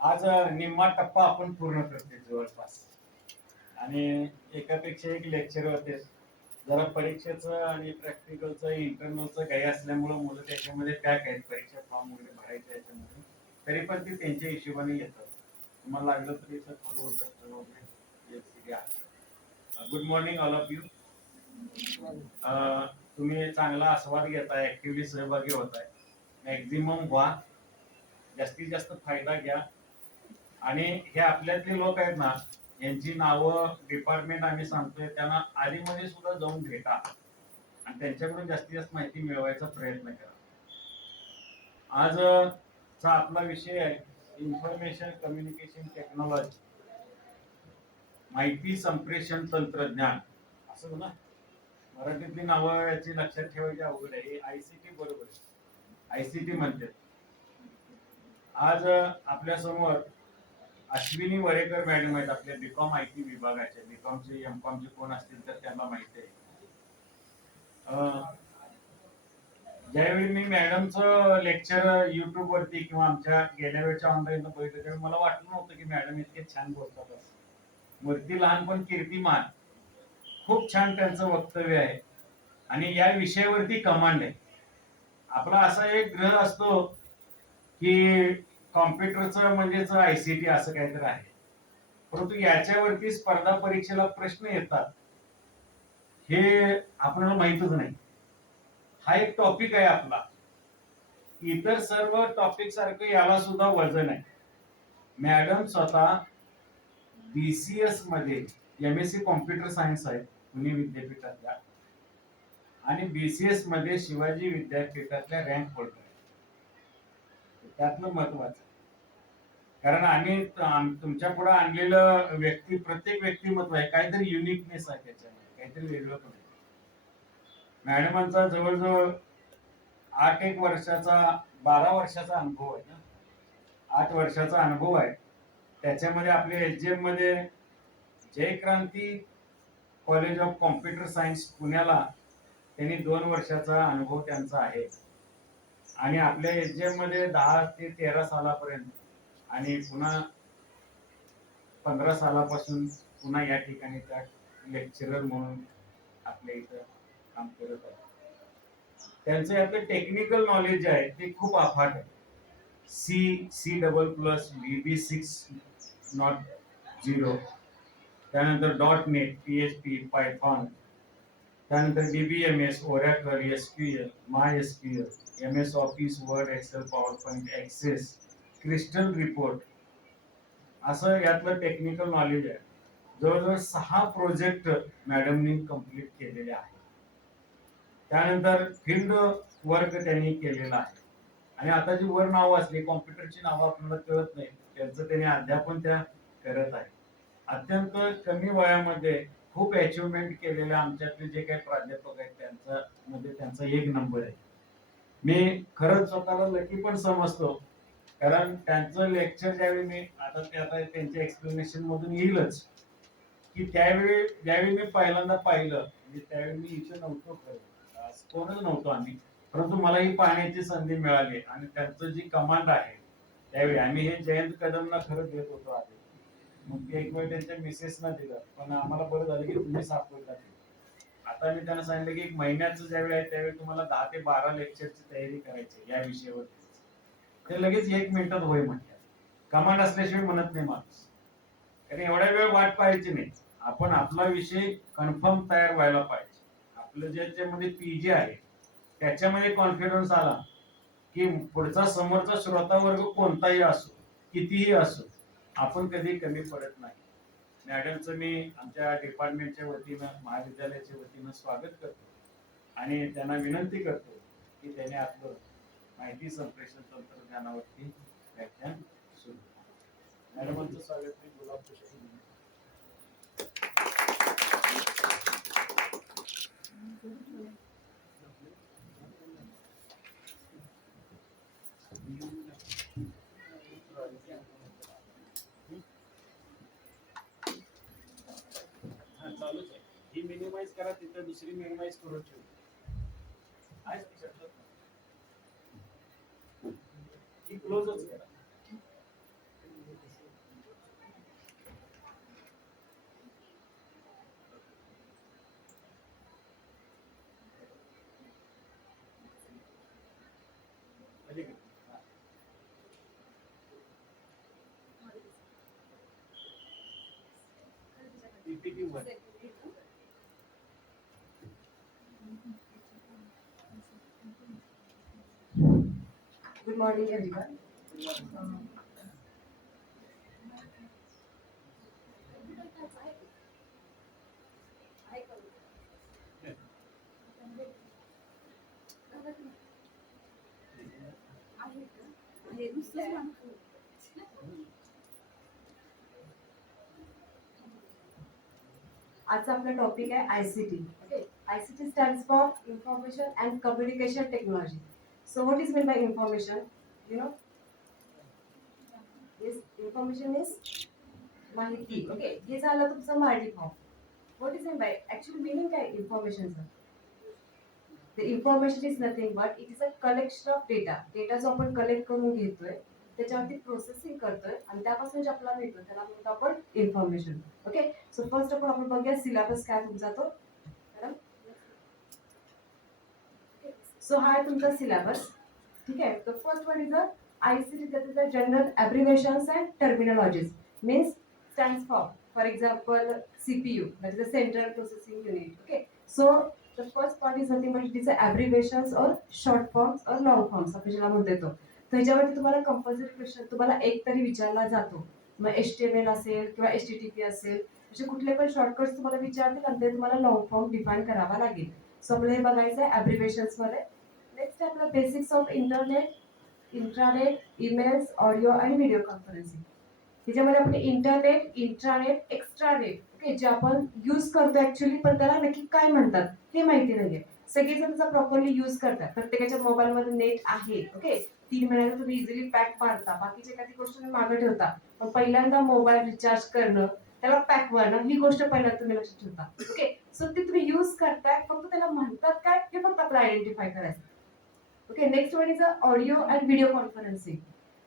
आज निम्मा टप्पा आपण पूर्ण करते जवळपास आणि एकापेक्षा एक लेक्चर होते. जरा परीक्षेचं आणि प्रॅक्टिकलचं इंटरनलचं काही असल्यामुळं मुलं त्याच्यामध्ये पॅक आहेत. परीक्षा फॉर्म वगैरे भरायचे याच्यामध्ये तरी पण ते त्यांच्या हिशोबाने येतात. तुम्हाला लागलं तरी फॉलो वगैरे. Good morning all of you. तुम्ही चांगला आस्वाद घेताय, ऍक्टिव्हली सहभागी होताय. मॅक्झिमम व्हा, जास्तीत जास्त फायदा घ्या. आणि हे आपल्यातले लोक आहेत ना, यांची नावं डिपार्टमेंट आम्ही सांगतोय त्यांना आधीमध्ये सुद्धा जाऊन भेटा आणि त्यांच्याकडून जास्तीत जास्त माहिती मिळवायचा प्रयत्न करा. आज चा आपला विषय आहे इन्फॉर्मेशन कम्युनिकेशन टेक्नॉलॉजी, माहिती संप्रेषण तंत्रज्ञान. असं ना, मराठीतली नावं याची लक्षात ठेवायची अवघड आहे. आयसीटी बरोबर, आयसीटी म्हणते. आज आपल्या समोर अश्विनी वरेकर मॅडम आहेत, आपल्या बीकॉम आयटी विभागाचे. बीकॉमचे एमकॉमचे कोण असतील तर त्यांना माहिती आहे. ज्यावेळी मी मॅडमचं लेक्चर युट्यूब वरती किंवा आमच्या गेल्या वेळच्या ऑनलाईन बघितलं त्यावेळी मला वाटलं नव्हतं की मॅडम इतके छान बोलतात असं. मूर्ती लहान पण कीर्तिमान, खूप छान त्यांचं वक्तव्य आहे आणि या विषयावरती कमांड आहे. आपला असा एक ग्रह असतो की कॉम्प्युटरचं म्हणजेच आयसीटी असं काहीतरी आहे, परंतु याच्यावरती स्पर्धा परीक्षेला प्रश्न येतात हे आपल्याला माहितच नाही. हा एक टॉपिक आहे आपला. इतर सर्व टॉपिक सारखं याला सुद्धा वजन आहे. मॅडम स्वतः बीसीएस मध्ये एमएससी कॉम्प्युटर सायन्स आहे पुणे विद्यापीठातल्या आणि बीसीएस मध्ये शिवाजी विद्यापीठातल्या रँक होल्डर आहे. त्यातलं महत्वाचं, कारण आम्ही तुमच्या पुढे आणलेलं व्यक्ती, प्रत्येक व्यक्तिमत्व आहे, काहीतरी युनिकनेस आहे त्याच्यामध्ये, काहीतरी वेगळं पण आहे. मॅडमांचा जवळजवळ 8 वर्षाचा 12 वर्षाचा अनुभव आहे ना, 8 वर्षाचा अनुभव आहे. त्याच्यामध्ये आपल्या एचजीएम मध्ये जयक्रांती कॉलेज ऑफ कॉम्प्युटर सायन्स पुण्याला त्यांनी 2 वर्षाचा अनुभव त्यांचा आहे आणि आपल्या एचजीएम मध्ये 10 ते 13 सालापर्यंत आणि पुन्हा 15 सालापासून पुन्हा या ठिकाणी त्या लेक्चरर म्हणून आपल्या इथं काम करत आहे. त्यांचं यातलं टेक्निकल नॉलेज जे आहे ते खूप अफाट आहे. C++, VB6.0, त्यानंतर .NET, PHP, पायथॉन, त्यानंतर DBMS, Oracle, SQL, MySQL, MS Office, Word, Excel, PowerPoint, Access, Crystal Report, असं यातलं टेक्निकल नॉलेज आहे. जवळजवळ 6 प्रोजेक्ट मॅडमनी कंप्लीट केलेले आहेत. त्यानंतर फील्ड वर्क त्यांनी केलेला आहे आणि आता जी वर नाव असली कॉम्प्युटरची नावं आपल्याला कळत नाही, त्यांचं त्यांनी अध्यापन त्या करत आहे. अत्यंत कमी वयामध्ये खूप अचिव्हमेंट केलेल्या आमच्यातले जे काही प्राध्यापक आहेत त्यांचा मध्ये त्यांचा एक नंबर आहे. मी खरंच स्वतःला लकी पण समजतो, कारण त्यांचं लेक्चर ज्यावेळी मी आता त्यांच्या एक्सप्लेनेशन मधून येईलच की त्यावेळी ज्यावेळी मी पहिल्यांदा पाहिलं, म्हणजे त्यावेळी मी इथे नव्हतो, कोणच नव्हतो आम्ही, परंतु मला ही पाहण्याची संधी मिळाली आणि त्यांचं जी कमांड आहे त्यावेळी आम्ही हे जयंत कदमला खरं देत होतो आधी. मग एक वेळ त्यांच्या मिसेसना दिलं, पण आम्हाला बरं झालं की तुम्ही सापडला. आता मी त्यांना सांगितलं की 1 महिन्याचं ज्यावेळी आहे त्यावेळी तुम्हाला 10 ते 12 लेक्चरची तयारी करायची या विषयावर. ते लगेच 1 मिनिटात होय म्हणतात. कमांड असल्याशिवाय म्हणत नाही माणूस, कारण एवढ्या वेळ वाट पाहायची नाही. आपण आपला विषय कन्फर्म तयार व्हायला पाहिजे. आपलं ज्याच्यामध्ये पीजी आहे त्याच्यामध्ये कॉन्फिडन्स आला की पुढचा समोरचा श्रोता वर्ग कोणताही असो, कितीही असो, आपण कधी कमी पडत नाही. मॅडमचं मी आमच्या डिपार्टमेंटच्या वतीनं, महाविद्यालयाच्या वतीनं स्वागत करतो आणि त्यांना विनंती करतो की त्याने आपलं माहिती संप्रेषण तंत्रज्ञानावरती व्याख्यान सुरू. मॅडमांचं स्वागत मी गुलाब पुष्प. चालूच आहे, ही मिनिमाइज करा, तिथं दुसरी मिनिमाइज करून ठेवू. ही क्लोजच करा. Good morning, everyone. Um, आजचा आपला टॉपिक आहे ICT. Okay, ICT stands for Information and Communication Technology. So what is meant by information? You know, yes, information is माहिती. ओके, हे झालं तुमचं माहिती form. What is meant by actual meaning काय information? The information is nothing but it is a collection of data. Data जो आपण collect करून घेतोय त्याच्यावरती प्रोसेसिंग करतोय आणि त्यापासून जे आपल्याला मिळतो त्याला म्हणतो आपण information. Okay, so first of all आपण बघूया सिलेबस काय तुमचा तो. सो हा आहे तुमचा सिलेबस. ठीक आहे, the first one is a ICT, that is the general abbreviations and terminologies. Means stands for example CPU, that is the central processing unit. Okay, so the first part is nothing but it is the abbreviations or short forms or long forms आपण ज्याला म्हणतो येतो. तर ह्याच्यावरती तुम्हाला compulsory question तुम्हाला एक तरी विचारला जातो. मग HTML असेल किंवा HTTP असेल असे कुठले पण शॉर्टकट्स तुम्हाला विचारतील आणि ते तुम्हाला लॉंग फॉर्म डिफाईन करावा लागेल. सो आपल्याला हे बघायचं आहे ॲब्रिव्हिएशन्स मध्ये. नेक्स्ट आहे आपलं basics of internet, intranet, emails, audio आणि व्हिडिओ कॉन्फरन्सिंग. त्याच्यामध्ये आपण इंटरनेट, इंट्रानेट, एक्स्ट्रानेट ओके जे आपण यूज करतो ऍक्च्युली पण त्याला नक्की काय म्हणतात हे माहिती नाहीये. सगळेजण त्याचा प्रॉपरली यूज करतात. प्रत्येकाच्या मोबाईल मध्ये नेट आहे. ओके, 3 महिन्याला तुम्ही इझिली पॅक मारता, बाकीचे एखादी गोष्ट तुम्ही मागे ठेवता, पण पहिल्यांदा मोबाईल रिचार्ज करणं, त्याला पॅक मारणं ही गोष्ट पहिल्यांदा तुम्ही लक्षात ठेवता. ओके, सो ते तुम्ही यूज करताय, फक्त त्याला म्हणतात काय हे फक्त आपल्याला आयडेंटिफाय करायचं. Okay, next one is audio and video conferencing.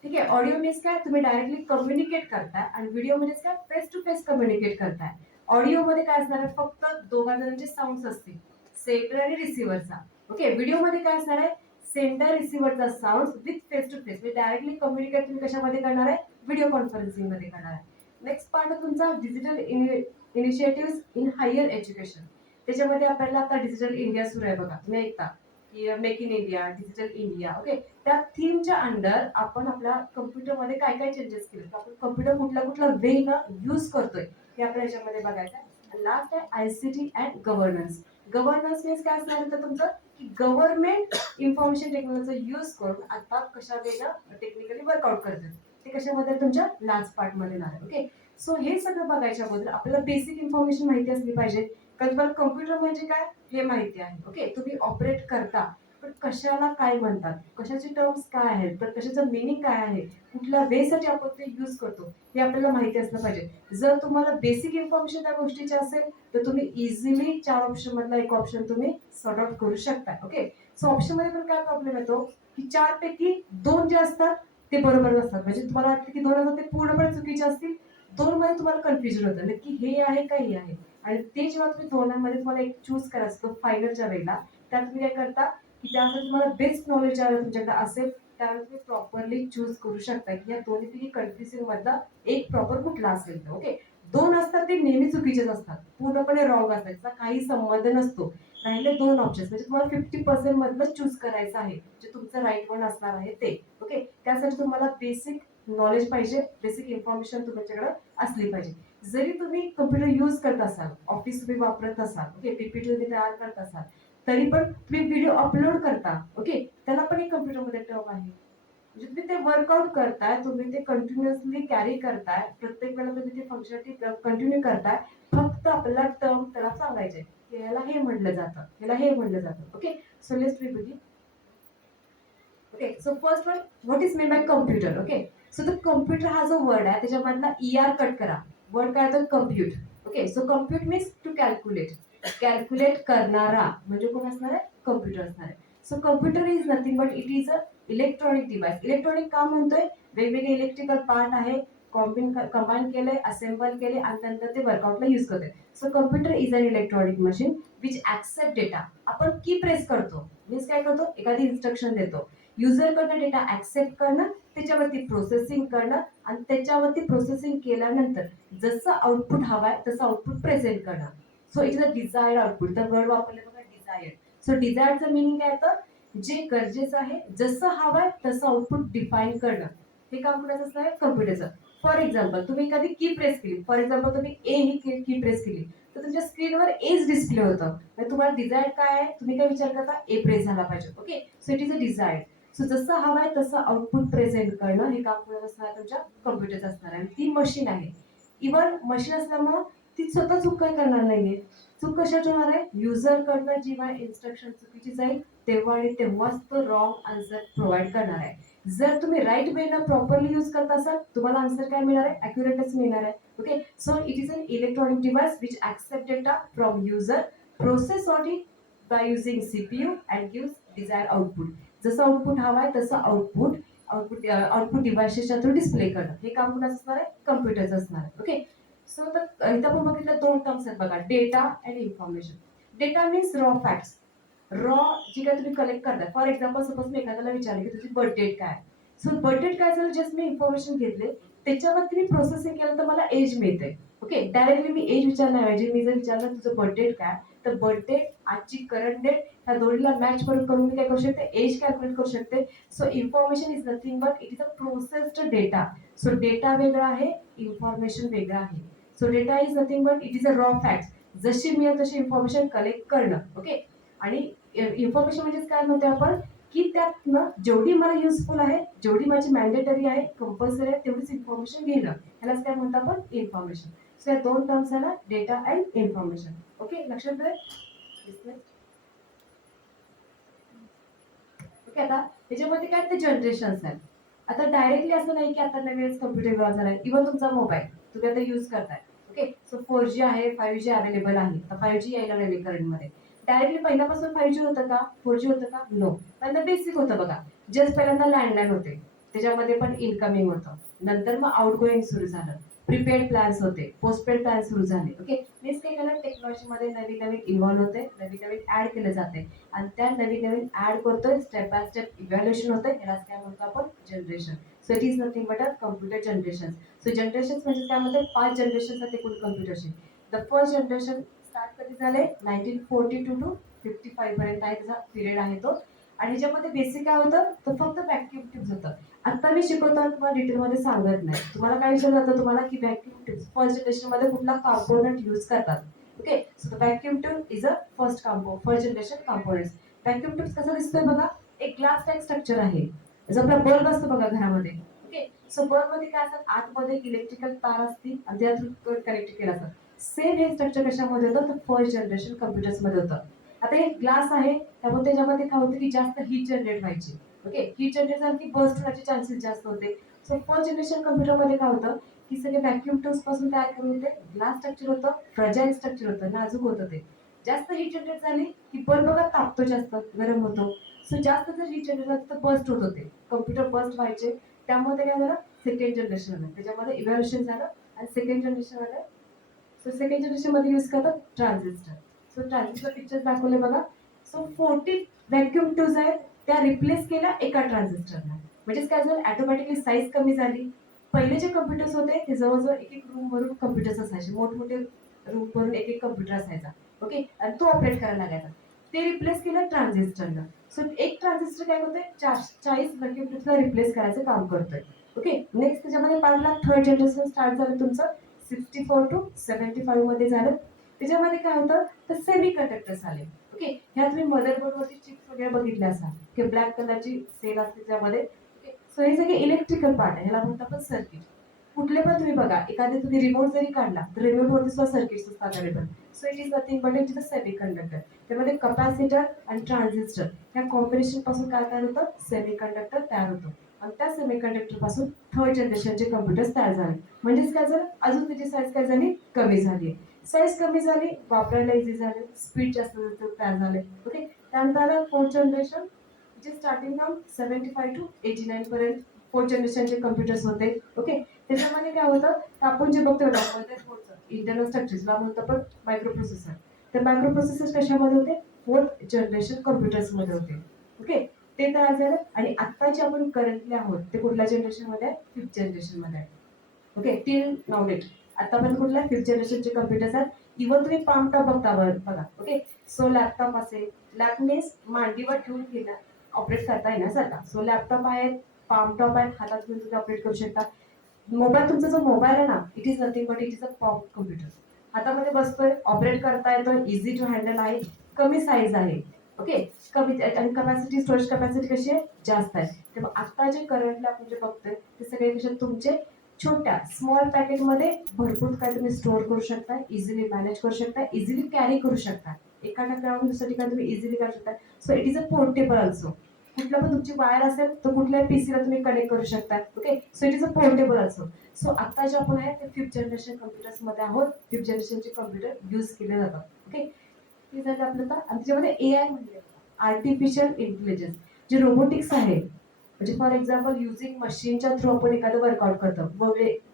ठीक आहे, ऑडिओ मीन्स काय तुम्ही डायरेक्टली कम्युनिकेट करताय आणि व्हिडिओ म्हणजे काय फेस टू फेस कम्युनिकेट करताय. ऑडिओ मध्ये काय असणार आहे फक्त दोघा जणांचे साऊंड्स असतील, सेंडर आणि रिसिव्हरचा. ओके, व्हिडिओ मध्ये काय असणार आहे सेंडर रिसिव्हरचा sound with face to face, म्हणजे डायरेक्टली कम्युनिकेट तुम्ही कशामध्ये करणार आहे व्हिडिओ कॉन्फरन्सिंग मध्ये करणार आहे. नेक्स्ट पार्ट तुमचा digital initiative in higher education. त्याच्यामध्ये आपल्याला आता डिजिटल इंडिया सुरू आहे बघा, तुम्ही ऐकता की make in India, digital India. Okay, त्या थीमच्या अंडर आपण आपल्या कम्प्युटरमध्ये काय काय चेंजेस केले, आपण कम्प्युटर कुठल्या कुठल्या वे न यूज करतोय हे आपल्या याच्यामध्ये बघायचं आहे. लास्ट आहे ICT and governance. Governance means काय असणार होतं तुमचं की गव्हर्नमेंट इन्फॉर्मेशन टेक्नॉलॉजीचा यूज करून आता कशा वेळेला टेक्निकली वर्कआउट करते ते कशामध्ये तुमच्या लास्ट पार्ट मध्ये आहे. ओके, सो हे सगळं बघायच्या अगोदर आपल्याला बेसिक इन्फॉर्मेशन माहिती असली पाहिजे. कारण तुम्हाला कम्प्युटर म्हणजे काय हे माहिती आहे. ओके, तुम्ही ऑपरेट करता पण कशाला काय म्हणतात, कशाचे टर्म्स काय आहेत, तर कशाचं मिनिंग काय आहे, कुठल्या वे साठी आपण ते यूज करतो हे आपल्याला माहिती असलं पाहिजे. जर तुम्हाला बेसिक इन्फॉर्मेशन त्या गोष्टीची असेल तर तुम्ही इझिली 4 ऑप्शन मधला एक ऑप्शन तुम्ही सॉर्ट आउट करू शकता. ओके, सो ऑप्शन मध्ये पण काय प्रॉब्लेम येतो की 4 पैकी 2 जे असतात ते बरोबर नसतात. म्हणजे तुम्हाला वाटतं की 2 असतात ते पूर्णपणे चुकीचे असतील, 2 मध्ये तुम्हाला कन्फ्युजन होतं नक्की हे आहे का हे आहे. आणि ते जेव्हा तुम्ही दोनांमध्ये तुम्हाला एक चूज करायचं तो फायनलच्या वेळेला, त्यात तुम्ही काय करता की त्यामध्ये तुम्हाला बेस्ट नॉलेज ज्यावेळेला तुमच्याकडे असेल त्यावेळेला तुम्ही प्रॉपरली चूज करू शकता की या दोन्हीपैकी कन्फ्युजिंग मधला एक प्रॉपर कुठला असेल. तर ओके, 2 असतात ते नेहमी चुकीचेच असतात, पूर्णपणे रॉंग असतात, त्याचा काही संबंध नसतो. राहिले 2 ऑप्शन म्हणजे तुम्हाला 50% मधलं चूज करायचं आहे जे तुमचं राईट वन असणार आहे ते. ओके, त्यासाठी तुम्हाला बेसिक नॉलेज पाहिजे, बेसिक इन्फॉर्मेशन तुमच्याकडे असली पाहिजे. जरी तुम्ही कम्प्युटर यूज करत असाल, ऑफिस तुम्ही वापरत असाल, ओके, PPT तुम्ही तयार करत असाल, तरी पण तुम्ही व्हिडिओ अपलोड करता. ओके, त्याला पण एक कम्प्युटरमध्ये टर्म आहे. म्हणजे तुम्ही ते वर्कआउट करताय, तुम्ही ते कंटिन्युअसली कॅरी करताय, प्रत्येक वेळेला तुम्ही ते फंक्शनॅलिटी कंटिन्यू करताय, फक्त आपल्याला टर्म त्याला सांगायचे की याला हे म्हटलं जातं, याला हे म्हटलं जातं. Okay, so let's begin. Okay, so first one what is mean by computer. Okay, so the computer हा जो वर्ड आहे त्याच्यामधला ER कट करा. वर्ड काय होतं compute. Okay, so compute means to calculate. Calculate करणारा म्हणजे कोण असणार आहे कम्प्युटर असणार आहे. So computer is nothing but it is a electronic device. Electronic का म्हणतोय, वेगवेगळे इलेक्ट्रिकल पार्ट आहे, कंबाईन केले, असेंबल केले आणि नंतर ते वर्कआउटला यूज करते. So computer is an electronic machine which accept data. आपण की प्रेस करतो मीन्स काय करतो एखादी इन्स्ट्रक्शन देतो, युजरकडनं डेटा ऍक्सेप्ट करणं, त्याच्यावरती प्रोसेसिंग करणं आणि त्याच्यावरती प्रोसेसिंग केल्यानंतर जसं आउटपुट हवंय तसं आउटपुट प्रेझेंट करणं. So it is a desired output. The word वापरले बघा डिझायर्ड. सो डिझायर्डचं मिनिंग काय येतं, जे गरजेचं आहे जसं हवंय तसं आउटपुट डिफाईन करणं. हे काम कुणाचं असणार आहे, कम्प्युटरचं. फॉर एक्झाम्पल तुम्ही एखादी की प्रेस केली, फॉर एक्झाम्पल तुम्ही ए ही की प्रेस केली तर तुमच्या स्क्रीनवर एच डिस्प्ले होतं. तर तुम्हाला डिझायर्ड काय आहे, तुम्ही काय विचार करता, ए प्रेस झाला पाहिजे. Okay, so it is a desired. So जसं हवंय तसं आउटपुट प्रेझेंट करणं हे काम कुणाचं असणार आहे, तुमच्या कम्प्युटरचं असणार आहे. आणि ती मशीन आहे. इव्हन मशीन असल्यामुळं ती स्वतः चूक काय करणार नाहीये. चूक कशाची होणार आहे, युजरकडनं जेव्हा इन्स्ट्रक्शन चुकीची जाईल तेव्हा आणि तेव्हाच तो रॉंग आन्सर प्रोव्हाइड करणार आहे. जर तुम्ही राईट वेनं प्रॉपरली यूज करत असाल तुम्हाला आन्सर काय मिळणार आहे, ॲक्युरेटच मिळणार आहे. Okay, so it is an electronic device which accept data from user, process on it by using CPU and gives desired output. जसं आउटपुट हवं आहे तसं आउटपुट डिव्हाइसेसच्या थ्रू डिस्प्ले करणं हे काम कुणाचं असणार आहे, कम्प्युटरचं असणार आहे. ओके, सो तर इथं आपण बघितलं दोन टर्म्स आहेत बघा, data and information. Data means raw facts. Raw जी काय तुम्ही कलेक्ट करताय. फॉर एक्झाम्पल सपोज मी एखाद्याला विचारले की तुझी बर्थ डेट काय, सो बर्थ डेट काय झालं, जस्ट मी इन्फॉर्मेशन घेतले त्याच्यावरती मी प्रोसेसिंग केलं तर मला एज मिळते. ओके, डायरेक्टली मी एज विचारण्याऐवजी मी जर विचारलं तुझं बर्थ डेट काय, तर बर्थ डेट आजची करंट डेट ह्या दोन्हीला मॅच करून मी काय करू शकते, एज कॅल्क्युलेट करू शकते. So information is nothing but it is a processed data. So data वेगळा आहे, इन्फॉर्मेशन वेगळं आहे. So data is nothing but it is a raw fact. जशी मिळेल तशी इन्फॉर्मेशन कलेक्ट करणं. ओके, आणि इन्फॉर्मेशन म्हणजे काय म्हणतो आपण, की त्यातनं जेवढी मला युजफुल आहे, जेवढी माझी मॅन्डेटरी आहे, कंपल्सरी आहे, तेवढीच इन्फॉर्मेशन घेणं, ह्यालाच काय म्हणतो आपण, इन्फॉर्मेशन. सो या दोन टर्म्स झाला, डेटा अँड इन्फॉर्मेशन. ओके, लक्षात राहील. ओके, आता त्याच्यामध्ये काय ते जनरेशन्स आहेत. आता डायरेक्टली असं नाही की आता नवीनच कम्प्युटर विभाग झालाय. इव्हन तुमचा मोबाईल तुम्ही आता युज करताय. ओके, सो 4G आहे, 5G अवेलेबल आहे. तर 5G यायला लागले करंटमध्ये. डायरेक्टली पहिल्यापासून 5G होतं का, 4G होतं का, नो. पहिल्यांदा बेसिक होतं बघा. जस्ट पहिल्यांदा लँडलाईन होते, त्याच्यामध्ये पण इनकमिंग होतं. नंतर मग आउटगोईंग सुरू झालं. प्रीपेड प्लॅन्स होते, पोस्टपेड प्लॅन सुरू झाले. ओके, मीन्स काय केलं, टेक्नॉलॉजीमध्ये नवीन नवीन इन्व्हॉल्व होते, नवीन नवीन ऍड केले जाते आणि त्या नवीन नवीन ऍड करतोय, स्टेप बाय स्टेप इव्हॅल्युएशन होतंय. यालाच काय म्हणतो आपण, generation. So it is nothing but a computer generation. So generation म्हणजे काय म्हणतात, 5 जनरेशन आहेत एकूण कम्प्युटरचे. द फर्स्ट जनरेशन स्टार्ट कधी झाले, 1942 टू 55 पर्यंत आहे, त्याचा पिरियड आहे तो. आणि ह्याच्यामध्ये बेसिक काय होतं, तर फक्त व्हॅक्यूम ट्यूब्स होतं. आता मी शिकवताना तुम्हाला डिटेलमध्ये सांगत नाही. तुम्हाला काय विचारलं जातं तुम्हाला, की व्हॅक्यूम ट्यूब्स फर्स्ट जनरेशन मध्ये कुठला कॉम्पोनंट यूज करतात. Okay, so vacuum tube is a first generation component. Vacuum tube कसा दिसतोय बघा, एक ग्लास टाईप स्ट्रक्चर आहे. जो आपला बल्ब असतो बघा घरामध्ये. ओके, सो बल्ब मध्ये काय असतात, आतमध्ये इलेक्ट्रिकल तार असतील आणि त्यातून कनेक्ट केलं असतं. सेम हे स्ट्रक्चर कशामध्ये होतं, तर फर्स्ट जनरेशन कम्प्युटर्स मध्ये होतं. आता हे ग्लास आहे, त्यामुळे त्याच्यामध्ये काय होतं की जास्त हीट जनरेट व्हायची. ओके, हीट जनरेट झाली की बर्स्ट होण्याचे चान्सेस जास्त होते. सो फर्स्ट जनरेशन कम्प्युटरमध्ये काय होतं, की सगळे व्हॅक्यूम ट्यूब्स पासून तयार करून होते. ग्लास स्ट्रक्चर होतं, फ्रजाईल स्ट्रक्चर होतं, नाजूक होतं ते. जास्त हीट जनरेट झाली की बल्ब बघा तापतो, जास्त गरम होतो. सो जास्त जर हीट जनरेट झाली तर बस्ट होत होते, कम्प्युटर बस्ट व्हायचे. त्यामुळे काय झालं, सेकंड जनरेशन आलं, त्याच्यामध्ये इव्हॅल्युएशन झालं आणि सेकंड जनरेशन आलं. सो सेकंड जनरेशन मध्ये यूज करतात ट्रान्झिस्टर. सो ट्रान्झिस्टर पिक्चर दाखवले बघा. सो 40 व्हॅक्यूम ट्यूब्स आहेत, त्या रिप्लेस केल्या एका ट्रान्झिस्टरला. म्हणजेच काय झालं, ऑटोमॅटिकली साईज कमी झाली. पहिले जे कम्प्युटर्स होते ते जवळजवळ एक एक रूम भरून कम्प्युटर्स असायचे, मोठमोठे रूम भरून एक एक कम्प्युटर असायचा. ओके, आणि तो ऑपरेट करायला लागायचा. ते रिप्लेस केलं ट्रान्झिस्टरला. सो एक ट्रान्झिस्टर काय करतोय, 40 व्हॅक्यूम ट्यूब्सला रिप्लेस करायचं काम करतोय. ओके, नेक्स्ट त्याच्यामध्ये पाडला थर्ड जनरेशन स्टार्ट झालं तुमचं 64 टू 75 मध्ये झालं. त्याच्यामध्ये काय होतं, तर सेमी कंडक्टर्स आले. ओके, ह्या तुम्ही मदरबोर्ड वरती चिप्स वगैरे बघितले असाल की ब्लॅक कलरची सेल असते त्यामध्ये. ओके, सो हे सगळे इलेक्ट्रिकल पार्ट आहे, ह्याला म्हणतो आपण सर्किट. कुठले पण तुम्ही बघा, एखादे तुम्ही रिमोट जरी काढला तर रिमोट वरती सुद्धा सर्किट्स असतात available. So it is nothing but it is a semi conductor. त्यामध्ये कपॅसिटर आणि ट्रान्झिस्टर ह्या कॉम्बिनेशन पासून काय तयार होतं, सेमी कंडक्टर तयार होतो. आणि त्या सेमी कंडक्टर पासून थर्ड जनरेशनचे कम्प्युटर्स तयार झाले. म्हणजेच काय झालं, अजून त्याची साईज काय झाली, कमी झाली. साईज कमी झाली, वापरायला इझी झाले, स्पीड जास्त तयार झाले. ओके, त्यानंतर आलं फोर्थ जनरेशन, जे स्टार्टिंग फ्रॉम 75 टू 89 पर्यंत फोर्थ जनरेशनचे कम्प्युटर्स होते. ओके, त्याच्यामध्ये काय होतं, आपण जे बघतो इंटरनल स्ट्रक्चर्सला म्हणतो आपण मायक्रो प्रोसेसर. तर मायक्रो प्रोसेसर कशामध्ये होते, फोर्थ जनरेशन कम्प्युटर्स मध्ये होते. ओके, ते तयार झालं. आणि आता जे आपण करंटली आहोत ते कुठल्या जनरेशन मध्ये आहे? 5th जनरेशन मध्ये आहे. ओके, टिल नॉलेज आतापर्यंत कुठल्या 5th जनरेशनचे कम्प्युटर्स आहेत. इव्हन तुम्ही पाम टॉप बघा. ओके, सो लॅपटॉप असेल, लॅप मीन्स मांडीवर ठेवून घेणं ऑपरेट करता येण्यासारखा. सो लॅपटॉप आहेत, पाम टॉप आहेत, हातात घेऊन तुम्ही ऑपरेट करू शकता. मोबाईल, तुमचा जो मोबाईल आहे ना, it is nothing but it is a pop computer. हातामध्ये बसतोय, ऑपरेट करता येतोय, इझी टू हँडल आहे, कमी साईज आहे. ओके, कमी, आणि कपॅसिटी, स्टोरेज कपॅसिटी कशी आहे? जास्त आहे. तेव्हा आता जे करंटला आपण जे बघतोय ते सगळे कसे तुमचे छोट्या स्मॉल पॅकेटमध्ये भरपूर काय तुम्ही स्टोअर करू शकता, इझिली मॅनेज करू शकता, इझिली कॅरी करू शकता. एका ठिकाणाहून दुसऱ्या ठिकाणी तुम्ही इझिली करू शकता. So it is a portable also. कुठला पण तुमची वायर असेल तर कुठल्याही पीसीला तुम्ही कनेक्ट करू शकता. Okay, so it is a portable also. So आता जे आपण आहे ते 5th जनरेशन कम्प्युटर्स मध्ये आहोत. 5th जनरेशनचे कम्प्युटर युज केले जातात. ओके, हे झालं आपलं. तर आणि त्याच्यामध्ये एआय म्हणजे आर्टिफिशियल इंटेलिजन्स, जे रोबोटिक्स आहे. म्हणजे फॉर एक्झाम्पल युझिंग मशीनच्या थ्रू आपण एखादं वर्कआउट करतो.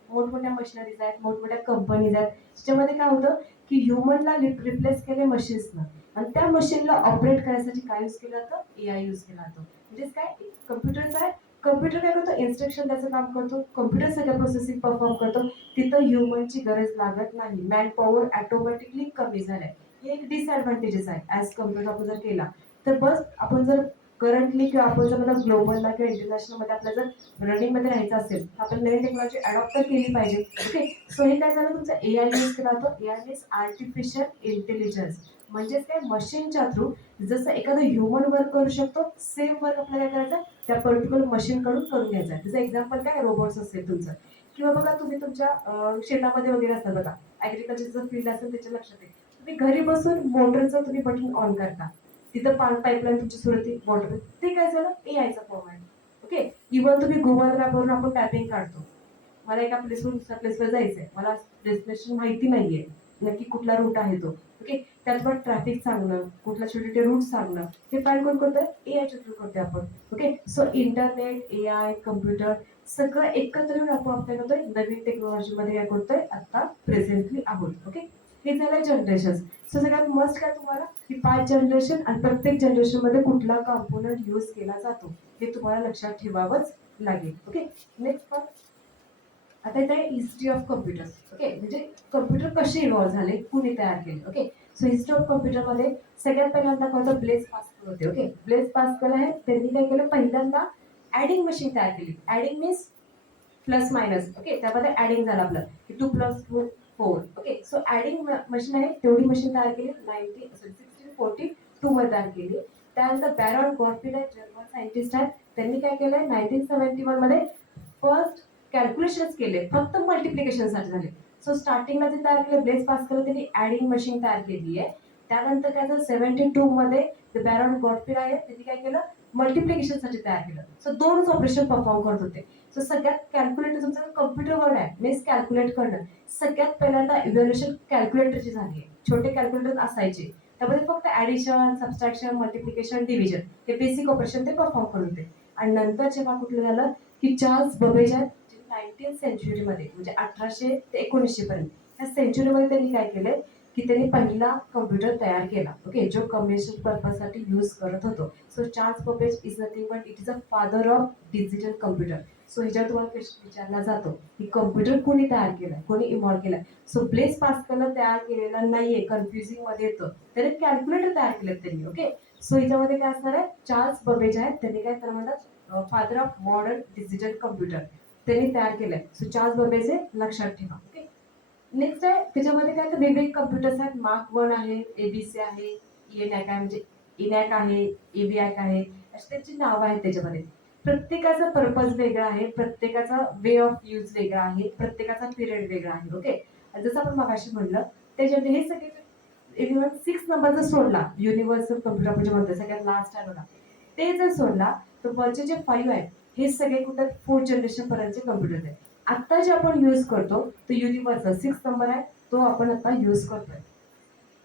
मोठमोठ्या मशिनरीज आहेत, मोठमोठ्या कंपनीज आहेत, त्याच्यामध्ये काय होतं की ह्युमनला रिप्लेस केले मशीन्सनं, आणि त्या मशीनला ऑपरेट करण्यासाठी काय यूज केलं जातं? एआय यूज केला जातो. म्हणजेच काय, कम्प्युटरचा आहे. कम्प्युटर काय करतो? इन्स्ट्रक्शन त्याचं काम करतो. कम्प्युटर सगळं प्रोसेसिंग परफॉर्म करतो. तिथं ह्युमनची गरज लागत नाही. मॅन पॉवर ऑटोमॅटिकली कमी झालाय. हे एक डिसएडव्हान्टेजेस आहे ऍज कम्प्युटर आपण जर केला तर. बस आपण जर करंटली किंवा आपण जर मतलब ग्लोबलला किंवा इंटरनॅशनल मध्ये आपल्याला जर रनिंग मध्ये राहायचं असेल तर आपण नवीन टेक्नॉलॉजी अडॉप्ट तर केली पाहिजे. ओके, सो हे काय झालं, तुमचं एआय यूज केला जातो. AI means artificial intelligence. म्हणजेच काय, मशीनच्या थ्रू जसं एखादं ह्युमन वर्क करू शकतो, सेम वर्क आपल्याला करायचं त्या पर्टिक्युलर मशीन कडून करून घ्यायचं आहे. त्याचं एक्झाम्पल काय, रोबोट्स असेल तुमचं. किंवा बघा तुम्ही तुमच्या शेतामध्ये वगैरे असतात बघा, ऍग्रिकल्चरचं फील्ड असेल त्याच्या लक्षात येईल. तुम्ही घरी बसून मोटरचं तुम्ही बटन ऑन करता, तिथं पाईपलाईन तुमची सुरती वॉटर, ते काय झालं, एआयचा फॉर्म आहे. ओके, इव्हन तुम्ही गुगल मॅपवरून आपण मॅपिंग काढतो. मला एका प्लेसवरून दुसऱ्या प्लेसवर जायचंय, मला डेस्टिनेशन माहिती नाहीये, नक्की कुठला रूट आहे तो. ओके, त्यात पण ट्रॅफिक सांगणं, कुठला छोटे छोटे रूट सांगणं, हे फाईल कोण करतोय? एआयच्या थ्रू करतोय आपण. Okay, so internet, AI, computer सगळं एकत्र येऊन आपण आपल्या करतोय नवीन टेक्नॉलॉजी मध्ये काय करतोय आता प्रेझेंटली आहोत. ओके, हे झालं जनरेशन. सो सगळ्यात मस्ट काय तुम्हाला की 5 जनरेशन आणि प्रत्येक जनरेशन मध्ये कुठला कॉम्पोनंट यूज केला जातो हे तुम्हाला लक्षात ठेवावंच लागेल. Okay, next part. आता इथे हिस्ट्री ऑफ कम्प्युटर्स. ओके, म्हणजे कम्प्युटर कसे इव्हॉल्व्ह झाले, कुणी तयार केले. Okay, so history of computer मध्ये सगळ्यात पहिल्यांदा कोणतं ब्लेज पास्कल होते. ओके, ब्लेज पास्कल आहे, त्यांनी काय केलं, पहिल्यांदा ऍडिंग मशीन तयार केली. Adding means plus minus. Okay, त्यामध्ये ऍडिंग झालं आपलं की 2+4. ओके, सो ऍडिंग मशीन आहे, तेवढी मशीन तयार केली 1642 मध्ये तयार केली. त्यानंतर बॅरॉन गॉर्फिड आहे, जर्मन सायंटिस्ट आहेत, त्यांनी काय केलंय 1971 मध्ये फर्स्ट कॅल्क्युलेशन केले, फक्त मल्टिप्लिकेशन साठी झाले. सो स्टार्टिंगला जे तयार केलं ब्लेज पास्कल, त्यांनी ऍडिंग मशीन तयार केली आहे. त्यानंतर काय झालं 72 मध्ये बॅरॉन गॉर्फिड आहे, त्यांनी काय केलं, मल्टिप्लिकेशन साठी तयार केलं. सो दोनच ऑपरेशन परफॉर्म करत होते. सो सगळ्यात कॅल्क्युलेटर तुमचं कम्प्युटर वर्ड आहे, मीन्स कॅल्क्युलेट करणं. सगळ्यात पहिल्यांदा इव्हॅल्युएशन कॅल्क्युलेटरची झाली आहे. छोटे कॅल्क्युलेटर असायचे, त्यामध्ये फक्त ऍडिशन, सबस्ट्रॅक्शन, मल्टिप्लिकेशन, डिव्हिजन हे बेसिक ऑपरेशन ते परफॉर्म करत होते. आणि नंतर जेव्हा कुठलं झालं की चार्ल्स बबेज आहेत, 19th सेंचुरीमध्ये म्हणजे 1800 ते 1900 पर्यंत या सेंचुरीमध्ये त्यांनी काय केलंय की त्यांनी पहिला कम्प्युटर तयार केला. ओके, जो कम्युनिकेशन पर्पज साठी यूज करत होतो. So Charles Babbage is nothing but it is a father of digital computer. So ह्याच्यावर तुम्हाला क्वेश्चन विचारला जातो की कम्प्युटर कोणी तयार केलाय, कोणी इव्हॉल्व केलाय. सो ब्लेस पास्कलनं तयार केलेला नाहीये, कन्फ्युजिंग मध्ये येतं, त्याने कॅल्क्युलेटर तयार केलेत त्यांनी. ओके, सो ह्याच्यामध्ये काय असणार आहे, चार्ल्स बबेज आहेत, त्यांनी काय त्याला म्हणतात father of modern digital computer, त्यांनी तयार केलंय. सो चार्ल्स बबेज हे लक्षात ठेवा. ओके, नेक्स्ट आहे, त्याच्यामध्ये काय तर वेगवेगळे कम्प्युटर्स आहेत. मार्क 1 आहे, एबीसी आहे, इएनॅक आहे, म्हणजे इनॅक आहे, एबीआयक आहे, अशी त्यांची नावं आहेत. त्याच्यामध्ये प्रत्येकाचा पर्पज वेगळा आहे, प्रत्येकाचा वे ऑफ यूज वेगळा आहे, प्रत्येकाचा पिरियड वेगळा आहे. ओके, जसं आपण मगाशी म्हणलं त्याच्यामध्ये हे सगळे इव्हन 6 नंबर जर सोडला, युनिव्हर्सल कम्प्युटर आपण जे म्हणतो सगळ्यात लास्ट आहे बघा, ते जर सोडला तर वरचे जे 5 आहेत हे सगळे कुठे 4th जनरेशन पर्यंतचे कम्प्युटर आहेत. आता जे आपण यूज करतो तो युनिव्हर्सल 6 नंबर आहे, तो आपण आता यूज करतोय.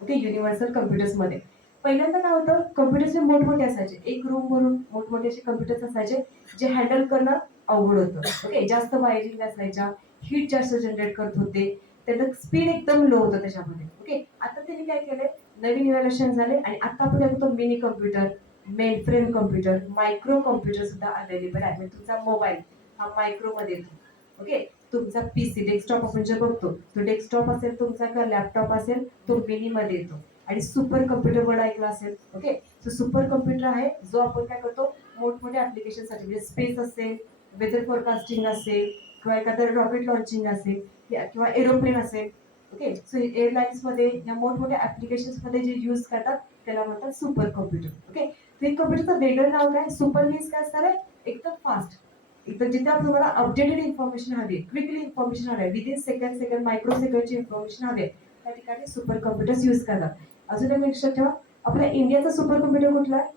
ओके, युनिव्हर्सल कम्प्युटर्स मध्ये पहिल्यांदा काय होतं, कम्प्युटर्स मोठमोठे असायचे, एक रूम भरून मोठमोठे असे कम्प्युटर्स असायचे जे हँडल करणं अवघड होतं. ओके, जास्त वायरिंग असायच्या, हीट जास्त जनरेट करत होते, त्याचं स्पीड एकदम लो होतं त्याच्यामध्ये. ओके, आता त्यांनी काय केलंय, नवीन इव्हॅल्युएशन झाले आणि आता आपण काय करतो mini computer, main frame computer, micro computer सुद्धा अवेलेबल आहे. म्हणजे तुमचा मोबाईल हा मायक्रो मध्ये येतो. ओके, तुमचा पीसी डेस्कटॉप आपण जे बघतो तो डेस्कटॉप असेल तुमचा किंवा लॅपटॉप असेल तो मिनी मध्ये येतो. आणि सुपर कम्प्युटर वर्ड ऐकला असेल. ओके, सो सुपर कम्प्युटर आहे जो आपण काय करतो मोठमोठ्या ऍप्लिकेशनसाठी म्हणजे स्पेस असेल, वेदर फोरकास्टिंग असेल किंवा एखादं रॉकेट लॉन्चिंग असेल किंवा एरोप्लेन असेल. ओके, सो एअरलाइन्स मध्ये या मोठमोठ्या ऍप्लिकेशन्स मध्ये जे यूज करतात त्याला म्हणतात सुपर कम्प्युटर. ओके, तर कम्प्युटरचं वेगळं नाव काय, सुपर मीन्स काय असणार आहे एकदम फास्ट, एकदम जिथे तुम्हाला अपडेटेड इन्फॉर्मेशन हवी, क्विकली इन्फॉर्मेशन हवी, विदिन सेकंड मायक्रो सेकंडची इन्फॉर्मेशन हवी, त्या ठिकाणी सुपर कम्प्युटर्स यूज करतात. अजून एक लक्षात ठेवा, आपल्या इंडियाचा सुपर कम्प्युटर कुठला आहे,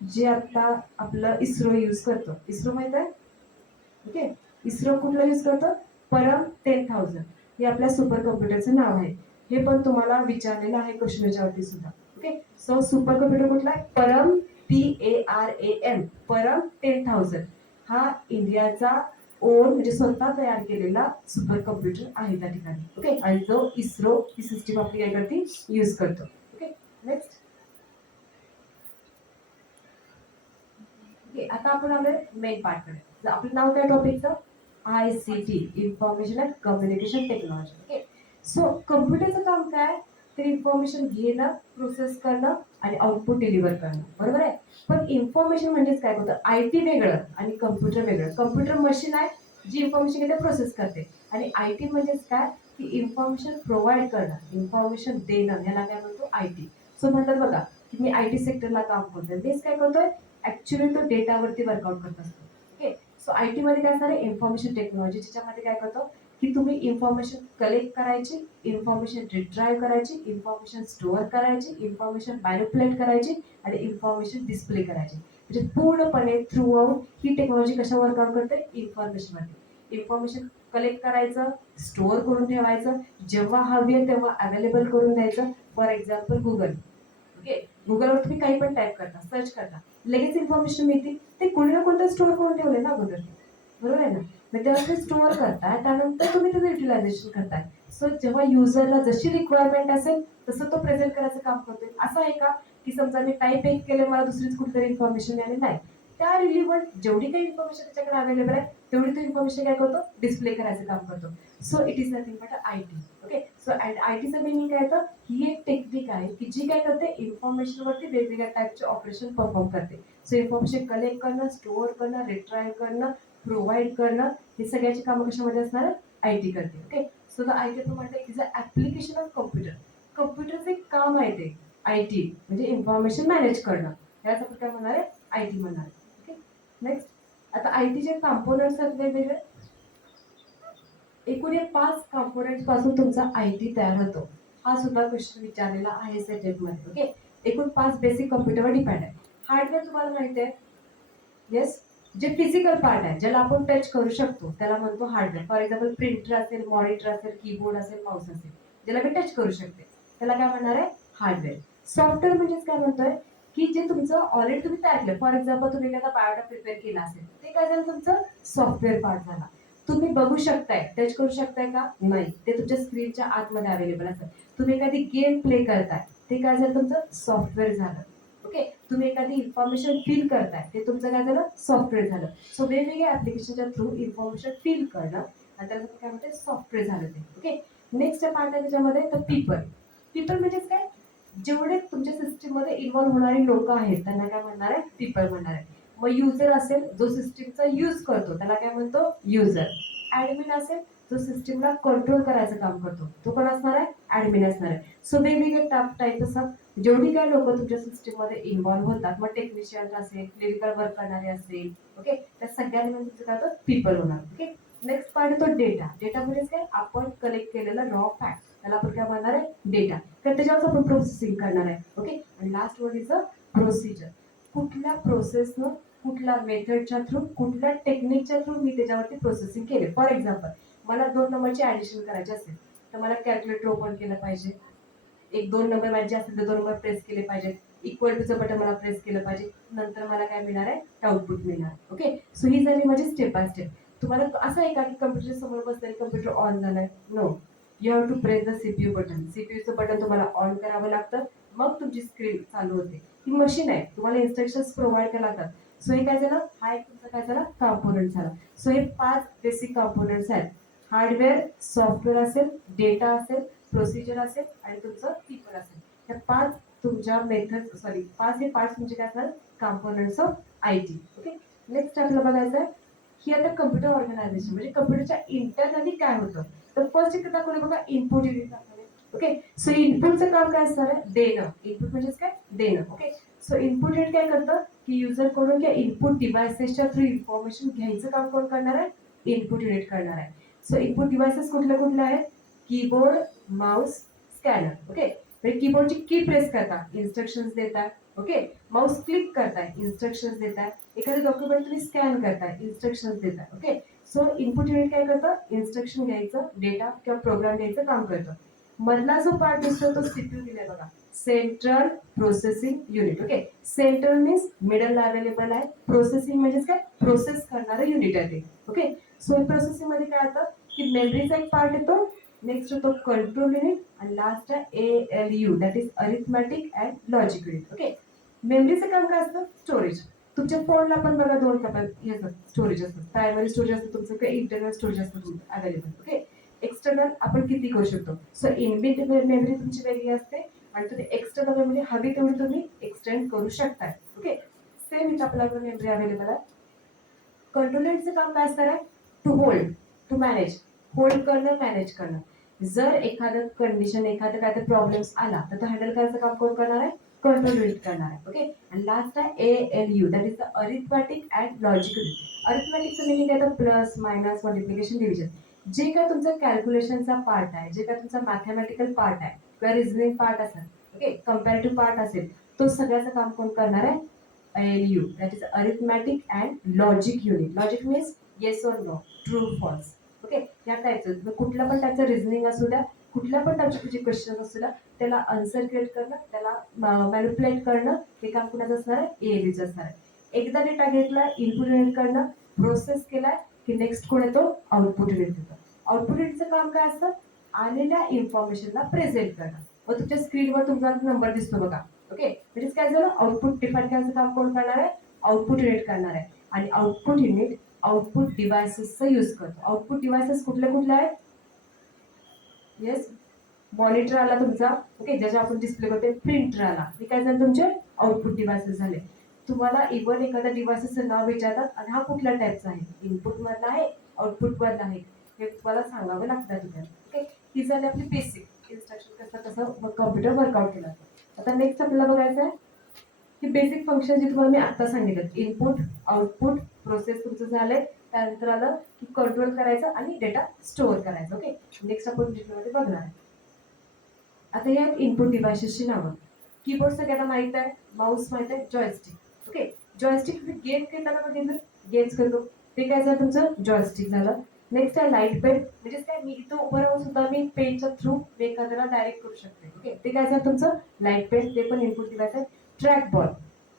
जे आता आपलं इस्रो यूज करतो. इस्रो माहित आहे. ओके, इस्रो कुठला यूज करतो, परम 10,000 हे आपल्या सुपर कम्प्युटरचं नाव आहे. हे पण तुम्हाला विचारलेलं आहे क्वेश्चनच्या वरती सुद्धा. ओके, सो सुपर कम्प्युटर कुठला आहे, परम, PARAM, परम 10,000 हा इंडियाचा ओन म्हणजे स्वतः तयार केलेला सुपर कम्प्युटर आहे त्या ठिकाणी. ओके, आणि जो इस्रो ही सिस्टीम आपली काय करते यूज करतो. Okay, next. ओके, आता आपण आलोय मेन पार्टकडे. आपलं नाव काय टॉपिकचं, ICT, information and communication technology. Okay, so कम्प्युटरचं काम काय, तर इन्फॉर्मेशन घेणं, प्रोसेस करणं आणि आउटपुट डिलिव्हर करणं, बरोबर आहे. पण इन्फॉर्मेशन म्हणजेच काय होतं, IT वेगळं आणि कम्प्युटर वेगळं. कम्प्युटर मशीन आहे जी इन्फॉर्मेशन घेते प्रोसेस करते, आणि IT म्हणजेच काय की इन्फॉर्मेशन प्रोव्हाइड करणं, इन्फॉर्मेशन देणं, याला काय म्हणतो IT. सो म्हणतात बघा की मी IT सेक्टरला काम करतोय, मीच काय करतोय ऍक्च्युली तो डेटावरती वर्कआउट करत असतो. ओके, सो IT मध्ये काय असणार आहे, इन्फॉर्मेशन टेक्नॉलॉजी, ज्याच्यामध्ये काय करतो की तुम्ही इन्फॉर्मेशन कलेक्ट करायची, इन्फॉर्मेशन रिट्राईव्ह करायची, इन्फॉर्मेशन स्टोअर करायची, इन्फॉर्मेशन मॅनिपुलेट करायची आणि इन्फॉर्मेशन डिस्प्ले करायची. म्हणजे पूर्णपणे थ्रू आउट ही टेक्नॉलॉजी कशा वर्कआउट करते, इन्फॉर्मेशनमध्ये. इन्फॉर्मेशन कलेक्ट करायचं, स्टोअर करून ठेवायचं, जेव्हा हवी आहे तेव्हा अवेलेबल करून द्यायचं. For example Google. ओके, गुगलवर तुम्ही काही पण टाईप करता, सर्च करता, लगेच इन्फॉर्मेशन मिळते. ते कोणी ना कोणतं स्टोअर करून ठेवले ना अगोदर, बरोबर आहे ना. मग तेव्हा ते स्टोअर करताय, त्यानंतर तुम्ही त्याचं युटिलायझेशन करताय. सो जेव्हा युजरला जशी रिक्वायरमेंट असेल तसं तो प्रेझेंट करायचं काम करतोय. असं आहे का की समजा मी टाईप एक केले, मला दुसरीच कुठेतरी इन्फॉर्मेशन मिळाली, नाही. त्या रिलिव्हंट जेवढी काही इन्फॉर्मेशन त्याच्याकडे अवेलेबल आहे तेवढी तो इन्फॉर्मेशन काय करतो, डिस्प्ले करायचं काम करतो. So it is nothing but IT. Okay, so ITचं मिनिंग काय येतं, ही एक टेक्निक आहे की जी काय करते, इन्फॉर्मेशन वरती वेगवेगळ्या टाईपचे ऑपरेशन परफॉर्म करते. सो इन्फॉर्मेशन कलेक्ट करणं, स्टोअर करणं, रिट्राईव्ह करणं, प्रोव्हाइड करणं, हे सगळ्याची कामं कशामध्ये असणार आहे, IT करते. ओके, सो द IT आपण म्हणतो is a application of computer. कम्प्युटरचं एक काम आहे ते IT, म्हणजे इन्फॉर्मेशन मॅनेज करणं, याच आपण काय म्हणणार आहे, IT म्हणणार आहे. Okay, next. आता ITचे कॉम्पोनंट्स आहेत वेगवेगळे. एकूण या 5 कॉम्पोनंट्स पासून तुमचा IT तयार होतो. हा सुद्धा क्वेश्चन विचारलेला आहे सेट मध्ये. ओके, एकूण 5 बेसिक कम्प्युटरवर डिपेंड आहे. हार्डवेअर तुम्हाला माहिती आहे, येस, जे फिजिकल पार्ट आहे ज्याला आपण टच करू शकतो त्याला म्हणतो हार्डवेअर. फॉर एक्झाम्पल प्रिंटर असेल, मॉनिटर असेल, कीबोर्ड असेल, माऊस असेल, ज्याला मी टच करू शकते त्याला काय म्हणणार आहे, हार्डवेअर. सॉफ्टवेअर म्हणजेच काय म्हणतोय की जे तुमचं ऑलरेडी तुम्ही तयार केलं. फॉर एक्झाम्पल तुम्ही एखादा बायोडा प्रिपेअर केला असेल, ते काय झालं, तुमचं सॉफ्टवेअर पार्ट झाला. तुम्ही बघू शकताय, टच करू शकताय का, नाही, ते तुमच्या स्क्रीनच्या आतमध्ये अवेलेबल असतं. तुम्ही एखादी गेम प्ले करताय, ते काय झालं, तुमचं सॉफ्टवेअर झालं. ओके, तुम्ही एखादी इन्फॉर्मेशन फील करताय, ते तुमचं काय झालं, सॉफ्टवेअर झालं. सो वेगवेगळ्या ऍप्लिकेशनच्या थ्रू इन्फॉर्मेशन फील करणं आणि त्याला काय म्हणते, सॉफ्टवेअर झालं ते. ओके, नेक्स्ट पार्ट आहे त्याच्यामध्ये तर पीपल. पीपल म्हणजेच काय, जेवढे तुमच्या सिस्टीम मध्ये इन्व्हॉल्व्ह होणारी लोक आहेत त्यांना काय म्हणणार आहे, पीपल म्हणणार आहे. मग युजर असेल जो सिस्टीमचा यूज करतो त्याला काय म्हणतो, युजर. ऍडमिन असेल जो सिस्टीमला कंट्रोल करायचं काम करतो, तो कोण असणार आहे, ऍडमिन असणार आहे. सो वेगवेगळे टाईप असतात. जेवढी काही लोक तुमच्या सिस्टीम मध्ये इन्व्हॉल्व्ह होतात, मग टेक्निशियन असेल, क्लिनिकल वर्क करणारे असेल, ओके, त्या सगळ्यांनी तुमचं काय होतं, पीपल होणार. ओके, नेक्स्ट पार्ट आहे तो डेटा. डेटा म्हणजे काय, आपण कलेक्ट केलेला रॉ फॅक्ट, त्याला आपण काय म्हणणार आहे, डेटा. तर त्याच्यावर आपण प्रोसेसिंग करणार आहे. ओके, आणि last one is a procedure. कुठल्या प्रोसेसनं, कुठल्या मेथडच्या थ्रू, कुठल्या टेक्निकच्या थ्रू मी त्याच्यावरती प्रोसेसिंग केले. फॉर एक्झाम्पल मला 2 नंबरची ऍडिशन करायची असेल तर मला कॅल्क्युलेटर ओपन केलं पाहिजे. एक 2 नंबर माझे असतील तर 2 नंबर प्रेस केले पाहिजे. इक्वल टूचं बटन मला प्रेस केलं पाहिजे. नंतर मला काय मिळणार आहे, आउटपुट मिळणार. ओके, सो ही झाली माझी स्टेप बाय स्टेप. तुम्हाला असं आहे का की कम्प्युटर समोर बसलेलं कम्प्युटर ऑन झालाय, no, you have to press the CPU button. CPUचं बटन तुम्हाला ऑन करावं लागतं, मग तुमची स्क्रीन चालू होते. ही मशीन आहे, तुम्हाला इन्स्ट्रक्शन्स प्रोव्हाइड करायला लागतात. सो हे काय झालं, हा एक तुमचा काय झाला कॉम्पोनंट झाला. सो हे 5 बेसिक कॉम्पोनंट्स आहेत. हार्डवेअर, सॉफ्टवेअर असेल, डेटा असेल, प्रोसिजर असेल आणि तुमचं पीपल असेल. या 5 तुमच्या मेथड सॉरी 5 हे पार्ट्स म्हणजे काय असतात components of IT. Okay. Next आपल्याला बघायचं आहे की आता कम्प्युटर ऑर्गनायझेशन म्हणजे कम्प्युटरच्या इंटरनली काय होतं. तर फर्स्ट एक दाखवलं बघा इनपुट युनिट दाखवले. ओके. सो इनपुटचं काम काय असणार आहे, देणं. इनपुट म्हणजेच काय, देणं. ओके. सो इनपुट युनिट काय करतं की युजर कडून किंवा इनपुट डिव्हाइसेसच्या थ्रू इन्फॉर्मेशन घ्यायचं काम कोण करणार आहे, इनपुट युनिट करणार आहे. सो इनपुट डिव्हाइसेस कुठले कुठले आहेत, कीबोर्ड, माउस, स्कॅनर. ओके. म्हणजे कीबोर्डची की प्रेस करता इन्स्ट्रक्शन्स देतात. ओके. माउस क्लिक करताय इन्स्ट्रक्शन्स देतात. एखादं डॉक्युमेंट तुम्ही स्कॅन करताय इन्स्ट्रक्शन्स देतात. ओके. सो इनपुट युनिट काय करतं, इन्स्ट्रक्शन घ्यायचं, डेटा किंवा प्रोग्राम घ्यायचं काम करतं. मधला जो पार्ट दिसतो तो सीपीयू दिलाय बघा, central processing unit. Okay. Central means middle available आहे. प्रोसेसिंग म्हणजेच काय, प्रोसेस करणारं युनिट आहे ते. ओके. सो प्रोसेसिंग मध्ये काय होतं की मेमरीचा एक पार्ट येतो, नेक्स्ट होतो कंट्रोल युनिट आणि लास्ट आहे ALU that is arithmetic and logic unit. Okay. मेमरीचं काम काय असतं, स्टोरेज. तुमच्या फोनला पण बघा 2 प्रकार स्टोरेज असतं. प्रायमरी स्टोरेज असतं तुमचं किंवा इंटरनल स्टोरेज असतं तुमचं अवेलेबल. ओके. एक्सटर्नल आपण किती करू शकतो. सो इनबिल्ट मेमरी तुमची वेगळी असते आणि तुम्ही एक्सटर्नल मेमरी हवी तेवढी तुम्ही एक्सटेंड करू शकताय. ओके. सेम इथं आपल्याकडे मेमरी अवेलेबल आहे. कंट्रोलरचं काम काय असणार आहे, to hold, to manage. Hold करणं, मॅनेज करणं. जर एखादं कंडिशन एखादं काय तर प्रॉब्लेम्स आला तर तो हँडल करायचं काम कोण करणार आहे, कंट्रोल युनिट करणार आहे. ओके. आणि लास्ट आहे ALU that is the arithmetic and logic unit. अरिथमॅटिकचं मिनिंग आहे प्लस, मायनस, मल्टिप्लिकेशन, डिव्हिजन. जे काय तुमचा कॅल्क्युलेशनचा पार्ट आहे, जे काय तुमचा मॅथमॅटिकल पार्ट आहे किंवा रिझनिंग पार्ट असेल, ओके, कम्पॅरेटिव्ह पार्ट असेल, तो सगळ्याचं काम कोण करणार आहे, ALU that is arithmetic and logic unit. Logic means yes or no, true, false. Okay. या टाईपचं कुठल्या पण टाईपचं रिझनिंग असू द्या, कुठल्या पण टाईपचे तुझे क्वेश्चन असू द्या, त्याला आन्सर क्रिएट करणं, त्याला मॅनिप्युलेट करणं, हे काम कुणाचं असणार आहे, ALUचं असणार आहे. एकदा डेटा घेतला, इनपुट युनिट करणं, प्रोसेस केलाय की नेक्स्ट कोण येतो, आउटपुट युनिट येतो. आउटपुट युनिटचं काम काय असतं, आलेल्या इन्फॉर्मेशनला प्रेझेंट करणं. मग तुमच्या स्क्रीनवर तुमचा नंबर दिसतो बघा. ओके. म्हणजे काय झालं, आउटपुट डिफाईन करायचं काम कोण करणार आहे, आउटपुट युनिट करणार आहे. आणि आउटपुट युनिट आउटपुट डिव्हाइसेसचा यूज करतो. आउटपुट डिव्हाइसेस कुठले कुठले आहेत, येस, मॉनिटर आला तुमचा. ओके. ज्याच्या आपण डिस्प्ले करतो, प्रिंटर आला. हे काय झालं, तुमचे आउटपुट डिव्हाइसेस झाले. तुम्हाला इव्हन एखाद्या डिव्हाइसेसचं नाव विचारतात आणि हा कुठल्या टाईपचा आहे, इनपुट मधला आहे, आउटपुट मधला आहे, हे तुम्हाला सांगावं लागतं तिथे. ओके. ही झाली आपली बेसिक इन्स्ट्रक्शन कसं कम्प्युटर वर्कआउट केला. आता नेक्स्ट आपल्याला बघायचं आहे की बेसिक फंक्शन जे तुम्हाला मी आता सांगितलं, इनपुट, आउटपुट, प्रोसेस तुमचं झालंय. त्यानंतर आलं की कंट्रोल करायचं आणि डेटा स्टोअर करायचं. ओके. नेक्स्ट आपण डिटेलमध्ये बघणार आहे. आता या इनपुट डिव्हाइसेसची नावं. कीबोर्ड सगळ्यांना माहित आहे, माऊस माहित आहे, जॉयस्टिक. ओके. जॉयस्टिक तुम्ही गेम खेळताना बघितलं, गेम्स खेळतो, ते काय झालं तुमचं जॉयस्टिक झालं. नेक्स्ट आहे लाईट पेन, म्हणजे काय मी इथं उभं राहून सुद्धा मी पेनच्या थ्रू एखाद्याला डायरेक्ट करू शकते. ओके. ते काय झालं तुमचं लाईट पेन, ते पण इनपुट डिव्हाइस आहे. ट्रॅक बॉल,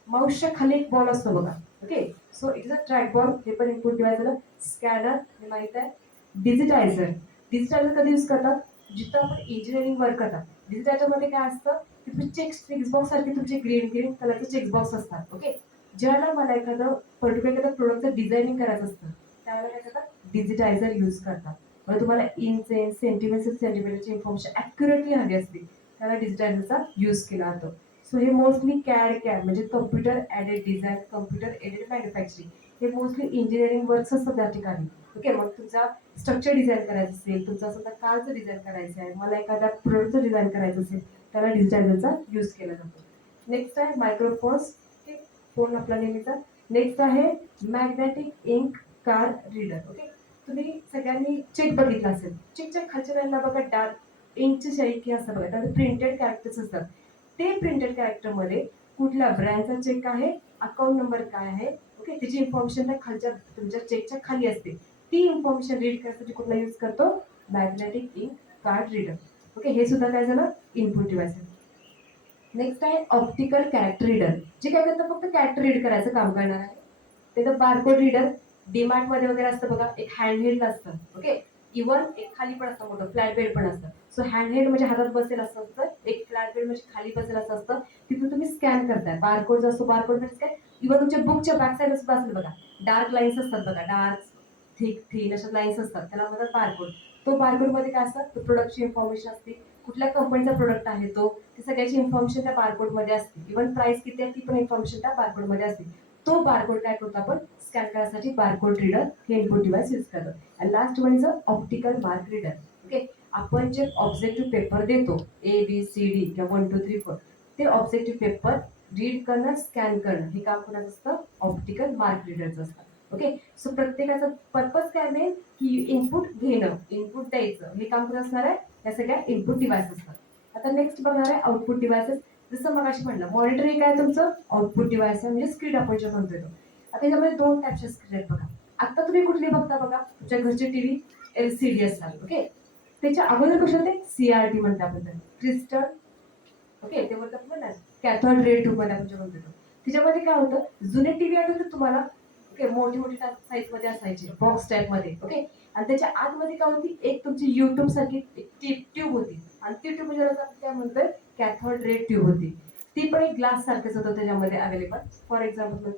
माऊसच्या खाली एक बॉल असतो बघा. Okay. So it is a track ball, हे पण इनपुट डिव्हाइस झालं. स्कॅनर हे माहित आहे. डिजिटायझर, डिजिटायझर कधी यूज करतात, जिथं आपण इंजिनिअरिंग वर्क करतात. डिजिटायझर मध्ये काय असतं की तुम्ही चेक्स बॉक्स सारखे तुमचे ग्रीन ग्रीन कलरचे चेक्स बॉक्स असतात. ओके. ज्याला मला एखादं पर्टिक्युलर एखाद्या प्रोडक्टचं डिझायनिंग करायचं असतं, त्यावेळेला काय करतात, डिजिटायझर यूज करतात. मग तुम्हाला इंच, सेंटीमीटरची इन्फॉर्मेशन ॲक्युरेटली हवी असते, त्याला डिजिटायझरचा यूज केला जातो. सो हे मोस्टली कॅड म्हणजे computer aided design, computer aided manufacturing, हे मोस्टली इंजिनिअरिंग वर्क्स असतात त्या ठिकाणी. ओके. मग तुमचा स्ट्रक्चर डिझाईन करायचं असेल, तुमचा स्वतः कारचं डिझाईन करायचं आहे, मला एखाद्या प्रोडक्टचं डिझाईन करायचं असेल, त्याला डिजिटायझरचा यूज केला जातो. नेक्स्ट आहे मायक्रोफोन्स, फोन आपला नेहमीचा. नेक्स्ट आहे magnetic ink card reader. Okay. तुम्ही सगळ्यांनी चेक बघितला असेल, चेकच्या खालच्या लाईनला बघा डार्क इंकची शाई की असं बघा, त्यामध्ये प्रिंटेड कॅरेक्टर्स असतात. ते प्रिंटेड कॅरेक्टरमध्ये कुठल्या ब्रँडचा चेक आहे, अकाउंट नंबर काय आहे, ओके, त्याची इन्फॉर्मेशन त्या खालच्या तुमच्या चेकच्या खाली असते. ती इन्फॉर्मेशन रीड करण्यासाठी कुठला यूज करतो, magnetic ink card reader. Okay. हे सुद्धा काय झालं, इनपुट डिव्हाइस आहे. नेक्स्ट आहे ऑप्टिकल कॅरेक्टर रीडर, जे काय करतं फक्त कॅरेक्टर रीड करायचं काम करणार आहे. ते तर बारकोड रीडर, डीमार्ट मध्ये वगैरे असतं बघा, एक हँडहेल्ड असतं. ओके. इव्हन एक खाली पण असतं मोठं फ्लॅट बेड पण असतं. सो हँडहेल्ड म्हणजे हातात बसेल असं असतं, एक फ्लॅट बेड म्हणजे खाली बसेल असं असतं. तिथून तुम्ही स्कॅन करताय, बारकोड असतो, बारकोड म्हणजे काय, इव्हन तुमच्या बुकच्या बॅक साईड सुद्धा असेल बघा, डार्क लाईन्स असतात बघा, डार्क थिक थिन अशा लाईन्स असतात, त्याला म्हणतात बारकोड. तो बारकोड मध्ये काय असतं, प्रोडक्टची इन्फॉर्मेशन असते, कुठल्या कंपनीचा प्रोडक्ट आहे तो, ती सगळ्याची इन्फॉर्मेशन त्या बारकोड मध्ये असते. इव्हन प्राइस किती आहे ती पण इन्फॉर्मेशन त्या बारकोड मध्ये असते. तो बारकोड काय करतो आपण, स्कॅन करण्यासाठी बारकोड रीडर हे इनपुट डिव्हाइस यूज करतो. आणि last one is a optical mark reader. Okay, आपण जे ऑब्जेक्टिव्ह पेपर देतो, ABCD किंवा 1 2 3 4, ते ऑब्जेक्टिव्ह पेपर रीड करणं, स्कॅन करणं, हे काम कोणाचं असतं, ऑप्टिकल मार्क रीडरचं असतं. ओके, सो प्रत्येकाचा पर्पज काय नाही की इनपुट घेणं, इनपुट द्यायचं, हे काम करत असणार आहे या सगळ्या इनपुट डिव्हाइस असतात. आता नेक्स्ट बघणार आहे आउटपुट डिव्हाइसेस. जसं मग अशी म्हणलं, मॉनिटर हे काय तुमचं आउटपुट डिव्हाइस आहे, म्हणजे स्क्रीन आपण जे म्हणतोय तो. आता याच्यामध्ये दोन टाईपच्या स्क्रीन आहेत बघा. आता तुम्ही कुठली बघता बघा, तुमच्या घरचे टीव्ही LCD असतात. ओके, त्याच्या अगोदर कसे होते, CRT म्हणतो आपण त्याला, क्रिस्टल. ओके, ते म्हणतात ना कॅथोड रे ट्यूब मध्ये आपण जे म्हणतो तो. त्याच्यामध्ये काय होतं, जुने टीव्ही आठवतात तुम्हाला, ओके, मोठी मोठी साईज मध्ये असायची, बॉक्स टाईप मध्ये. ओके, आणि त्याच्या आतमध्ये काय होती, एक तुमची युट्यूब सारखी एक ट्यूब होती, आणि ती ट्यूब म्हणजे आपण काय म्हणतोय, कॅथोड रे ट्यूब होती. ती पण एक ग्लास सारखंच होतं त्याच्यामध्ये अवेलेबल. फॉर एक्झाम्पल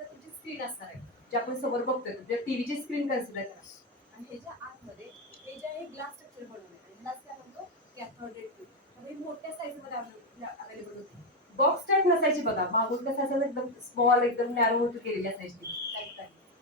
तुमची स्क्रीन असणार आहे, जे आपण समोर बघतोय, तुमच्या टीव्हीची स्क्रीन कन्सिडर करा. आणि ह्याच्या आतमध्ये हे जे आहे ग्लास स्ट्रक्चर बनवलं आहे, ग्लास काय म्हणतो, कॅथोड रे ट्यूब. म्हणजे मोठ्या साईज मध्ये अवेलेबल होती. बॉक्स टाईप नसायची बघा, मागून कसं असायचं, एकदम स्मॉल, एकदम नॅरो होत केलेली असायची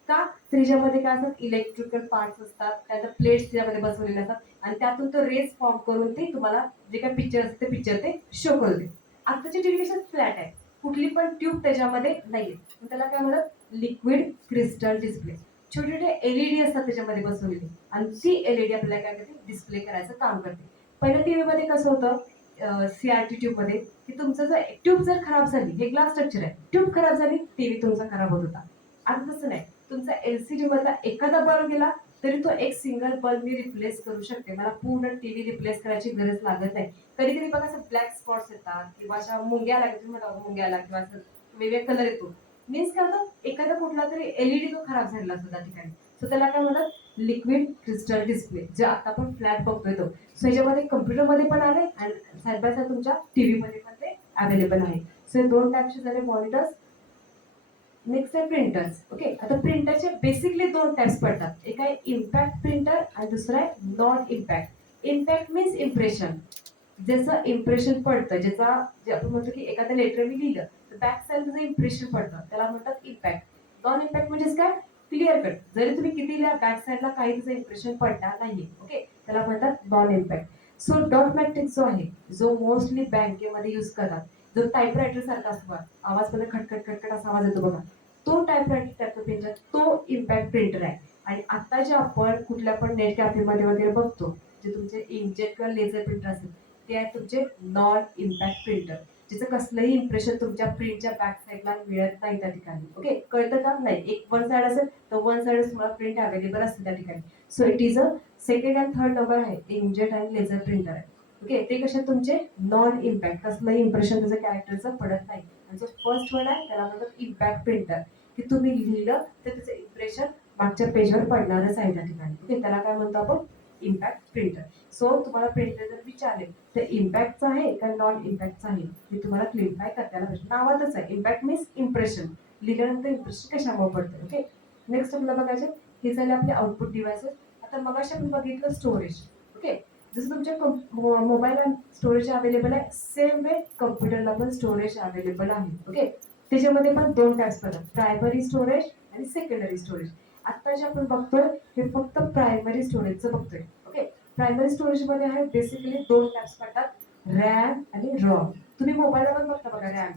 का, त्याच्यामध्ये काय असतात, इलेक्ट्रिकल पार्ट्स असतात, त्याच्या प्लेट्स त्याच्यामध्ये बसवलेले असतात, आणि त्यातून तो रेस फॉर्म करून ते तुम्हाला जे काही पिक्चर असते ते पिक्चर ते शो करते. आताची टेलिव्हिजन फ्लॅट आहे, कुठली पण ट्यूब त्याच्यामध्ये नाहीये, त्याला काय म्हणतात, लिक्विड क्रिस्टल डिस्प्ले. छोटे छोटे LED असतात त्याच्यामध्ये बसवलेली, आणि ती LED आपल्याला काय करते, डिस्प्ले करायचं काम करते. पहिल्या टीव्ही मध्ये कसं होतं, CRT ट्यूब मध्ये, की तुमचं जर ट्यूब जर खराब झाली, हे ग्लास स्ट्रक्चर आहे, ट्यूब खराब झाली, टीव्ही तुमचा खराब होत होता. आता तसं नाही, तुमचा LCD मधला एखादा बल्ब गेला तरी तो एक सिंगल बल्ब मी रिप्लेस करू शकते, मला पूर्ण टीव्ही रिप्लेस करायची गरज लागत नाही. कधी कधी बघा असं ब्लॅक स्पॉट्स येतात, किंवा अशा मुंग्या लागतात, तुम्ही म्हणा मुंग्या आला, किंवा असं वेगवेगळा कलर येतो, मीन्स काय होतं, एखादा कुठला तरी LED तो खराब झालेला असतो त्या ठिकाणी. सो त्याला काय म्हणतात, लिक्विड क्रिस्टल डिस्प्ले, जे आता आपण फ्लॅट बघतोय तो. सो याच्यामध्ये कम्प्युटरमध्ये पण आले, आणि साईड बाय साईड तुमच्या टीव्ही मध्ये पण ते अवेलेबल आहे. सो हे दोन टाईपचे झाले मॉनिटर्स. नेक्स्ट आहे प्रिंटर्स. ओके, आता प्रिंटरचे बेसिकली दोन टाइप्स पडतात, एक आहे इम्पॅक्ट प्रिंटर आणि दुसरं आहे non impact. Impact means impression, ज्याचं इम्प्रेशन पडतं, ज्याचा, जे आपण म्हणतो की एखाद्या लेटर मी लिहिलं तर बॅक साईड त्याचं इम्प्रेशन पडतं, त्याला म्हणतात इम्पॅक्ट. नॉन इम्पॅक्ट म्हणजे काय, क्लिअर कट, जरी तुम्ही किती लिहा बॅक साईडला काही त्याचं इम्प्रेशन पडणार नाहीये. ओके, त्याला म्हणतात non impact. So dot matrix जो आहे, जो मोस्टली बँकेमध्ये युज करतात, जो टाईपरायटर सारखा असतो, आवाज मध्ये खटखट खटखट असा आवाज येतो बघा, तो टाईपरायटर टाईप प्रिंटर, तो इम्पॅक्ट प्रिंटर आहे. आणि आता जे आपण कुठल्या पण नेट कॅफेमध्ये वगैरे बघतो, जे तुमचे इंकजेट किंवा लेझर प्रिंटर असेल, ते आहे तुमचे नॉन इम्पॅक्ट प्रिंटर, जिचं कसलंही इम्प्रेशन तुमच्या प्रिंटच्या बॅक साईडला मिळत नाही त्या ठिकाणी. ओके, कळतं का, नाही, एक वन साइड असेल तर वन साइड तुम्हाला प्रिंट अवेलेबल असते त्या ठिकाणी. So it is a second and third number आहे, इंकजेट आणि लेझर प्रिंटर आहे. ओके, ते कसे तुमचे नॉन इम्पॅक्ट, कसलंही इम्प्रेशन त्याचं कॅरेक्टरचं पडत नाही. आणि जो फर्स्ट वन आहे त्याला म्हणतात इम्पॅक्ट प्रिंटर, की तुम्ही लिहिलं तर त्याचं इम्प्रेशन मागच्या पेजवर पडणारच आहे त्या ठिकाणी. ओके, त्याला काय म्हणतो आपण, इम्पॅक्ट प्रिंटर. सो तुम्हाला प्रिंटर जर विचारले तर इम्पॅक्टचं आहे का नॉन इम्पॅक्टचं आहे, हे तुम्हाला क्लिअरफाय करताना पाहिजे. नावातच आहे, इम्पॅक्ट मीन्स इम्प्रेशन, लिहिल्यानंतर इम्प्रेशन कशामुळे पडतं. ओके, नेक्स्ट आपल्याला बघायचे, हे झाले आपले आउटपुट डिव्हाइसेस. आता मगाशी आपण बघितलं स्टोरेज. ओके, जसं तुमच्या मोबाईलला स्टोरेज अवेलेबल आहे, सेम वे कम्प्युटरला पण स्टोरेज अवेलेबल आहे. ओके, त्याच्यामध्ये पण दोन टाइप्स पडतात, प्रायमरी स्टोरेज आणि सेकंडरी स्टोरेज. आता जे आपण बघतोय हे फक्त प्रायमरी स्टोरेजचं बघतोय. ओके, प्रायमरी स्टोरेज मध्ये आहे बेसिकली दोन टाइप्स पडतात, रॅम आणि रॉम. तुम्ही मोबाईलला पण बघता बघा, रॅम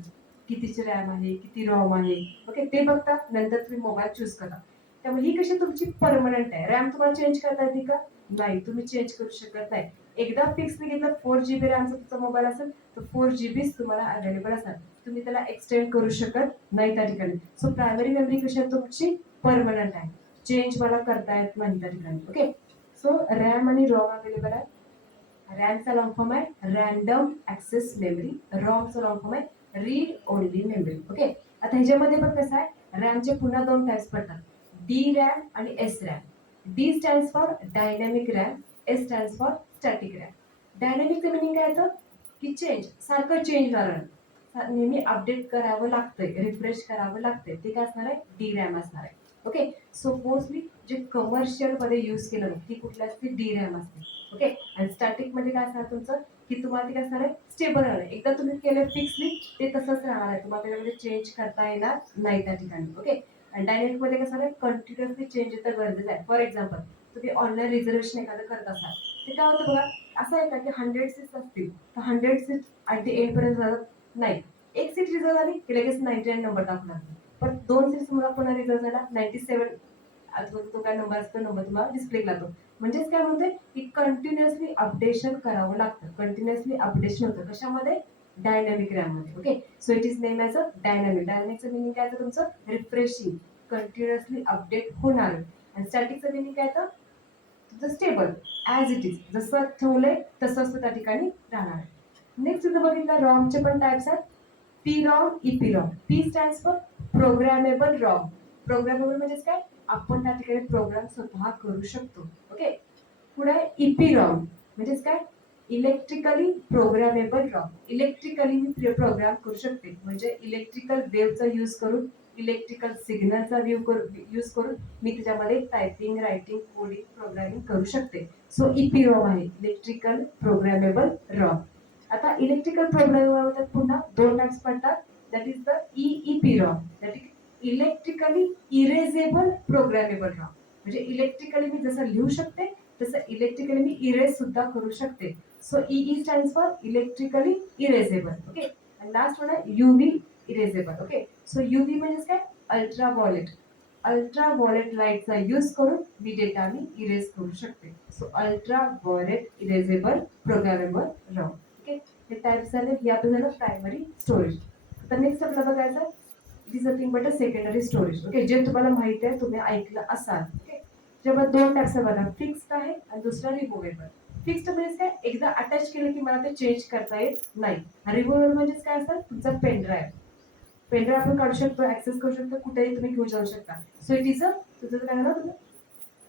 कितीची रॅम आहे, किती रॉम आहे. ओके, ते बघता, नंतर तुम्ही मोबाईल चूज करा. त्यामुळे ही कशी तुमची परमनंट आहे. रॅम तुम्हाला चेंज करता येते का, नाही, तुम्ही चेंज करू शकत नाही. एकदा फिक्स घेतलं 4 GB रॅमचा तुमचा मोबाईल असेल तर 4 GB तुम्हाला अवेलेबल असणार, तुम्ही त्याला एक्सटेंड करू शकत नाही त्या ठिकाणी. सो प्रायमरी मेमरी कशी आहे तुमची, परमनंट आहे, चेंज मला करता येत नाही त्या ठिकाणी. ओके, सो रॅम आणि रॉम अवेलेबल आहे. रॅमचा लॉंग फॉर्म आहे रॅन्डम ऍक्सेस मेमरी, रॉमचा लॉंग फॉर्म आहे रीड ओनली मेमरी. ओके, आता ह्याच्यामध्ये पण कसं आहे, रॅमचे पुन्हा दोन टाइप्स पडतात, डी रॅम आणि S RAM. D stands for dynamic RAM, S stands for static RAM. डायनॅमिकचं मिनिंग काय होतं की चेंज, सारखं चेंज होणार, नेहमी अपडेट करावं लागतंय, रिफ्रेश करावं लागतंय, ते काय असणार आहे, डी रॅम असणार आहे. ओके, सो मोस्टली जे कमर्शियल मध्ये यूज केलं जातं ती कुठली असते, डी रॅम असते. ओके, आणि स्टॅटिक मध्ये काय असणार तुमचं की तुम्हाला ते काय असणार आहे, स्टेबल राहणार आहे, एकदा तुम्ही केलं फिक्सली ते तसंच राहणार आहे, तुम्हाला त्याच्यामध्ये चेंज करता येणार नाही त्या ठिकाणी. ओके, आणि डायनॅमिक मध्ये कसं आहे, कंटिन्युअसली चेंज येतं गरजेचं आहे. फॉर एक्झाम्पल, तुम्ही ऑनलाईन रिझर्वेशन एखादं करत असाल, ते काय होतं बघा, असं आहे का की 100 सीट्स असतील तर 100 सीट ॲट द एंड पर्यंत जातात नाही, एक सीट रिझर्व झाली की लगेच 99 नंबर दाखवणार, पण 2 सीट्स मला पुन्हा रिझर्व झाला 97, तो काय नंबर असतो नंबर तुम्हाला डिस्प्ले लागतो. म्हणजेच काय म्हणते की कंटिन्युअसली अपडेशन करावं लागतं, कंटिन्युअसली अपडेशन होतं कशामध्ये, डायनॅमिक रॅम मध्ये. Okay, so it is name as a dynamic. डायनॅमिकचं मिनिंग काय तर तुमचं रिफ्रेशिंग, कंटिन्युअसली अपडेट होणार. आणि स्टॅटिकचं मिनिंग काय तर तुमचं स्टेबल, ॲज इट इज, जसं ठेवलंय तसंच त्या ठिकाणी राहणार आहे. नेक्स्ट इथं बघितलं रॉमचे पण टाइप्स आहेत, P ROM, EP ROM. P stands for programmable ROM. Programmable म्हणजेच काय, आपण त्या ठिकाणी प्रोग्राम स्वतः करू शकतो. ओके, पुढे ईपी रॉम म्हणजेच काय, इलेक्ट्रिकली प्रोग्रामेबल रॉम. इलेक्ट्रिकली मी प्रोग्राम करू शकते, म्हणजे इलेक्ट्रिकल वेव्हचा यूज करून, इलेक्ट्रिकल सिग्नलचा यूज करून मी त्याच्यामध्ये टायपिंग, रायटिंग, कोडिंग, प्रोग्रामिंग करू शकते. सो ईपी रॉम आहे इलेक्ट्रिकल प्रोग्रामेबल रॉम. आता इलेक्ट्रिकल प्रोग्रामेबल पुन्हा दोन टाइप्स पडतात, that is the EEP ROM, that is electrically erasable programmable ROM. म्हणजे इलेक्ट्रिकली मी जसं लिहू शकते तसं इलेक्ट्रिकली मी इरेज सुद्धा करू शकते. So EE stands for electrically erasable. Okay, आणि लास्ट वन आहे UV erasable. Okay, so UV म्हणजे काय, अल्ट्रा व्हायोलेट. अल्ट्रा व्हायोलेट लाईटचा यूज करून मी डेटा मी इरेज करू शकते. So ultra violet erasable programmable ROM. Okay, हे टाइप्स झाले, हे आपलं झालं प्रायमरी स्टोरेज. तर नेक्स्ट आपल्याला बघायचं it is nothing but a secondary storage. Okay, जे तुम्हाला माहिती आहे, तुम्ही ऐकलं असाल. ओके, जेव्हा दोन टाइप्स आहे बघा, फिक्स्ड आहे आणि दुसरा रिमूवेबल. फिक्स्ड म्हणजे काय, एकदा अटॅच केलं की मला ते चेंज करता येत नाही. रिमूवेबल म्हणजेच काय असतं, तुमचा पेन ड्राईव्ह, पेनड्राईव्ह आपण काढू शकतो, ऍक्सेस करू शकतो, कुठेही तुम्ही घेऊन जाऊ शकता. सो इट इज अ, तुझं काय झालं तुम्ही,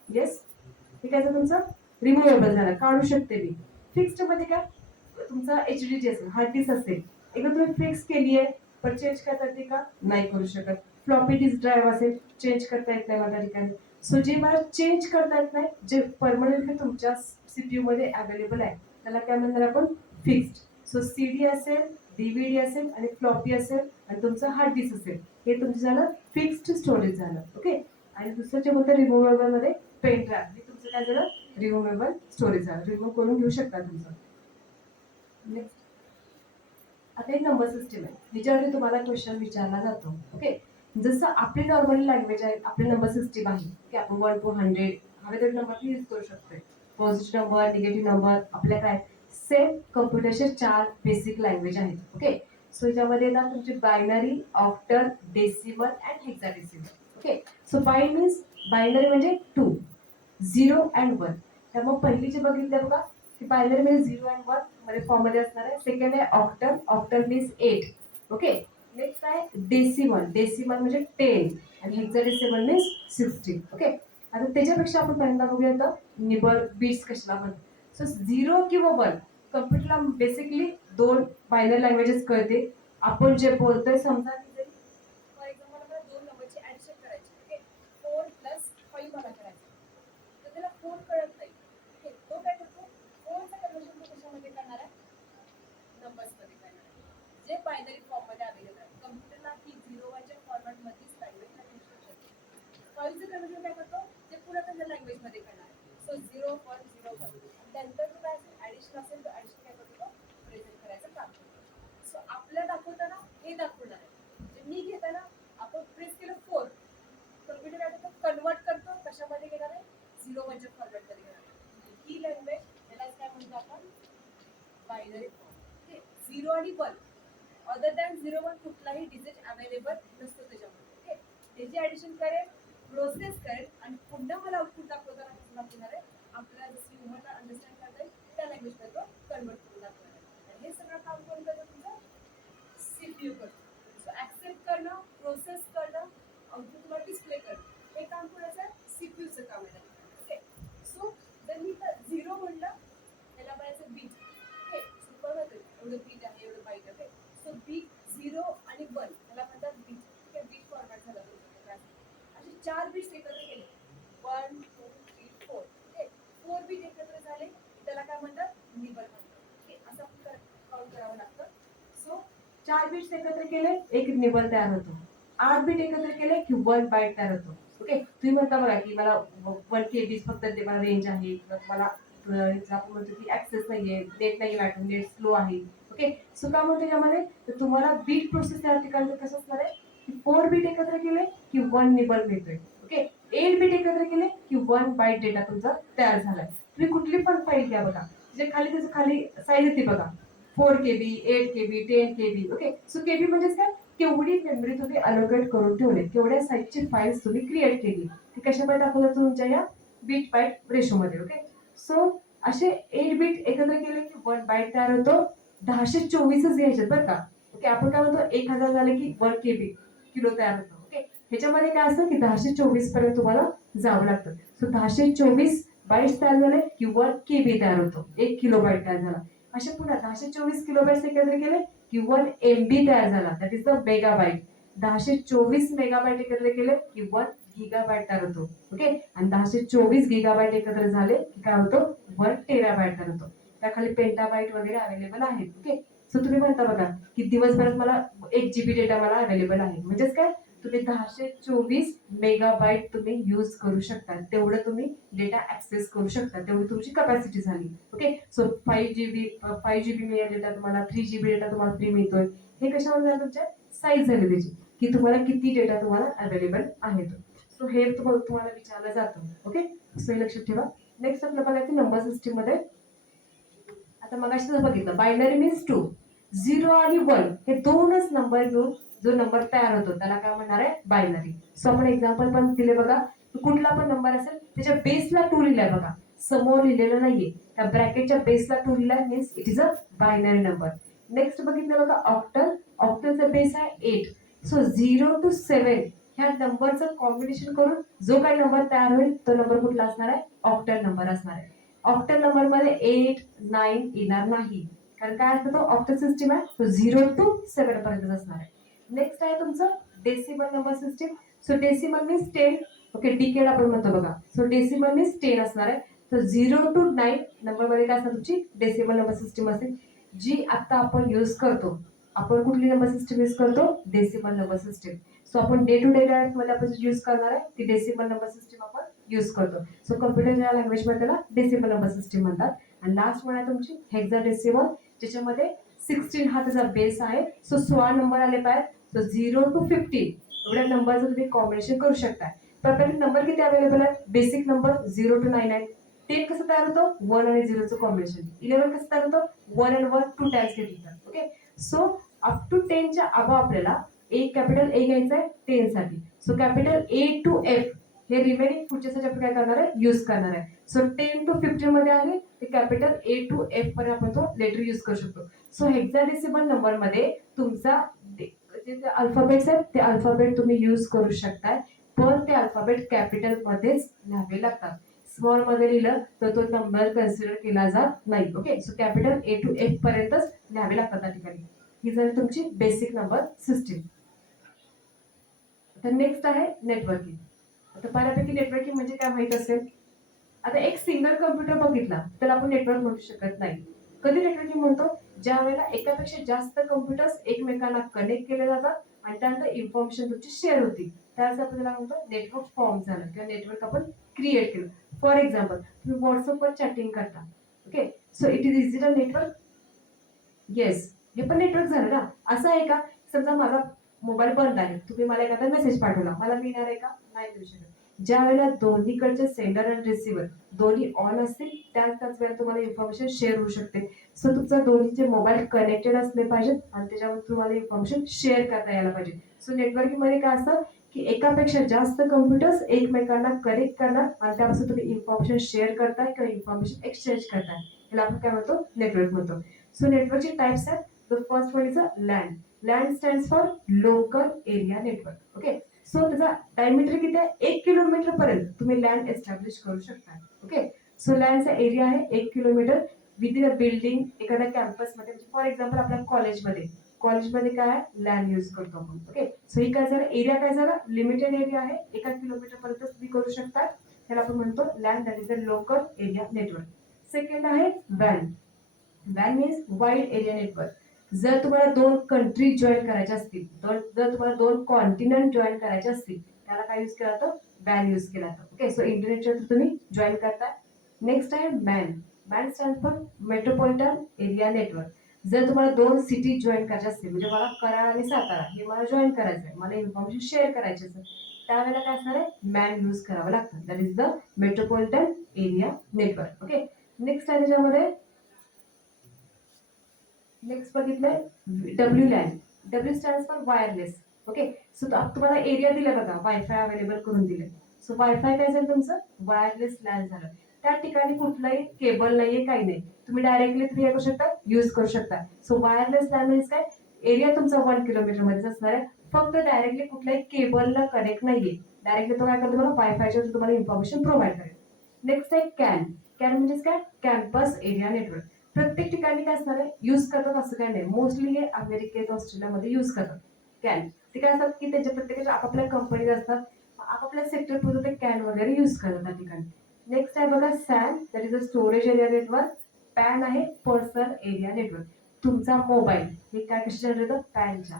येस, हे काय झालं तुमचं, रिमूवेबल झालं, काढू शकते मी. फिक्स्ड मध्ये काय, तुमचा एचडीडी असेल, हार्ड डिस्क असेल, एकदा तुम्ही फिक्स केली आहे, पण चेंज करता येते का, नाही करू शकत. फ्लॉपी डिस्क ड्राईव्ह असेल, चेंज करता येत नाही मला ठिकाणी. सो जे मला चेंज करता येत नाही, जे परमनंटली तुमच्या सीपीयू मध्ये अवेलेबल आहे, त्याला काय म्हणणार आपण, फिक्स्ड. सो सीडी असेल, डीव्हीडी असेल आणि फ्लॉपी असेल आणि तुमचं हार्ड डिस्क असेल, हे तुमचं झालं फिक्स्ड स्टोरेज झालं. ओके, आणि दुसरं जे होतं रिमूवेबल मध्ये पेन ड्राईव्ह, हे तुमचं काय झालं, रिमूवेबल स्टोरेज झालं, रिमूव्ह करून घेऊ शकता तुमचं. नेक्स्ट, आता एक नंबर सिस्टीम आहे, ह्याच्यावरती तुम्हाला क्वेश्चन विचारला जातो. ओके, जसं आपली नॉर्मली लँग्वेज आहे, आपली नंबर सिस्टीम आहे की आपण 1 to 100 हवे तर नंबर यूज करू शकतोय, पॉझिटिव्ह नंबर, निगेटिव्ह नंबर, आपल्या काय सेम कम्प्युटरचे 4 बेसिक लँग्वेज आहेत. ओके, सो याच्यामध्ये येतात तुमची binary, octal, decimal and hexadecimal. Okay, so binary म्हणजे 2, 0 अँड 1. त्यामुळे पहिली जे बघितलं बघा की बायनरी म्हणजे 0 अँड 1 मध्ये फॉर्म मध्ये असणार आहे. सेकंड आहे octal, octal means 8. Okay, next आहे डेसिमल, डेसिमल म्हणजे 10 आणि हेक्साडेसिमल मीन्स 16. ओके, आता त्याच्यापेक्षा आपण पहिल्यांदा बघूया तर निबल बीट्स कशाला म्हणतात. सो 0 किंवा 1, कम्प्युटरला बेसिकली दोन बायनरी लँग्वेजेस कळते. आपण जे बोलतोय समजा की जरी फॉर एक्झाम्पल मला दोन नंबरची ऍडिशन करायची. ओके, 4 + 5 मला करायचं, तर त्याला 4 कळत नाही. ओके, तो काय करतो, 4चं कन्वर्जन तो कशामध्ये करणार आहे, नंबर्स मध्ये करणार आहे, जे बायनरी फॉर्म मध्ये अवेलेबल आहे. कम्प्युटरला ही 0-1च्या फॉर्मॅट मध्येच लँग्वेज इन्स्ट्रक्शन. 5चं कन्वर्जन काय करतो, ते पुन्हा त्यांच्या लँग्वेज मध्ये करणार आहे. सो 0 1 0 1, त्यानंतर तो काय असेल, ऍडिशन असेल तर ऍडिशन काय करतो, प्रेझेंट करायचं काम करतो. सो आपल्या दाखवताना हे दाखवणार आहे, म्हणजे मी घेताना आपण प्रेस केलं 4, कम्प्युटर काय करतो, कन्वर्ट करतो, कशामध्ये घेणार आहे, 0-1च्या फॉर्मॅट मध्ये घेणार आहे. ही लँग्वेज त्याला काय म्हणतो आपण, बायनरी फॉर्म. ओके, 0 आणि 1, अदर दॅन 0-1 कुठलाही डिजिट अवेलेबल नसतो त्याच्यामध्ये. ओके, त्याची ऍडिशन करेल, प्रोसेस करेल आणि पुन्हा मला आउटपुट दाखवताना कसं दाखवणार आहे, आपल्याला जसं ह्युमनला अंडरस्टँड करता येईल त्या लँग्वेजमध्ये तो कन्वर्ट करून दाखवायला लागतं. आणि हे सगळं काम कोण करतं तुमचं सीपीयू करतो. सो ऍक्सेप्ट करणं, प्रोसेस करणं, आउटपुटला डिस्प्ले करणं, हे काम कोणाचं सीपीयूचं काम आहे. ओके, सो जर मी झिरो म्हणलं त्याला म्हणायचं बीट. ओके, सुपर होतं एवढं बीट आहे, एवढं बाईट आहे. सो बीट 0 आणि 1 त्याला म्हणतात बीट. ओके, बीट फॉर्मॅट झाला तुमचा. असे 4 बीट्स एकत्र केले, 1 2 3 4. ओके, 4 बीट एकत्र झाले त्याला काय म्हणतात निबल म्हणतात. ओके, असं आपण काउंट करावं लागतं. सो 4 बीट्स एकत्र केले एक निबल तयार होतो. 8 बीट एकत्र केले की 1 बाईट तयार होतो. ओके, तुम्ही म्हणता बघा की मला 1 KB फक्त ते मला रेंज आहे, मला आपण म्हणतो की ऍक्सेस नाहीये, नेट नाही वाटून, नेट स्लो आहे. ओके, सो काय म्हणतो त्यामध्ये तर तुम्हाला बीट प्रोसेस त्या ठिकाणी कसं असणार आहे की 4 बीट एकत्र केले की 1 निबल मिळतोय. ओके, 8 बीट एकत्र केले की 1 बाईट डेटा तुमचा तयार झालाय. तुम्ही कुठली पण फाईल घ्या बघा, जे खाली त्याचं खाली साईज येते बघा, 4 KB, 8 KB, 10 KB. Okay, so KB म्हणजेच काय, केवढी मेमरी तुम्ही अलोकेट करून ठेवली, केवढ्या साईजची फाईल्स तुम्ही क्रिएट केली, ती कशामध्ये दाखवलं तुमच्या या बीट बाईट रेशोमध्ये. ओके, सो असे 8 बीट एकत्र केले की 1 बाईट तयार होतो. 1024च घ्यायचे बरं का. ओके, आपण काय म्हणतो 1000 झाले की 1 KB किलो तयार होतो. ओके, ह्याच्यामध्ये काय असतं की 1024 पर्यंत तुम्हाला जावं लागतं. सो 1024 बाईट्स तयार झाले की 1 KB तयार होतो, 1 किलो बाईट तयार झाला. असे पुन्हा 1024 किलो बाईट्स एकत्र केले की 1 MB तयार झाला, that is the megabyte. 1024 megabyte एकत्र केले की 1 गिगाबाईट तयार होतो. ओके, आणि 1024 गिगाबाईट एकत्र झाले की काय होतो 1 टेराबाईट तयार होतो. त्याखाली पेंटाबाईट वगैरे अवेलेबल आहेत. ओके, सो तुम्ही म्हणता बघा की दिवसभरात मला 1 GB डेटा मला अवेलेबल आहे, म्हणजेच काय तुम्ही 1024 मेगाबाईट तुम्ही यूज करू शकता, तेवढं तुम्ही डेटा ऍक्सेस करू शकता, तेवढी तुमची कॅपॅसिटी झाली. ओके, सो 5 GB मिळेल डेटा तुम्हाला, 3 GB डेटा तुम्हाला फ्री मिळतोय. हे कशामध्ये तुमच्या साईज झाली त्याची की तुम्हाला किती डेटा तुम्हाला अवेलेबल आहे तो. सो हे तुम्हाला विचारलं जातं. ओके, सो लक्षात ठेवा. नेक्स्ट आपलं बघायचं नंबर सिस्टीम मध्ये. आता मगाशी बघितलं बायनरी मीन्स 2, 0 आणि 1 हे दोनच नंबर घेऊन जो नंबर तयार होतो त्याला काय म्हणणार आहे बायनरी. सो आपण एक्झाम्पल पण दिले बघा, कुठला पण नंबर असेल त्याच्या बेसला 2 लिहिलाय बघा, समोर लिहिलेलं नाहीये, त्या ब्रॅकेटच्या बेसला 2 लिहिलाय means it is a binary number. Next बघितलं बघा ऑक्टल, ऑक्टलचा बेस आहे 8. सो 0 to 7 ह्या नंबरचं कॉम्बिनेशन करून जो काही नंबर तयार होईल तो नंबर कुठला असणार आहे ऑक्टल नंबर असणार आहे. ऑक्टल नंबर मध्ये 8 9 येणार नाही, कारण काय असतं तो ऑक्टल सिस्टीम आहे, तो 0 to 7 पर्यंत असणार आहे. नेक्स्ट आहे तुमचं decimal number system. So decimal means 10. Okay, decade आपण म्हणतो बघा, सो डेसिमल मीन्स 10 असणार आहे. सो 0 to 9 नंबर मध्ये काय असणार तुमची डेसिमल नंबर सिस्टीम असेल, जी आता आपण यूज करतो. आपण कुठली नंबर सिस्टीम यूज करतो डेसिमल नंबर सिस्टीम. सो आपण डे टू डे लाईफ मध्ये आपण यूज करणार आहे ती डेसिमल नंबर सिस्टीम आपण यूज करतो. सो कम्प्युटरच्या लँग्वेज मध्ये त्याला डेसिमल नंबर सिस्टीम म्हणतात. आणि लास्ट वन आहे तुमची हेक्साडेसिमल, ज्याच्यामध्ये 16 हा त्याचा बेस आहे. सो 16 नंबर आले पाहिजे. सो 0 to 15 एवढ्या नंबरचं तुम्ही कॉम्बिनेशन करू शकता. प्रत्येक नंबर किती अवेलेबल आहे, बेसिक नंबर 0 to 9 आहे. 10 कसं तयार होतं 1 आणि 0चं कॉम्बिनेशन. 11 कसं तयार होतं 1 and 1 2 टाइम्स घेतलं. ओके, सो अप टू 10च्या अबव आपल्याला एक कॅपिटल ए घ्यायचं आहे 10 साठी. सो कॅपिटल A to F हे रिमेनिंग पुढच्यासाठी आपण काय करणार आहे यूज करणार आहे. सो 10 to 15 मध्ये आहे ते कॅपिटल A to F मध्ये आपण तो लेटर यूज करू शकतो. सो हेक्साडेसिमल नंबर मध्ये तुमचा जे अल्फाबेट्स आहेत ते अल्फाबेट तुम्ही यूज करू शकताय, पण ते अल्फाबेट कॅपिटल मध्येच लिहावे लागतात. स्मॉल मध्ये लिहिलं तर तो नंबर कन्सिडर केला जात नाही. Okay, so capital A to F पर्यंतच लिहावे लागतात त्या ठिकाणी. ही झाली तुमची बेसिक नंबर सिस्टीम. तर नेक्स्ट आहे नेटवर्किंग. आता बऱ्यापैकी नेटवर्किंग म्हणजे काय माहित असेल. आता एक सिंगल कम्प्युटर बघितला त्याला आपण नेटवर्क म्हणू शकत नाही. कधी नेटवर्किंग म्हणतो ज्या वेळेला एकापेक्षा जास्त कम्प्युटर्स एकमेकांना कनेक्ट केले जातात आणि त्यानंतर इन्फॉर्मेशन तुमची शेअर होती, त्याच आपण त्याला म्हणतो नेटवर्क फॉर्म झालं किंवा नेटवर्क आपण क्रिएट केलं. फॉर एक्झाम्पल तुम्ही व्हॉट्सअपवर चॅटिंग करता. Okay, so it is digital network. Yes, हे पण नेटवर्क झालं ना. असं आहे का समजा माझा मोबाईल बंद आहे, तुम्ही मला एखादा मेसेज पाठवला, मला मिळणार आहे का नाही मिळू शकत. ज्या वेळेला दोन्हीकडचे सेंडर आणि रिसिव्हर दोन्ही ऑन असतील त्याच वेळेला तुम्हाला इन्फॉर्मेशन शेअर होऊ शकते. सो तुमचा दोन्हीचे मोबाईल कनेक्टेड असले पाहिजेत आणि त्याच्यावर तुम्हाला इन्फॉर्मेशन शेअर करता यायला पाहिजे. सो नेटवर्किंग मध्ये काय असतं की एकापेक्षा जास्त कम्प्युटर्स एकमेकांना कनेक्ट करणार आणि त्यापासून तुम्ही इन्फॉर्मेशन शेअर करताय किंवा इन्फॉर्मेशन एक्सचेंज करताय. याला आपण काय म्हणतो, नेटवर्क म्हणतो. सो नेटवर्कचे टाइप्स आहेत. The first one is a land. Land stands for local area network. Okay, so त्याचा डायमीटर किती आहे, 1 किलोमीटर पर्यंत तुम्ही लँड एस्टॅब्लिश करू शकता. ओके, सो लँडचा एरिया आहे 1 किलोमीटर विदिन अ बिल्डिंग. एखाद्या कॅम्पसमध्ये, फॉर एक्झाम्पल आपल्या कॉलेजमध्ये काय लँड यूज करतो आपण. ओके, सो ही काय झालं, एरिया काय झाला, लिमिटेड एरिया आहे, 1 किलोमीटर पर्यंत तुम्ही करू शकता. त्याला आपण म्हणतो LAN, that is a local area network. Second आहे वॅन. वॅन मीन्स वाईड एरिया नेटवर्क. जर तुम्हाला 2 कंट्री जॉईन करायच्या असतील, जर तुम्हाला 2 कॉन्टिनेंट जॉईन करायचे असतील, त्याला काय यूज केला जातो, वॅन यूज केला जातो. ओके, सो इंटरनेटच्या थ्रू तुम्ही जॉईन करता. नेक्स्ट आहे man. Man stand for metropolitan area network. जर तुम्हाला 2 सिटी जॉईन करायच्या असतील, म्हणजे मला कराड आणि सातारा हे मला जॉईन करायचं आहे, मला इन्फॉर्मेशन शेअर करायची असेल, त्यावेळेला काय असणार आहे, मॅन यूज करावं लागतं. That is the metropolitan area network. Okay, next आहे त्याच्यामध्ये, नेक्स्ट बघितलंय W LAN. W stand for wireless. Okay, so तुम्हाला एरिया दिला बघा, वायफाय अवेलेबल करून दिले. सो वायफाय काय झालं तुमचं, वायरलेस लॅन झालं. त्या ठिकाणी कुठलाही केबल नाहीये, काही नाही, तुम्ही डायरेक्टली तुम्ही करू शकता, यूज करू शकता. सो वायरलेस लॅन म्हणजे काय, एरिया तुमचा 1 किलोमीटर मध्येच असणार आहे, फक्त डायरेक्टली कुठल्याही केबलला कनेक्ट नाहीये. डायरेक्टली तो काय करतो, तुम्हाला वायफायच्या तुम्हाला इन्फॉर्मेशन प्रोव्हाइड करेल. नेक्स्ट आहे कॅन. कॅन म्हणजे काय, कॅम्पस एरिया नेटवर्क. प्रत्येक ठिकाणी काय असणार आहे, युज करतात असं काय नाही, मोस्टली हे अमेरिकेत ऑस्ट्रेलियामध्ये युज करतात कॅन. ते काय असतात की त्यांच्या प्रत्येकाच्या आपापल्या कंपनीज असतात, आपापल्या सेक्टर पुरतं ते कॅन वगैरे युज करतात त्या ठिकाणी. नेक्स्ट आहे बघा San, that is a storage area network. Pan आहे पर्सनल एरिया नेटवर्क. तुमचा मोबाईल हे काय कशाच्या येतं, पॅनच्या.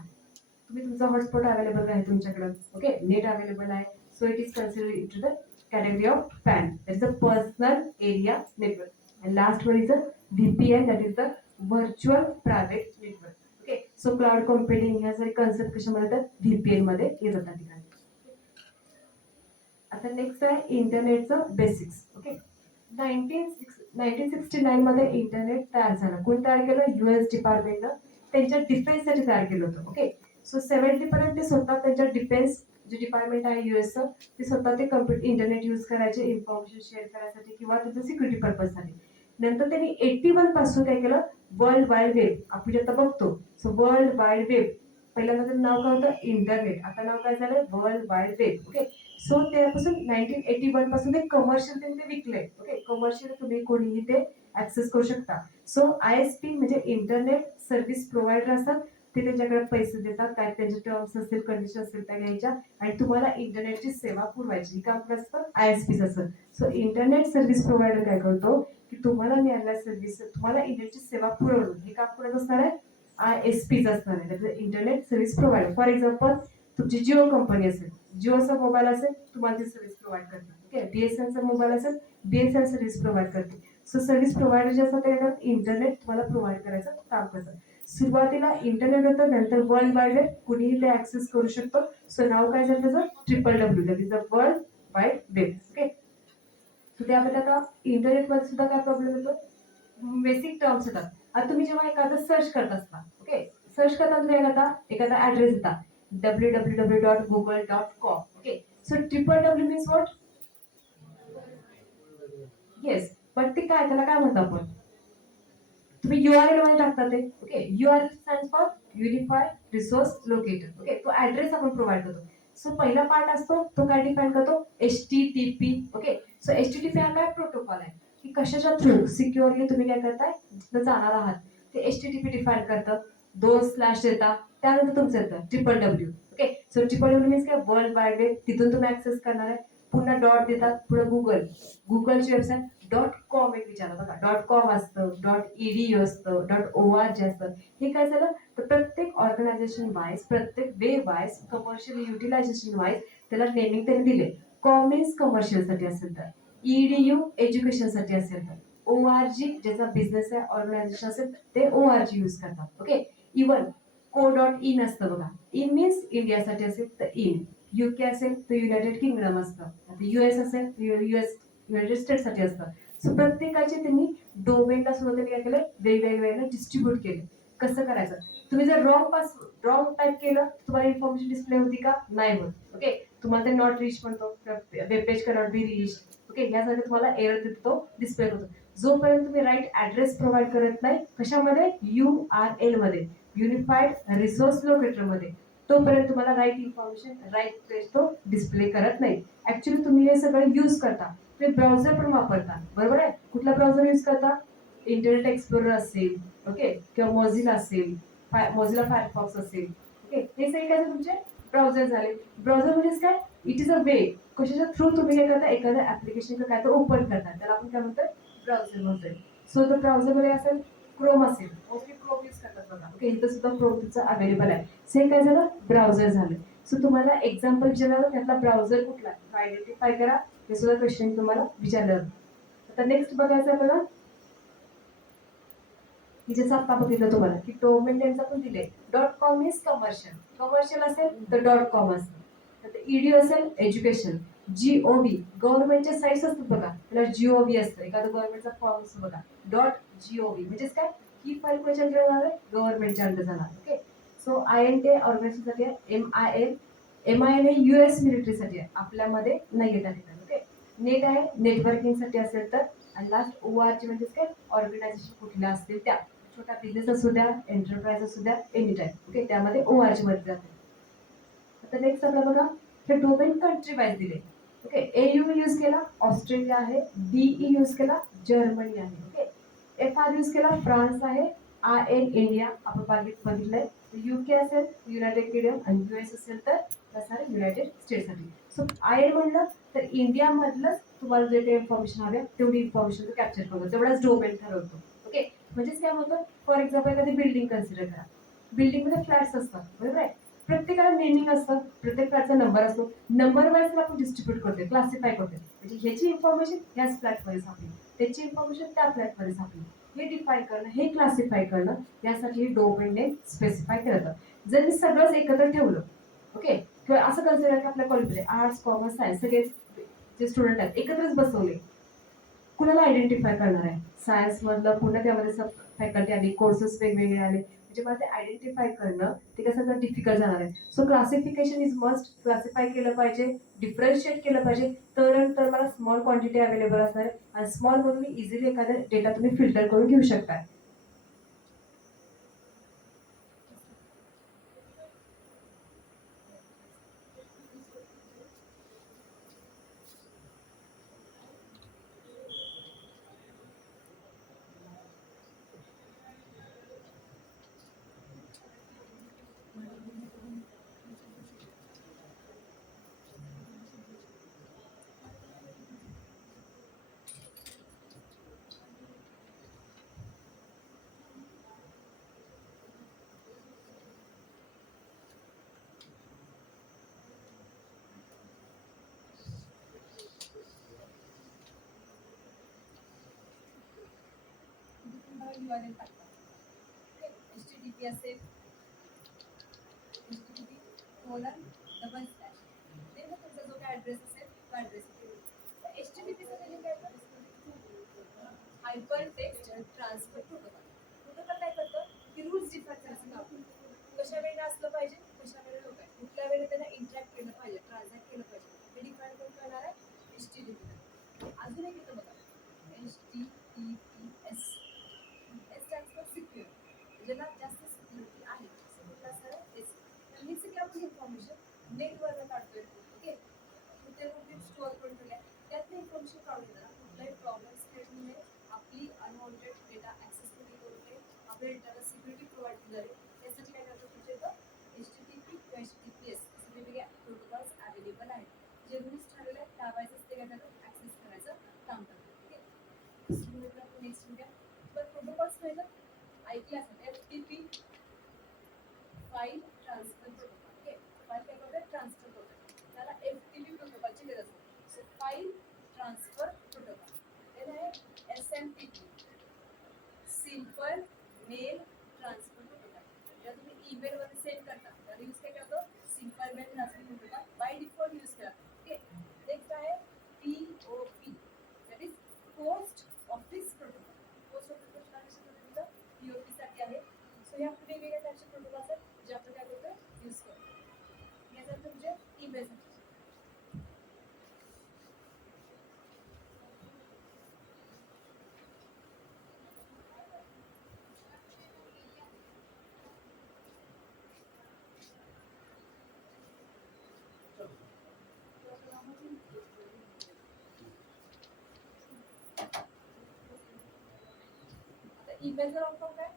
तुम्ही तुमचा हॉटस्पॉट अवेलेबल आहे तुमच्याकडे, ओके, नेट अवेलेबल आहे, so it is considered into the category of PAN, that is a personal area network. And last one is a VPN, that is the virtual private network. Okay, so cloud computing ह्या सारे concept कशामध्ये येतात, VPN मध्ये येतात त्या ठिकाणी. आता next आहे इंटरनेटचं बेसिक्स. ओके, 1969 मध्ये इंटरनेट तयार झालं. कोणी तयार केलं, US डिपार्टमेंटनं त्यांच्या डिफेन्ससाठी तयार केलं होतं. ओके, सो 70 पर्यंत ते स्वतः त्यांच्या डिफेन्स जे डिपार्टमेंट आहे युएसचं, ते स्वतः ते कम्प्युटर इंटरनेट यूज करायचे इन्फॉर्मेशन शेअर करायसाठी किंवा त्यांचं सिक्युरिटी पर्पजसाठी. नंतर त्यांनी 81 पासून काय केलं, वर्ल्ड वाईड वेब आपण आता बघतो. सो वर्ल्ड वाईड वेब, पहिल्यांदा त्याचं नाव काय होतं, इंटरनेट, आता नाव काय झालं, world wide web. Okay, so त्यापासून 1981 पासून ते कमर्शियल त्यांनी ते विकले. ओके, कमर्शियल तुम्ही कोणीही ते ऍक्सेस करू शकता. सो ISP म्हणजे इंटरनेट सर्व्हिस प्रोव्हायडर असतात, ते त्यांच्याकडे पैसे देतात, काय त्यांचे टर्म्स असतील, कंडिशन असतील त्या घ्यायच्या आणि तुम्हाला इंटरनेटची सेवा पुरवायची. काम कसं ISPच असतं. सो इंटरनेट सर्व्हिस प्रोव्हायडर काय करतो की तुम्हाला मिळालेल्या सर्व्हिस, तुम्हाला इंटरनेटची सेवा पुरवणं हे काम करत असणार आहे, ISPच असणार आहे, internet service provider. For example तुमची जिओ कंपनी असेल, जिओचा मोबाईल असेल, तुम्हाला ती सर्व्हिस प्रोव्हाइड करते. ओके, BSNचा मोबाईल असेल, BSN सर्व्हिस प्रोव्हाइड करते. सो सर्व्हिस प्रोव्हायडर जे असतात ते इंटरनेट तुम्हाला प्रोव्हाइड करायचं काम करतात. सुरुवातीला इंटरनेट होतं, नंतर वर्ल्ड वाईड वेब, कुणीही ते ऍक्सेस करू शकतो. सो नाव काय झालं त्याचं, WWW, that is the world wide web. Okay, so त्यामध्ये आता इंटरनेटमध्ये सुद्धा काय प्रॉब्लेम येतो, बेसिक टर्म्स येतात. आता तुम्ही जेव्हा एखादं सर्च करत असता, ओके, सर्च करता तुम्ही एखादा ऍड्रेस येतात, www.google.com. Okay, so WWW means what, yes, but ते काय, त्याला काय म्हणतो आपण, तुम्ही URL मध्ये टाकता ते. Okay, URL stands for unified resource locator. Okay, तो ऍड्रेस आपण प्रोव्हाइड करतो. सो पहिला पार्ट असतो तो काय डिफाईन करतो, HTTP. ओके, सो HTTP हा काय प्रोटोकॉल आहे की कशाच्या थ्रू सिक्युअरली तुम्ही काय करताय, जिथं जाणार आहात ते HTTP डिफाईन करतं. 2 स्लॅश देता, त्यानंतर तुमचं येतं WWW. Okay, so WWW means काय, वर्ल्ड वाईड वेब, तिथून तुम्ही ऍक्सेस करणार आहे. पुन्हा डॉट देतात, पुढे गुगलची वेबसाईट .com एक विचारलं बघा, .com असतं, .edu असतं, .org असतं. हे काय झालं तर प्रत्येक ऑर्गनायझेशन वाईज, प्रत्येक वे वाईज, कमर्शियल युटिलायझेशन वाईज त्याला नेमिंग त्यांनी दिले. कॉम मीन्स कमर्शियल साठी असेल तर, EDU एज्युकेशन साठी असेल तर, ORG ज्याचा बिझनेस आहे, ऑर्गनायझेशन असेल ते ORG युज करतात. ओके, इवन .in असतं बघा, इन मीन्स इंडियासाठी असेल तर इन, UK असेल तर युनायटेड किंगडम असतं, आता US असेल तर US युनायटेड स्टेट साठी असतं. सो प्रत्येकाचे त्यांनी डोमेनला सुद्धा त्यांनी काय केलं, वेगवेगळ्या डिस्ट्रीब्यूट केले. कसं करायचं, तुम्ही जर रॉंग टाईप केलं तुम्हाला इन्फॉर्मेशन डिस्प्ले होती का, नाही होत. ओके, तुम्हाला ते नॉट रीच म्हणतो, web page cannot be reach. Okay, यासाठी तुम्हाला एरर देतो, डिस्प्ले होतो. जोपर्यंत तुम्ही राईट ऍड्रेस प्रोव्हाइड करत नाही कशामध्ये URL मध्ये, युनिफाईड रिसोर्स लोकेटर मध्ये, तोपर्यंत तुम्हाला राईट इन्फॉर्मेशन राईट पेज तो डिस्प्ले करत नाही. ऍक्च्युली तुम्ही हे सगळं यूज करता, तुम्ही ब्राउझर पण वापरता, बरोबर आहे. कुठला ब्राउझर यूज करता? इंटरनेट एक्सप्लोरर असेल, ओके, किंवा मोझिला असेल, मोझिला फायरफॉक्स असेल, ओके. हे सगळे काय तुमचे ब्राउझर झाले. ब्राउझर म्हणजे काय? इट इज अ वे कशाच्या थ्रू तुम्ही काय करता, एखाद्या ऍप्लिकेशन काय तर ओपन करता, त्याला आपण काय म्हणतो, ब्राउझर म्हणतोय. सो तो ब्राउझर मध्ये असेल क्रोम असेल, मोस्टली क्रोम यूज करतात बघा, ओके. इथं सुद्धा क्रोम तुमचं अवेलेबल आहे. सेम काय झालं, ब्राउझर झालं. सो तुम्हाला एक्झाम्पल विचारलं त्यातला ब्राउझर कुठला आयडेंटिफाय करा, हे सुद्धा क्वेश्चन तुम्हाला विचारलं. आता नेक्स्ट बघायचं आपल्याला की जसं आता बघितलं तुम्हाला की डोमेन नेमचा पण दिले. .com इज कमर्शियल, कमर्शियल असेल तर .com असतं. तर ईडी असेल एज्युकेशन, GOV गव्हर्नमेंटचे साईट्स असतात बघा, त्याला GOV असतं. एखादा गव्हर्नमेंटचा फॉर्म असतो बघा, .gov म्हणजेच काय, ही फाईल कोणाच्या अंडर जाणार आहे, गव्हर्नमेंटच्या अंडर जाणार. ओके. सो INT ऑर्गनायझेशनसाठी आहे, MIN हे US मिलिटरीसाठी आहे, आपल्यामध्ये नाही आहे त्या ठिकाणी. ओके. नेट आहे नेटवर्किंगसाठी असेल तर, आणि लास्ट ORG म्हणजेच काय, ऑर्गनायझेशन कुठल्या असतील त्या, छोटा बिझनेस असू द्या, एंटरप्राइज असू द्या, एनी टाइम. ओके. त्यामध्ये ORG मध्ये जाते. आता नेक्स्ट आपला बघा, हे डोमेन कंट्री वाईज दिले. ओके. AU यूज केला ऑस्ट्रेलिया आहे, DE यूज केला जर्मनी आहे, ओके. FR यूज केला फ्रान्स आहे, IN इंडिया आपण बघितलंय. UK असेल युनायटेड किंगडम, आणि US असेल तर युनायटेड स्टेट्ससाठी. सो IN म्हणलं तर इंडिया मधलंच तुम्हाला जे काही इन्फॉर्मेशन हवे तेवढी इन्फॉर्मेशन कॅप्चर करतो, तेवढाच डोमेन ठरवतो. ओके. म्हणजेच काय होतं, फॉर एक्झाम्पल एखादी बिल्डिंग कन्सिडर करा. बिल्डिंग मध्ये फ्लॅट्स असतात, बरोबर आहे. प्रत्येकाला नेमिंग असतं, प्रत्येक फ्लॅटचा नंबर असतो, नंबर वाईज आपण डिस्ट्रीब्यूट करतोय, क्लासिफाय करतोय. म्हणजे ह्याची इन्फॉर्मेशन ह्याच फ्लॅटमध्ये सापडली, त्याची इन्फॉर्मेशन त्या फ्लॅटमध्ये सापडली. हे डिफाईन करणं, हे क्लासिफाय करणं, यासाठी डोमेन नेम स्पेसिफाय केलं जातं. जर मी सगळंच एकत्र ठेवलं, ओके, किंवा असं कन्सिडर की आपल्या कॉलेजमध्ये आर्ट्स कॉमर्स सायन्स सगळे जे स्टुडंट आहेत एकत्रच बसवले, कुणाला आयडेंटिफाय करणार आहे? सायन्स मधलं पुन्हा त्यामध्ये सब फॅकल्टी आली, कोर्सेस वेगवेगळे आले, म्हणजे मला ते आयडेंटिफाय करणं ते कसं डिफिकल्ट जाणार आहे. So classification is must, classify केलं पाहिजे, डिफरन्शिएट केलं पाहिजे, तर मला स्मॉल क्वांटिटी अवेलेबल असणार आहे, आणि स्मॉल मधून इझिली एखादा डेटा तुम्ही फिल्टर करून घेऊ शकता. URL टाकतात. HTTP असेल, HTTP कोलन डबल स्लॅश, ते मग तुमचा जो काय ऍड्रेस असेल तो ऍड्रेस. HTTP चं meaning काय होतं? Hyper text transfer protocol. Protocol काय करतं की रूल्स डिफाईन करायचं काम करतं. कशा वेळेला असलं पाहिजे, कशा वेळेला लोक आहे, कुठल्या वेळेला त्यांना इंटरॅक्ट केलं पाहिजे, ट्रान्झॅक्ट केलं पाहिजे, हे डिफाईन करून करणार आहे HTTP. अजून एक येतं बघा, HTTPS. S stands for secure, ज्याला जास्त सिक्युरिटी आहे. कुठला असणार आहे एस. तर ही सगळी आपली इन्फॉर्मेशन नेटवरनं काढतोय, ओके. ते कुठे स्टोअर करून ठेवल्या, त्यातली इन्फॉर्मेशन काढून देणार, कुठलाही प्रॉब्लेम्स क्रिएट होऊ नये, आपली अनवॉन्टेड डेटा ऍक्सेसफुली करू नये, आपल्या डेटाला सिक्युरिटी प्रोव्हाइड केली जाईल. त्यासाठी काय करतो तुमच्या इथं HTTP किंवा HTTPS असे वेगवेगळे प्रोटोकॉल्स अवेलेबल आहेत, जे रूल्स ठरलेले आहेत त्यावेळेस ते काय करतात ऍक्सेस करायचं काम करतात. ओके. नेक्स्ट म्हणजे प्रोटोकॉल्स पहिलं ऐकले असेल, FTP file transfer protocol. Okay. File काय करतात ट्रान्सफर करतात, त्याला FTP प्रोटोकॉलची गरज आहे. So file transfer protocol. Then आहे SMTP simple mail transfer protocol. जेव्हा तुम्ही ईमेल वर सेंड करता त्याला यूज काय करतो, simple mail transfer protocol by default use करा. ओके. नेक्स्ट आहे POP, that is post office protocol. Post office protocol POP साठी आहे. सो ह्या वेगवेगळ्या टाईपचे प्रोटोकॉल्स आहेत जे आपण काय करतो यूज करतो. याच्यानंतर म्हणजे ईमेल. ईमेलचा लॉंग फॉर्म काय?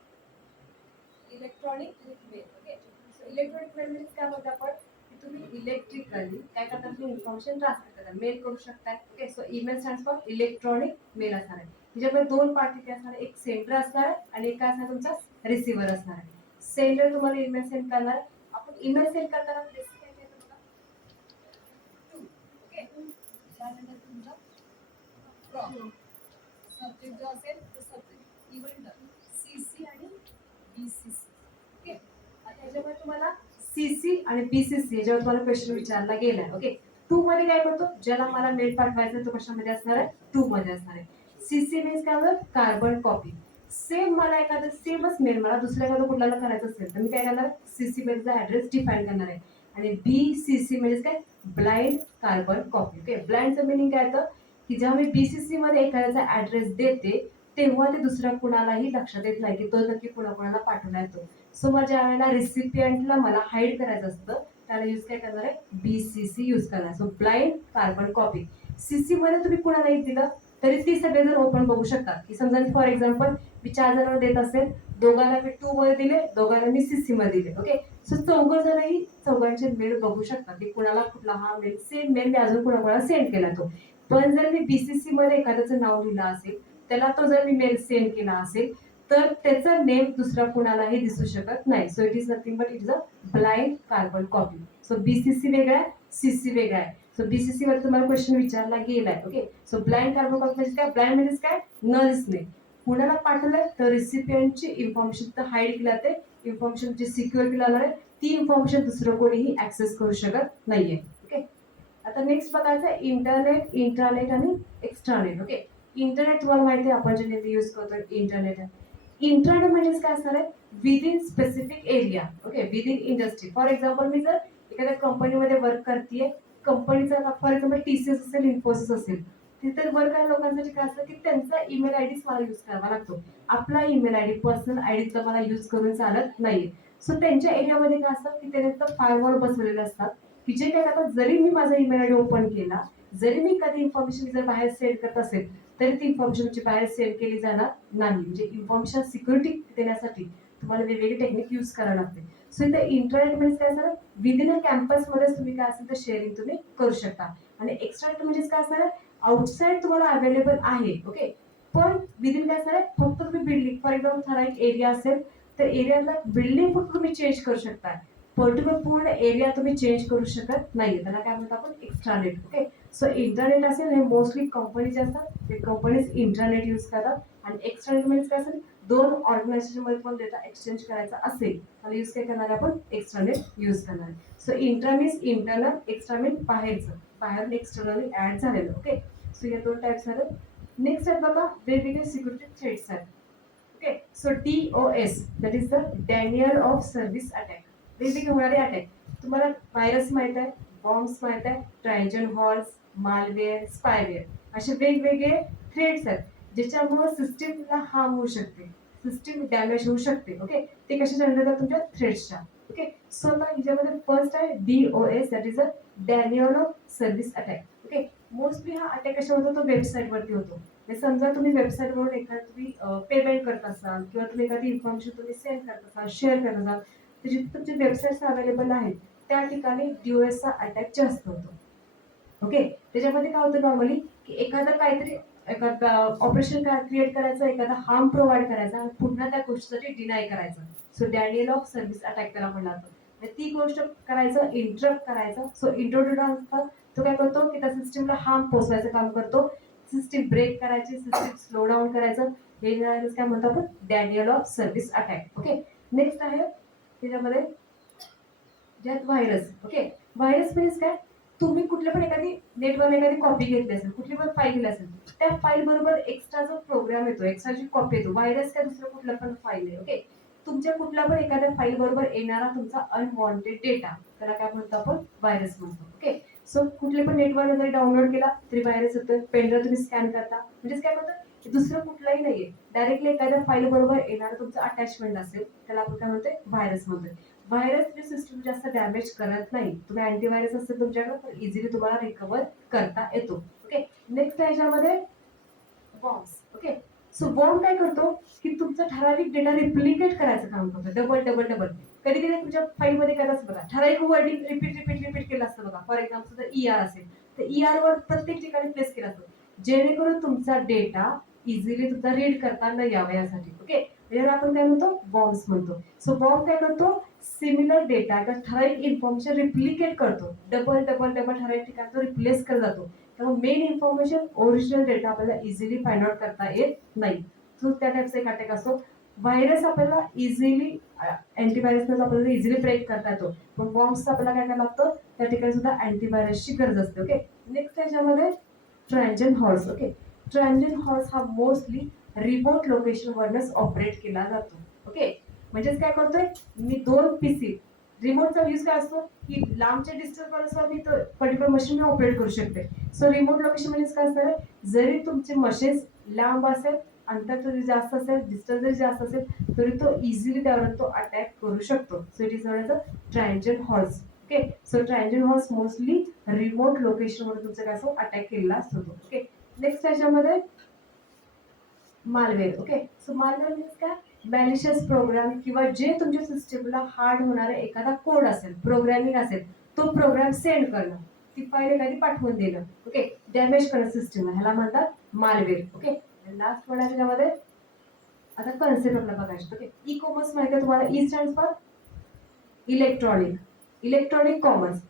Electronic mail. Okay, so electronic mail म्हणजे काय म्हणतो आपण की तुम्ही इलेक्ट्रिकली काय करता, तुम्ही इन्फॉर्मेशन ट्रान्सफर करता, मेल करू शकताय. Okay, so email stands for electronic mail असणार आहे. त्याच्यामध्ये दोन पार्टी काय असणार आहे, एक सेंडर असणार आहे आणि एक काय असणार तुमचा रिसिव्हर असणार आहे. सेंडर तुम्हाला ईमेल सेंड करणार. आपण ईमेल सेंड करताना बेसिक काय येतं बघा, टू. ओके, त्यानंतर तुमचा फ्रॉम सब्जेक्ट जो असेल तो सब्जेक्ट इव्हेंट सीसी आणि बीसीसी. ओके, आता ह्याच्यामध्ये तुम्हाला सीसी आणि बीसीसी याच्यावर तुम्हाला क्वेश्चन विचारला गेलाय. ओके, टू मध्ये काय करतो, ज्याला मला मेल पाठवायचा तो कशामध्ये असणार आहे, टू मध्ये असणार आहे. सीसी मीन्स काय होतं, कार्बन कॉपी. सेम मला एखादं सेमच मेल मला दुसऱ्या एखादं कुठल्याला करायचं असेल तर मी काय करणार, सीसी मध्ये ऍड्रेस डिफाईन करणार आहे. आणि बीसीसी म्हणजे काय, ब्लाइंड कार्बन कॉपी. ओके, ब्लाइंडचं मिनिंग काय होतं की जेव्हा मी बीसीसी मध्ये एखाद्याचा ऍड्रेस देते तेव्हा ते दुसऱ्या कुणालाही लक्षात येत नाही की तो नक्की कुणाला पाठवला येतो. सो मग ज्या वेळेला रेसिपियंटला मला हाईड करायचं असतं त्याला यूज काय करणार आहे, बीसीसी यूज करणार. So blind carbon copy. CC मध्ये तुम्ही कुणालाही दिलं तरी ती सगळेजण ओपन बघू शकतात. की समजा फॉर एक्झाम्पल मी 4 जणांना देत असेल, दोघांना मी 2 मध्ये दिले, दोघांना मी सीसी मध्ये दिले. ओके, सो चौघजणही चौघांचे मेल बघू शकतात की कुणाला कुठला हा मेल, सेम मेल मी अजून कुणाला सेंड केला तो. पण जर मी बीसीसी मध्ये एखाद्याचं नाव लिहिलं असेल, त्याला तो जर मी मेल सेंड केला असेल तर त्याचं नेम दुसऱ्या कुणालाही दिसू शकत नाही. So it is nothing but it is a blind carbon copy. So BCC वेगळा आहे, सीसी वेगळा आहे. सो बीसीसी वर तुम्हाला क्वेश्चन विचारला गेलाय. Okay, so blind carbon copy म्हणजे काय, ब्लाइंड म्हणजे काय, न दिसणे. कुणाला पाठवलंय तर रिसिपियंटची इन्फॉर्मेशन तर हाईड केली जाते, इन्फॉर्मेशन जी सिक्युअर केली जाणार आहे ती इन्फॉर्मेशन दुसरं कोणीही ऍक्सेस करू शकत नाहीये. ओके, आता नेक्स्ट बघायचं इंटरनेट, इंट्रानेट आणि एक्स्ट्रानेट. ओके, इंटरनेट तुम्हाला माहिती आहे आपण जे नेहमी यूज करतो इंटरनेट आहे. इंटरनेट म्हणजे काय असणार आहे, within specific area. Okay, within industry. For example मी जर एखाद्या कंपनीमध्ये वर्क करतेय, कंपनीचा फॉर एक्झाम्पल टीसीएस असेल, इन्फोसिस असेल, तिथे वर्क काही लोकांसाठी काय असतं की त्यांचा ईमेल आयडीच मला यूज करावा लागतो. आपला ईमेल आयडी, पर्सनल आयडीचा मला यूज करून चालत नाहीये. सो त्यांच्या एरियामध्ये काय असतं की त्याने फायरवॉल बसवलेले असतात की जे काय करतात, जरी मी माझा ईमेल आयडी ओपन केला, जरी मी कधी इन्फॉर्मेशन जर बाहेर सेंड करत असेल तरी ती इन्फॉर्मेशन बाहेर सेंड केली जाणार नाही. म्हणजे इन्फॉर्मेशन सिक्युरिटी देण्यासाठी तुम्हाला वेगवेगळे टेक्निक यूज करावे लागते. सो इथे इंटरनेट म्हणजे काय असणार, विदिन अ कॅम्पस मध्ये तुम्ही काय असेल तर शेअरिंग तुम्ही करू शकता. आणि एक्स्ट्रानेट म्हणजे काय असणार, आउटसाइड तुम्हाला अवेलेबल आहे. ओके, पण विदिन काय असणार, फक्त तुम्ही बिल्डिंग फॉर एक्झाम्पल ठराविक एरिया असेल तर एरियाला बिल्डिंग फक्त तुम्ही चेंज करू शकता, पर्टिक्युलर पूर्ण एरिया तुम्ही चेंज करू शकत नाहीये. त्याला काय म्हणतो आपण, एक्स्ट्रानेट. ओके, सो इंटरनेट असेल हे मोस्टली कंपनी जे असतात ते कंपनीज इंटरनेट यूज करतात. आणि एक्स्ट्रानेट म्हणजे काय असेल, दोन ऑर्गनायझेशन मध्ये पण डेटा एक्सचेंज करायचा असेल त्याला यूज काय करणार आहे, आपण एक्स्ट्रानेट यूज करणार आहे. So intra means internal, extra means बाहेरचं, बाहेरून एक्सटर्नली ऍड झालेलं. ओके, सो या दोन टाइप्स झाले. नेक्स्ट आहे बघा, वेगवेगळे सिक्युरिटी थ्रेट्स आहेत. Okay, so DOS that is the Daniel of service attack. वेगवेगळे होणारे अटॅक, तुम्हाला व्हायरस माहित आहे, बॉम्ब्स माहित आहे, ट्रायजन हॉर्स, मालवेअर, स्पायवेअर, असे वेगवेगळे थ्रेट्स आहेत ज्याच्यामुळे सिस्टीमला हार्म होऊ शकते, सिस्टीम डॅमेज होऊ शकते. ओके, ते कशाच्या अंडर येतात, तुमच्या थ्रेट्सच्या. ओके, सो आता ह्याच्यामध्ये फर्स्ट आहे DOS that is a Daniel of service attack. Okay, mostly हा अटॅक कशा होतो, तो वेबसाईट वरती होतो. समजा तुम्ही वेबसाईट वरून एखादी तुम्ही पेमेंट करत असाल किंवा तुम्ही एखादी इन्फॉर्मेशन तुम्ही सेंड करत असाल, शेअर करत असाल, तर जिथे तुमचे वेबसाईट्स अवेलेबल आहेत त्या ठिकाणी DOS चा अटॅक जास्त होतो. ओके, त्याच्यामध्ये काय होतं नॉर्मली की एखादं काहीतरी एखादा ऑपरेशन क्रिएट करायचं, एखादा हार्म प्रोव्हाइड करायचा आणि पुन्हा त्या गोष्टीसाठी डिनाय करायचं. So Daniel of service attack त्याला म्हणलं जातं. ती गोष्ट करायचं, इंटरप्ट करायचं. सो इंट्रोड्यूट असतं, तो काय करतो की त्या सिस्टीमला हार्म पोहोचवायचं काम करतो, सिस्टीम ब्रेक करायची, सिस्टीम स्लो डाऊन करायचं. हे काय म्हणतो आपण, Daniel of service attack. Okay, next आहे त्याच्यामध्ये ज्यात व्हायरस. ओके, व्हायरस म्हणजे काय, तुम्ही कुठल्या पण एखादी नेटवर एखादी कॉपी घेतली असेल, कुठली पण फाईल घेतली असेल, त्या फाईल बरोबर एक्स्ट्रा जो प्रोग्राम येतो, एक्स्ट्राची कॉपी येतो. व्हायरस काय दुसरं कुठलं पण फाईल आहे. ओके, तुमच्या कुठल्या पण एखाद्या फाईल बरोबर येणारा तुमचा अनवॉन्टेड डेटा, त्याला काय म्हणतो आपण, व्हायरस म्हणतो. ओके, सो कुठले पण नेटवर जरी डाउनलोड केला तरी व्हायरस येतो. पेनड्राईव्ह तुम्ही स्कॅन करता म्हणजे काय म्हणतो, दुसरं कुठलाही नाहीये, डायरेक्टली एखाद्या फाईल बरोबर येणारं तुमचं अटॅचमेंट असेल त्याला आपण काय म्हणतोय, व्हायरस म्हणतोय. व्हायरस सिस्टम जास्त डॅमेज करत नाही. तुम्ही अँटीव्हायरस असेल तुमच्याकडे तर इझिली तुम्हाला रिकवर करता येतो. ओके, नेक्स्ट ह्याच्यामध्ये बॉम्ब्स. ओके, सो वॉर्म काय करतो की तुमचा ठराविक डेटा रिप्लिकेट करायचं काम करतो, डबल डबल डबल. कधी कधी तुमच्या फाईलमध्ये काय असतं बघा, ठराविक वर्डिंग रिपीट रिपीट रिपीट केलं असतं बघा. फॉर एक्झाम्पल जर ER असेल तर ER वर प्रत्येक ठिकाणी प्लेस केलं असतं, जेणेकरून तुमचा डेटा इझिली तुमचा रीड करता न यावा यासाठी. ओके, याला आपण काय म्हणतो, वॉर्म्स म्हणतो. सो वॉर्म काय करतो, सिमिलर डेटा किंवा ठराविक इन्फॉर्मेशन रिप्लिकेट करतो, डबल डबल डबल ठराविक ठिकाणी तो रिप्लेस करत जातो. त्यामुळे मेन इन्फॉर्मेशन ओरिजिनल डेटा आपल्याला इझिली फाइंड आउट करता येत नाही. तो त्या टाईपचा एक अटॅक असतो. व्हायरस आपल्याला इझिली, अँटीव्हायरस आपल्याला इझिली ब्रेक करता येतो, पण वॉर्म्सचा आपल्याला काय करायला लागतं, त्या ठिकाणी सुद्धा अँटीव्हायरसची गरज असते. ओके, नेक्स्ट त्याच्यामध्ये ट्रॅन्जन हॉर्स. ओके, ट्रॅन्जन हॉर्स हा मोस्टली रिमोट लोकेशनवरच ऑपरेट केला जातो. ओके, म्हणजेच काय करतोय मी 2 PC, रिमोटचा यूज काय असतो की लांबच्या डिस्टन्स मी तो पर्टिक्युलर मशीन मी ऑपरेट करू शकते. सो रिमोट लोकेशन म्हणजे काय असणार आहे, जरी तुमचे मशीन लांब असेल, अंतर जरी जास्त असेल, डिस्टन्स जरी जास्त असेल, तरी तो इझिली त्यावर तो अटॅक करू शकतो. So it is not as a Trojan horse. Okay, so Trojan horse mostly remote लोकेशनवर तुमचा काय असतो अटॅक केलेला असतो. ओके, नेक्स्ट त्याच्यामध्ये मालवेअर. ओके, सो मालवेअर म्हणजे काय, मॅलिशियस प्रोग्राम किंवा जे तुमच्या सिस्टीमला हार्ड होणारा एखादा कोड असेल, प्रोग्रामिंग असेल, तो प्रोग्राम सेंड करणं, ती फाईल एखादी पाठवून देणं. ओके, डॅमेज करणं सिस्टीमला, ह्याला म्हणतात मालवेअर. ओके, लास्ट वन आहे त्याच्यामध्ये आता कन्सेप्ट आपल्याला बघायचं. ओके, ई कॉमर्स माहिती आहे तुम्हाला, E stand for electronic commerce.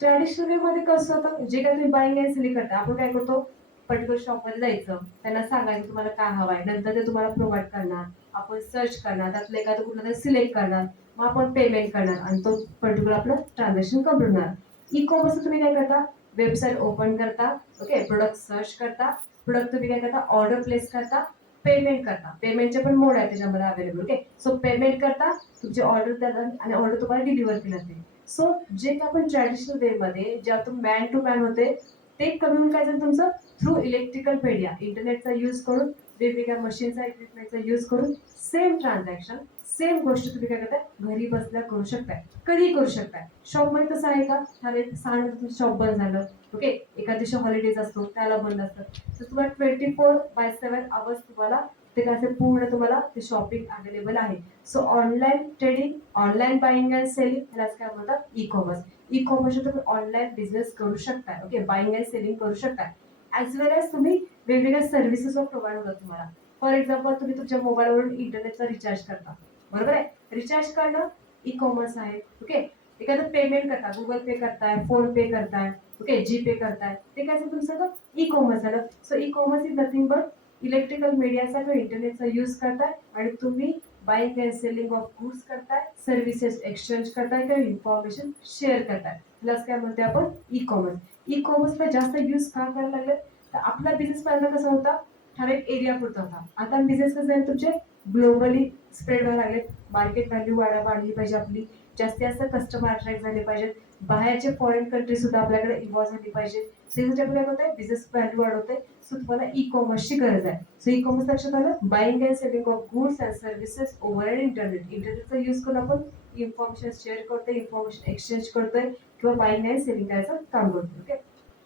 Traditional way मध्ये कसं होतं, जे काय तुम्ही बाईंग अँड सेलिंग करता, आपण काय करतो, पर्टिक्युलर शॉपमध्ये जायचं, त्यांना सांगायचं तुम्हाला काय हवं आहे, नंतर ते तुम्हाला प्रोव्हाइड करणार, आपण सर्च करणार, त्यातलं एखादं कुठलं तरी सिलेक्ट करणार, मग आपण पेमेंट करणार आणि तो पर्टिक्युलर आपलं ट्रान्झॅक्शन कम्प्लीट होणार. ई कॉमर्स तुम्ही काय करता, वेबसाईट ओपन करता, ओके, प्रोडक्ट सर्च करता, प्रोडक्ट तुम्ही काय करता, ऑर्डर प्लेस करता, पेमेंट करता. पेमेंटचे पण मोड आहे त्याच्यामध्ये अवेलेबल. ओके, सो पेमेंट करता, तुमची ऑर्डर देतात आणि ऑर्डर तुम्हाला डिलिव्हर केली जाते. सो जे काय आपण ट्रॅडिशनल वे मध्ये ज्यातून मॅन टू मॅन होते, ते कमी होऊन काय झालं तुमचं, थ्रू इलेक्ट्रिकल मीडिया, इंटरनेटचा यूज करून, वेगवेगळ्या मशीनचा इक्विपमेंटचा यूज करून सेम ट्रान्झॅक्शन, सेम गोष्ट तुम्ही काय करताय, घरी बसल्या करू शकताय, कधी करू शकताय. शॉपमध्ये तसं आहे का, ठराविक 6 नंतर तुमचं शॉप बंद झालं, ओके, एका दिवशी हॉलिडेज असतो त्याला बंद असतं, तर तुम्हाला 24/7 आवर्स तुम्हाला ते काय पूर्ण तुम्हाला ते शॉपिंग अवेलेबल आहे. So online trading, online buying and selling, ह्यालाच काय म्हणतात, ई कॉमर्स. ई कॉमर्स तुम्ही ऑनलाईन बिझनेस करू शकताय. ओके, बाईंग अँड सेलिंग करू शकताय, ॲज वेल एज तुम्ही वेगवेगळ्या सर्व्हिसेस प्रोव्हाइड होतात तुम्हाला. फॉर एक्झाम्पल तुम्ही तुमच्या मोबाईलवरून इंटरनेटचा रिचार्ज करता, बरोबर आहे, रिचार्ज करणं ई कॉमर्स आहे. ओके, एखादं पेमेंट करता, गुगल पे करताय, फोन पे करताय, ओके, जीपे करताय, ते काय तुमचं ई कॉमर्स झालं. So e commerce is nothing but electrical मीडियाचा किंवा इंटरनेटचा यूज करताय आणि तुम्ही buying and selling of goods करताय, सर्व्हिसेस एक्सचेंज करताय किंवा इन्फॉर्मेशन शेअर करताय, प्लस काय म्हणते आपण ई कॉमर्स. ई कॉमर्सला जास्त यूज का करायला लागले, तर आपला बिझनेस पहिला कसा होता, ठराविक एरिया पुरता होता. आता बिझनेस कसं आहे तुमचे ग्लोबली स्प्रेड व्हायला लागले, मार्केट व्हॅल्यू वाढली पाहिजे आपली, जास्तीत जास्त कस्टमर अट्रॅक्ट झाले पाहिजेत, बाहेरचे फॉरेन कंट्री सुद्धा आपल्याकडे इन्व्हॉल्व झाली पाहिजे, त्याच्यासाठी आपल्याला होत आहे बिझनेस व्हॅल्यू वाढवते. सो तुम्हाला ई कॉमर्सची गरज आहे. सो ई कॉमर्स लक्षात आलं, buying and selling of goods and services over and internet. इंटरनेटचा यूज करून आपण इन्फॉर्मेशन शेअर करतोय, इन्फॉर्मेशन एक्सचेंज करतोय किंवा बाईंग अँड सेलिंग करायचं काम करतोय. ओके,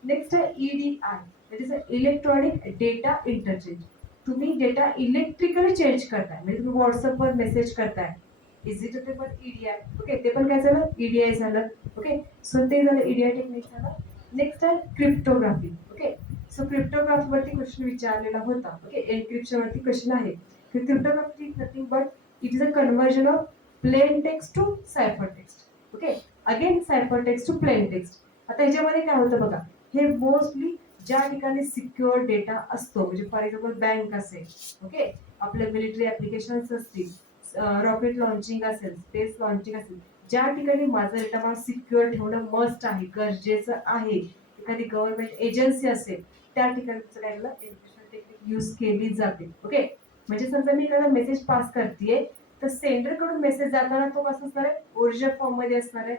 नेक्स्ट आहे EDI, that is electronic data interchange. तुम्ही डेटा इलेक्ट्रिकली चेंज करताय, म्हणजे तुम्ही व्हॉट्सअपवर मेसेज करताय, इज इट ते पण EDI. ओके, ते पण काय झालं, EDI झालं. ओके, सो ते झालं EDI टेक्निक झालं. नेक्स्ट आहे क्रिप्टोग्राफी. ओके, सो क्रिप्टोग्राफी वरती क्वेश्चन विचारलेला होता. ओके, एन्क्रिप्शन वरती क्वेश्चन आहे. Cryptography nothing but it is a conversion of plain text to cipher text. Okay, again cipher text to plain text. आता ह्याच्यामध्ये काय होतं बघा, हे मोस्टली ज्या ठिकाणी सिक्युअर डेटा असतो, म्हणजे फॉर एक्झाम्पल बँक असेल, ओके, आपले मिलिटरी ऍप्लिकेशन्स असतील, रॉकेट लॉन्चिंग असेल, स्पेस लॉन्चिंग असेल, ज्या ठिकाणी माझा डेटा मला सिक्युअर ठेवणं मस्ट आहे, गरजेचं आहे, एखादी गव्हर्नमेंट एजन्सी असेल, त्या ठिकाणी काय एन्क्रिप्शन टेक्निक यूज केली जाते. ओके, म्हणजे समजा मी एखादा मेसेज पास करतेय, तर सेंडर कडून मेसेज जाताना तो कसा असणार आहे, ओरिजिनल फॉर्म मध्ये असणार आहे,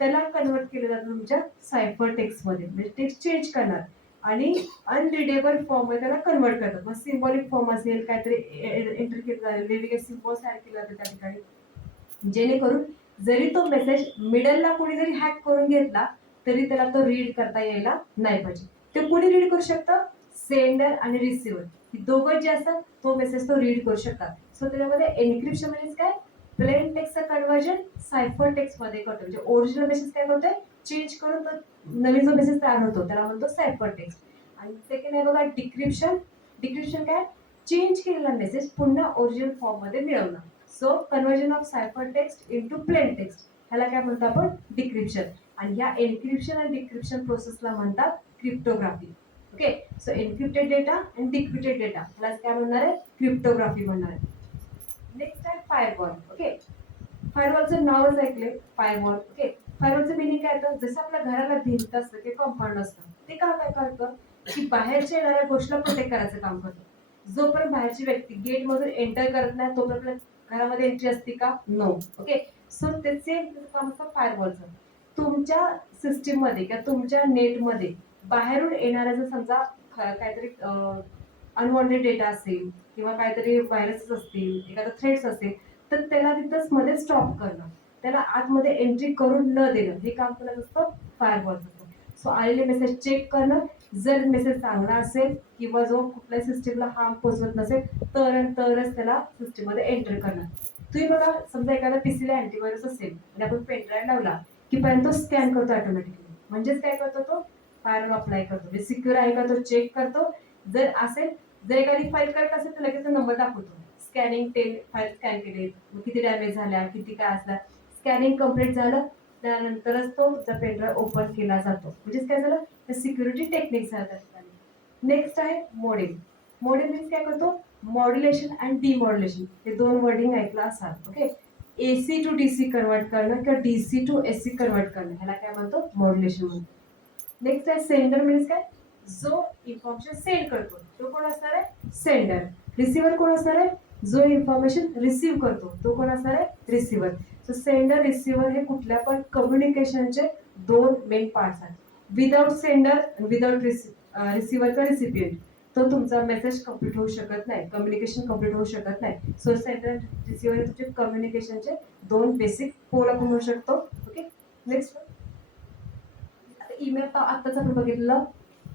त्याला कन्वर्ट केलं जातं तुमच्या सायफर टेक्स्ट मध्ये, म्हणजे टेक्स्ट चेंज करणार आणि अनरिडेबल फॉर्म मध्ये त्याला कन्वर्ट करतात. मग सिम्बॉलिक फॉर्म असेल, काहीतरी एंटर केलं जाईल, वेगवेगळे सिम्बॉल्स ऍड केले जातात त्या ठिकाणी, जेणेकरून जरी तो मेसेज मिडलला कोणी जरी हॅक करून घेतला तरी त्याला तो रीड करता यायला नाही पाहिजे. ते कोणी रीड करू शकतं, सेंडर आणि रिसिव्हर. ही दोघं जे असतात तो मेसेज तो रीड करू शकतात. सो त्याच्यामध्ये एन्क्रिप्शन म्हणजे काय, प्लेन टेक्स्टचं कन्वर्जन सायफर टेक्स्ट मध्ये करतो. म्हणजे ओरिजिनल मेसेज काय करतोय, चेंज करून तो नवीन जो मेसेज तयार होतो त्याला म्हणतो सायफर टेक्स्ट. आणि सेकंड आहे बघा डिक्रिप्शन. डिक्रिप्शन काय, चेंज केलेला मेसेज पुन्हा ओरिजिनल फॉर्म मध्ये मिळवणं. So conversion of cipher text into plain text, ह्याला काय म्हणतो आपण, डिक्रिप्शन. आणि ह्या एन्क्रिप्शन आणि डिक्रिप्शन प्रोसेसला म्हणतात cryptography. Okay, so encrypted data आणि डिक्रिप्टेड डेटा ह्याला काय म्हणणार आहे, क्रिप्टोग्राफी म्हणणार आहे. नेक्स्ट आहे फायरवॉल. ओके, फायरवॉलचं नावच ऐकले, फायरवॉल. ओके, फायरवॉलचं मिनिंग काय होतं, जसं आपल्या घराला भिंत असतं ते कंपाऊंड असतं, ते काय करतं की बाहेरच्या येणाऱ्या गोष्टीला प्रोटेक्ट करायचं काम करतं. जोपर्यंत बाहेरची व्यक्ती गेट मधून एंटर करत नाही तोपर्यंत घरामध्ये एंट्री असते का, नो. ओके, सो त्याचे काम असतं फायरवॉलचं. तुमच्या सिस्टीम मध्ये किंवा तुमच्या नेटमध्ये बाहेरून येणाऱ्या जर समजा काहीतरी अनवॉन्टेड डेटा असेल किंवा काहीतरी व्हायरसेस असतील, एखादा थ्रेट्स असेल, तर त्याला तिथंच मध्ये स्टॉप करणं, त्याला आतमध्ये एंट्री करून न देणं, हे काम करत असतं फायरवॉलचं. सो आलेले मेसेज चेक करणं, जर मेसेज चांगला असेल किंवा जो कुठल्या सिस्टीमला हार्म पोहोचवत नसेल तरच त्याला सिस्टीम मध्ये एंटर करणं. तुम्ही बघा, समजा एखादा पीसीला अँटीव्हायरस असेल आणि आपण पेनड्राईव्ह लावला की पर्यंत तो स्कॅन करतो ऑटोमॅटिकली. म्हणजेच काय करतो, तो फायरवॉल अप्लाय करतो, म्हणजे सिक्युअर आहे का तो चेक करतो. जर असेल, जर एखादी फाईल करत असेल तर लगेच नंबर दाखवतो, स्कॅनिंग 10 फाईल स्कॅन केले, किती डॅमेज झाल्या, किती काय असला. स्कॅनिंग कम्प्लीट झालं त्यानंतरच तो तुमचा पेनड्राईव्ह ओपन केला जातो. म्हणजेच काय झालं, तर सिक्युरिटी टेक्निक्स आहेत त्या ठिकाणी. नेक्स्ट आहे मॉडेम. मॉडेम मीन्स काय करतो, मॉड्युलेशन अँड डिमॉड्युलेशन, हे दोन वर्डिंग ऐकलं असाल. Okay, AC to DC convert करणं किंवा डीसी टू एसी कन्वर्ट करणं, ह्याला काय म्हणतो, मॉड्युलेशन म्हणतो. नेक्स्ट आहे सेंडर. मीन्स काय, जो इन्फॉर्मेशन सेंड करतो तो कोण असणार आहे, सेंडर. रिसिव्हर कोण असणार आहे, जो इन्फॉर्मेशन रिसीव्ह करतो तो कोण असणार आहे, रिसिव्हर. सो सेंडर रिसिव्हर हे कुठल्या पण कम्युनिकेशनचे दोन मेन पार्ट्स आहेत. विदाउट सेंडर विदाउट रिसिव्हर का रिसिपियंट तो तुमचा मेसेज कम्प्लीट होऊ शकत नाही, कम्युनिकेशन कम्प्लीट होऊ शकत नाही. सो सेंडर रिसिव्हर हे तुमचे कम्युनिकेशनचे दोन बेसिक पोल आपण म्हणू शकतो. ओके, नेक्स्ट ईमेल आत्ताच आपण बघितलं,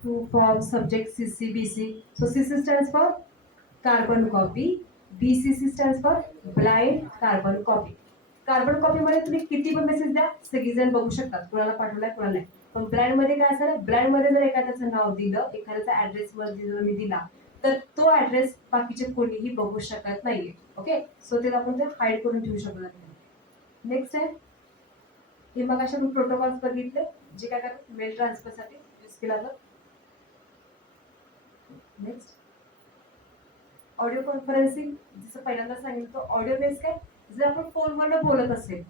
to form subject CC BC. So CC stands for carbon copy, BCC stands for blind carbon copy. Carbon copy मध्ये तुम्ही किती पण मेसेज द्या, सगळीजण बघू शकतात कुणाला पाठवलाय कुणाला नाही. पण ब्लँड मध्ये काय असणार, ब्लँड मध्ये जर एखाद्याचं नाव दिलं, एखाद्याचा ऍड्रेस मध्ये जर मी दिला तर तो ऍड्रेस बाकीचे कोणीही बघू शकत नाहीये. ओके, सो ते आपण ते हाईड करून ठेवू शकतो. नेक्स्ट आहे, हे मग अशा आपण प्रोटोकॉल्स बघितले जे काय करतात मेल ट्रान्सफरसाठी यूज केला जातो. Next audio conferencing. जसं पहिल्यांदा सांगितलं, ऑडिओ बेस काय, जर आपण फोनवर बोलत असेल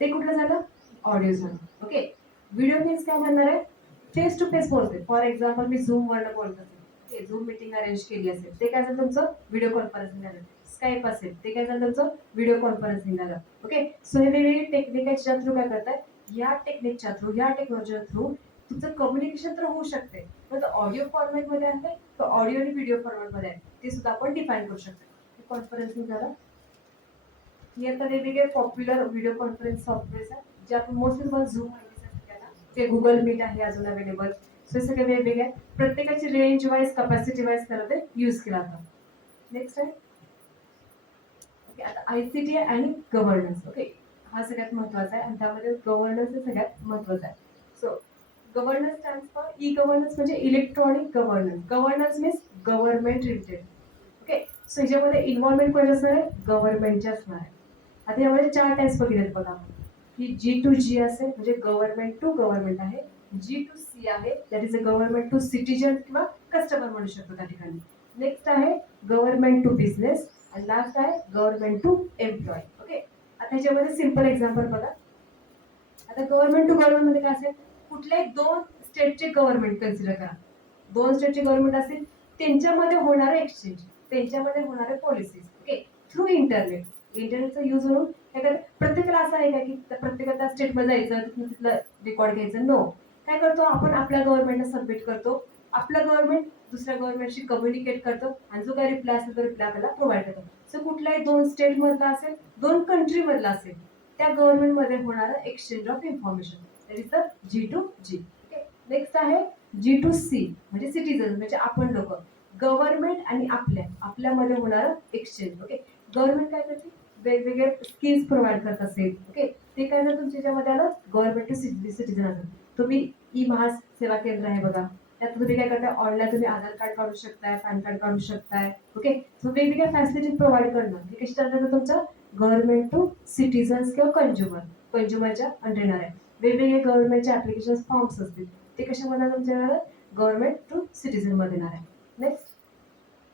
ते कुठलं झालं, ऑडिओ झालं. ओके, व्हिडिओ मीन्स काय म्हणणार आहे, फेस टू फेस बोलते. फॉर एक्झाम्पल मी झूम वरनं बोलत असेल, ओके, झूम मीटिंग अरेंज केली असेल, ते काय झालं तुमचं व्हिडिओ कॉन्फरन्सिंग झालं. स्काईप असेल ते काय झालं तुमचं व्हिडिओ कॉन्फरन्सिंग झालं. ओके, सो हे वेगवेगळी टेक्निक आहे ज्याच्या थ्रू काय करताय, या टेक्निकच्या थ्रू, या टेक्नॉलॉजीच्या थ्रू तुमचं कम्युनिकेशन तर होऊ शकते, पण ऑडिओ फॉर्मॅट मध्ये आहे तर ऑडिओ आणि व्हिडिओ फॉर्मॅट मध्ये आहे, ते सुद्धा आपण डिफाईन करू शकतो. कॉन्फरन्सिंग झालं. हे आता वेगवेगळे पॉप्युलर व्हिडिओ कॉन्फरन्स सॉफ्टवेअर आहेत जे आपण मोस्टली तुम्हाला झूम ते गुगल मीट आहे अजून अवेलेबल. सो हे सगळे वेगवेगळे प्रत्येकाची रेंज वाईज कपॅसिटी वाईज करत यूज केला जातो. नेक्स्ट आहे, ओके, आता आयसीटी आणि गव्हर्नन्स. ओके, हा सगळ्यात महत्वाचा आहे आणि त्यामध्ये गव्हर्नन्स हे सगळ्यात महत्वाचं आहे. So governance stands for E governance, म्हणजे electronic governance. Governance means government related. Okay, so ह्याच्यामध्ये इन्व्हॉल्वमेंट कोण असणार आहे, गव्हर्नमेंटचे असणार आहे. आता यामध्ये 4 टाइप्स बघितलेत बघा, की G2G असेल म्हणजे गव्हर्नमेंट टू गव्हर्नमेंट आहे. G2C आहे, that is a government to citizen किंवा कस्टमर म्हणू शकतो त्या ठिकाणी. नेक्स्ट आहे गव्हर्नमेंट टू बिझनेस आणि लास्ट आहे गव्हर्नमेंट टू एम्प्लॉय. ओके, आता ह्याच्यामध्ये सिम्पल एक्झाम्पल बघा. आता गव्हर्नमेंट टू गव्हर्नमेंट मध्ये काय असेल, कुठल्याही 2 स्टेटचे गव्हर्नमेंट कन्सिडर करा. 2 स्टेटचे गव्हर्नमेंट असेल, त्यांच्यामध्ये होणारे एक्सचेंज, त्यांच्यामध्ये होणारे पॉलिसीज, ओके, थ्रू इंटरनेट. इंटरनेटचा यूज होऊन प्रत्येकाला असं आहे का की प्रत्येकाला स्टेटमध्ये जायचं तिथलं रेकॉर्ड घ्यायचं, नो. काय करतो आपण, आपल्या गव्हर्नमेंटला सबमिट करतो, आपलं गव्हर्नमेंट दुसऱ्या गव्हर्नमेंटशी कम्युनिकेट करतो आणि जो काही रिप्लाय असेल तो रिप्लाय आपल्याला प्रोव्हाइड करतो. सो कुठल्याही 2 स्टेट मधला असेल, 2 कंट्री मधला असेल, त्या गव्हर्नमेंट मध्ये होणारं exchange of information, that is the G2G. Okay, next आहे G2C म्हणजे सिटीजन, म्हणजे आपण लोक. गव्हर्नमेंट आणि आपल्यामध्ये होणारं एक्सचेंज. ओके, गव्हर्नमेंट काय करते, वेगवेगळे स्किल्स प्रोव्हाइड करत असेल. ओके, ते काय जर तुमच्या याच्यामध्ये आलं गव्हर्नमेंट टू सिटीजन असेल, तुम्ही ई महासेवा केंद्र आहे बघा, त्यात तुम्ही काय करताय, ऑनलाईन तुम्ही आधार कार्ड काढू शकताय, पॅन कार्ड काढू शकताय. ओके, सो वेगवेगळ्या फॅसिलिटी प्रोव्हाइड करणं हे कशी चालतं तुमच्या गव्हर्नमेंट टू सिटीजन्स किंवा कंझ्युमरच्या अंडर येणार आहे. वेगवेगळे गव्हर्नमेंटचे ऍप्लिकेशन फॉर्म्स असतील, ते कशामध्ये तुमच्या गव्हर्नमेंट टू सिटीजन मध्ये येणार आहे. नेक्स्ट,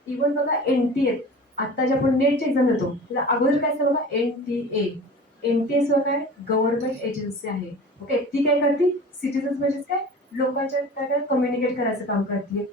इव्हन बघा NTA, आता जे आपण नेटची एक्झाम देतो त्याला अगोदर काय असतं बघा, NTA काय गव्हर्नमेंट एजन्सी आहे. ओके, ती काय करते, सिटीजन्स म्हणजे काय, लोकांच्या काय कम्युनिकेट करायचं काम करते.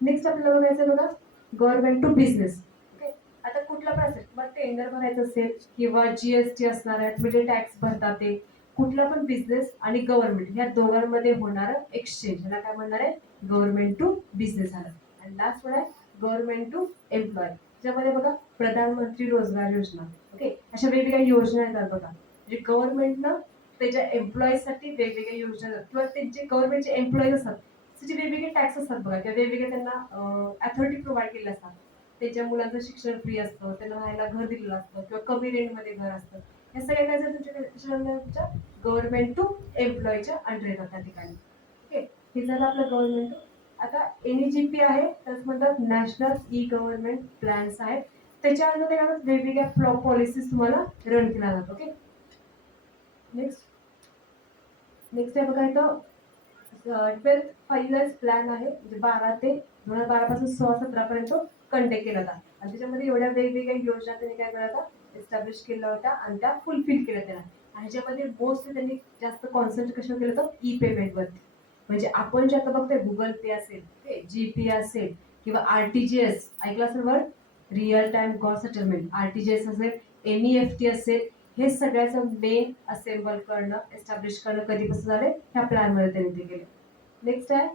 नेक्स्ट आपल्याला बघायचं बघा, गव्हर्नमेंट टू बिझनेस. ओके, आता कुठला पण असेल, मग टेंडर भरायचं असेल किंवा GST असणार आहे, म्हणजे टॅक्स भरतात ते, कुठला पण बिझनेस आणि गव्हर्नमेंट ह्या दोघांमध्ये होणारं एक्सचेंज ह्याला काय म्हणणार आहे, गव्हर्नमेंट टू बिझनेस आलं. आणि लास्ट वन आहे गव्हर्नमेंट टू एम्प्लॉय, ज्यामध्ये बघा प्रधानमंत्री रोजगार योजना. ओके, अशा वेगवेगळ्या योजना येतात बघा, म्हणजे गव्हर्नमेंटनं त्याच्या एम्प्लॉईजसाठी वेगवेगळ्या योजना किंवा त्यांचे गव्हर्नमेंटचे एम्प्लॉईज असतात त्याचे वेगवेगळे टॅक्स असतात बघा, किंवा वेगवेगळे त्यांना अथॉरिटी प्रोव्हाइड केलेले असतात. त्यांच्या मुलांचं शिक्षण फ्री असतं, त्यांना राहायला घर दिलेलं असतं किंवा कमी रेंटमध्ये घर असतं. हे सगळे काय तुमच्या गव्हर्नमेंट टू एम्प्लॉईच्या अंडर येतात त्या ठिकाणी. ओके, हे झालं आपलं गव्हर्नमेंट. आता NEGP आहे, त्याच म्हणतात नॅशनल ई गव्हर्नमेंट प्लॅन्स आहेत, त्याच्या अंडर काय वेगवेगळ्या पॉलिसीज तुम्हाला रन केल्या जातात. ओके, नेक्स्ट आहे बघा इथं 12th 5 years प्लॅन आहे, म्हणजे 12 ते 2012 पासून 16-17 पर्यंत कंटेक्ट केला होता. आणि त्याच्यामध्ये एवढ्या वेगवेगळ्या योजना त्यांनी काय केल्या होत्या, एस्टॅब्लिश केल्या होत्या आणि त्या फुलफिल केल्या त्यांना. आणि ह्याच्यामध्ये मोस्टली त्यांनी जास्त कॉन्सन्ट्रेट कशावर केलं होतं, ई पेमेंटवरती. म्हणजे आपण जे आता बघतोय गुगल पे असेल, GPay असेल किंवा RTGS ऐकलं असेल word, real time gross settlement, RTGS असेल, NEFT असेल, हे सगळ्याचं मेन असेंबल करणं, एस्टॅब्लिश करणं कधीपासून झाले, ह्या प्लॅनमध्ये त्यांनी ते केलं. नेक्स्ट आहे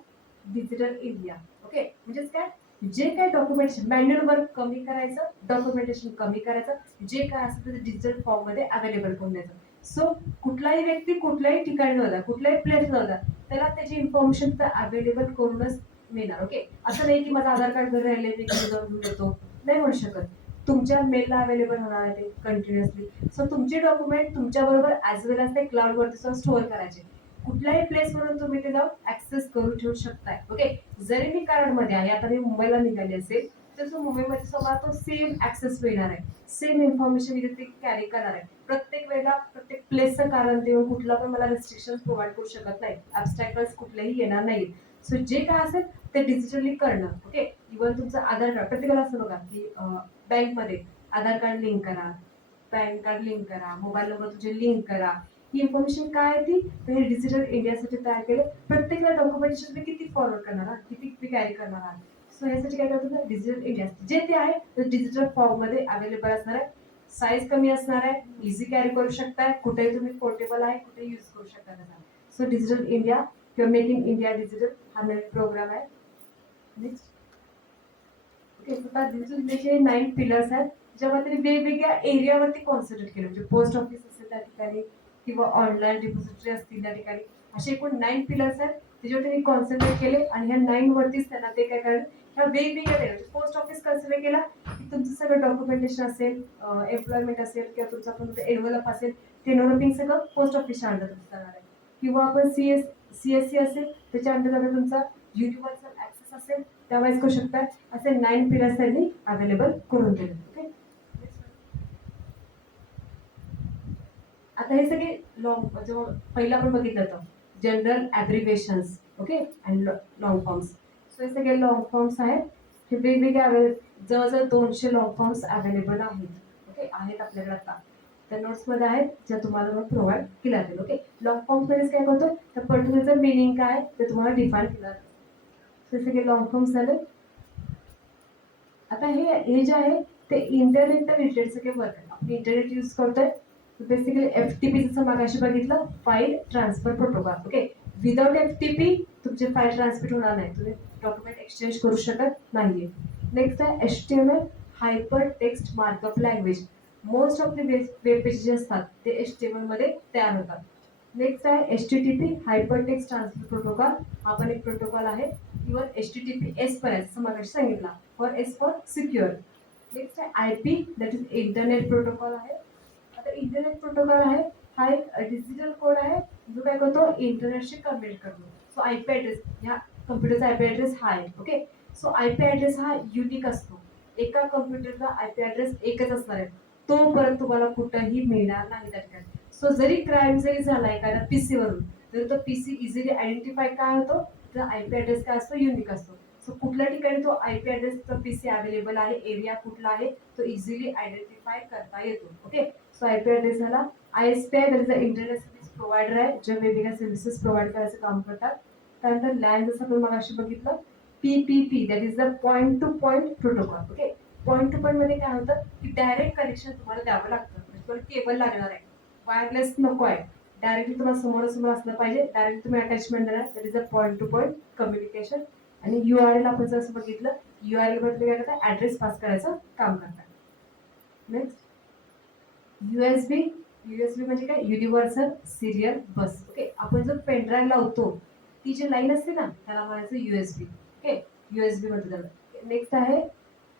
डिजिटल इंडिया. ओके, म्हणजेच काय, जे काय डॉक्युमेंटेशन मॅन्युअल वर्क कमी करायचं, डॉक्युमेंटेशन कमी करायचं, जे काय असेल ते डिजिटल फॉर्म मध्ये अवेलेबल करून द्यायचं. सो कुठलाही व्यक्ती कुठल्याही ठिकाणी होता, कुठल्याही प्लेसला होता, त्याला त्याची इन्फॉर्मेशन तर अवेलेबल करूनच मिळणार. ओके, असं नाही की माझं आधार कार्ड घरी राहिले मी जाऊन घेऊन येतो, नाही म्हणू शकत. तुमच्या मेलला अवेलेबल होणार आहे ते कंटिन्युअसली. सो तुमचे डॉक्युमेंट तुमच्या बरोबर ऍज वेल एज ते क्लाउड वरती स्टोअर करायचे, कुठल्याही प्लेस वरून तुम्ही ते जाऊन ऍक्सेस करू ठेवू शकताय. ओके, जरी मी कराडमध्ये आहे, आता मी मुंबईला निघाली असेल तर मुंबईमध्ये सुद्धा तो सेम ऍक्सेस मिळणार आहे, सेम इन्फॉर्मेशन मी ते कॅरी करणार आहे. प्रत्येक वेळेला प्रत्येक प्लेसचं कारण देऊन कुठला पण मला रिस्ट्रिक्शन प्रोव्हाइड करू शकत नाही, ऍब्स्ट्रॅक्टर्स कुठलेही येणार नाहीत. सो जे काय असेल ते डिजिटली करणं. ओके, इव्हन तुमचं आधार कार्ड प्रत्येकाला असं बघा की बँकमध्ये आधार कार्ड लिंक करा, पॅन कार्ड लिंक करा, मोबाईल नंबर तुझे लिंक करा. ही इन्फॉर्मेशन काय आहे ती, तर हे डिजिटल इंडियासाठी तयार केलं. प्रत्येकाला डॉक्युमेंटेशन तुम्ही किती फॉरवर्ड करणार आहात, किती तुम्ही कॅरी करणार आहात. सो यासाठी काय करतो, डिजिटल इंडिया जे ते आहे ते डिजिटल फॉर्म मध्ये अवेलेबल असणार आहे. साईज कमी असणार आहे, इझी कॅरी करू शकताय, कुठेही तुम्ही पोर्टेबल आहे, कुठेही यूज करू शकता त्याचा. सो डिजिटल इंडिया किंवा मेक इन इंडिया डिजिटल हा नवीन प्रोग्राम आहे. नेक्स्ट, ओके, डिजिटल इंडियाचे 9 पिलर्स आहेत, ज्यामध्ये त्यांनी वेगवेगळ्या एरियावरती कॉन्सन्ट्रेट केलं, म्हणजे पोस्ट ऑफिस असेल त्या ठिकाणी किंवा ऑनलाईन डिपॉझिटरी असतील त्या ठिकाणी. असे एकूण 9 पिलर्स आहेत त्याच्यावर त्यांनी कॉन्सन्ट्रेट केले. आणि ह्या 9 वरतीच त्यांना ते काय करायला, ह्या वेगवेगळ्या पोस्ट ऑफिस कन्सिडर केला की तुमचं सगळं डॉक्युमेंटेशन असेल, एम्प्लॉयमेंट असेल किंवा तुमचा पण एनव्हलप असेल, ते डेव्हलपिंग सगळं पोस्ट ऑफिसच्या अंडर करणार आहे. किंवा आपण CSC असेल त्याच्या अंडर तुमचा युनिव्हर्सल ऍक्सेस असेल त्यावेळेस करू शकता. असे 9 पिलर्स त्यांनी अवेलेबल करून दिले. ओके, आता हे सगळे लॉंग, जो पहिला आपण बघितलं होतं general abbreviations. Okay, and long forms. So हे सगळे लॉंग फॉर्म्स आहेत, हे वेगवेगळे जवळजवळ 200 लॉंग फॉर्म्स अवेलेबल आहेत. ओके, आहेत आपल्याकडे आता त्या नोट्समध्ये आहेत, ज्या तुम्हाला मग प्रोव्हाइड केल्या जातील. ओके, लॉंग फॉर्म्स मध्ये काय करतो, तर पर्टिक्युलरचं मिनिंग काय ते तुम्हाला डिफाईन केलं जातं. सो सगळे लॉंग फॉर्म्स झाले. आता हे जे आहे ते इंटरनेट रिलेटेड सगळे वर्क आहे. आपण इंटरनेट यूज करतोय, बेसिकली FTP जसं मागाशी बघितलं, file transfer protocol. Okay, without FTP तुमचे फाईल ट्रान्सफर होणार नाही, तुम्ही डॉक्युमेंट एक्सचेंज करू शकत नाहीये. नेक्स्ट आहे HTML hyper text markup language. Most of the web pages जे असतात ते HTML मध्ये तयार होतात. नेक्स्ट आहे HTTP हायपरटेक्स्ट ट्रान्सफर प्रोटोकॉल. हा पण एक प्रोटोकॉल आहे. इव्हन HTTPS पण आहे, जसं मगाशी सांगितला. For S for secure. Next आहे IP, that is internet protocol आहे. आता इंटरनेट प्रोटोकॉल आहे, हा एक डिजिटल कोड आहे जो काय करतो, इंटरनेटशी कम्युनिकेट करतो. सो IP ॲड्रेस, ह्या कम्प्युटरचा IP ॲड्रेस हा आहे. ओके, सो IP ॲड्रेस हा युनिक असतो. एका कम्प्युटरचा IP ॲड्रेस एकच असणार आहे, तो परत तुम्हाला कुठंही मिळणार नाही त्या ठिकाणी. सो जरी क्राईम जरी झाला एखाद्या PC वरून, तर तो PC इझिली आयडेंटिफाय काय होतो, तर IP ॲड्रेस काय असतो, युनिक असतो. सो कुठल्या ठिकाणी तो IP ॲड्रेसचा PC अवेलेबल आहे, एरिया कुठला आहे, तो इझिली आयडेंटिफाय करता येतो. ओके, सो IP ॲड्रेस झाला. ISP आहे, तर इंटरनेट सर्व्हिस प्रोव्हायडर आहे, जे वेगवेगळ्या सर्व्हिसेस प्रोव्हाइड करायचं काम करतात. त्यानंतर लॅन, जसं आपण मगाशी बघितलं, PPP, that is the point two point protocol. Okay, point two point मध्ये काय होतं की डायरेक्ट कनेक्शन तुम्हाला द्यावं लागतं. म्हणजे तुम्हाला केबल लागणार आहे, वायरलेस नको आहे, डायरेक्टली तुम्हाला समोरासमोर असलं पाहिजे. डायरेक्ट तुम्ही अटॅचमेंट देणार, that is a point two point communication. आणि URL आपण जसं बघितलं, URL मध्ये काय करतात, ऍड्रेस पास करायचं काम करतात. Next USB. USB म्हणजे काय, युनिव्हर्सल सिरियल बस. ओके, आपण जो पेनड्राईव्ह लावतो, ती जी लाईन असते ना, त्याला म्हणायचं USB. ओके, USB म्हणतो त्याला. नेक्स्ट आहे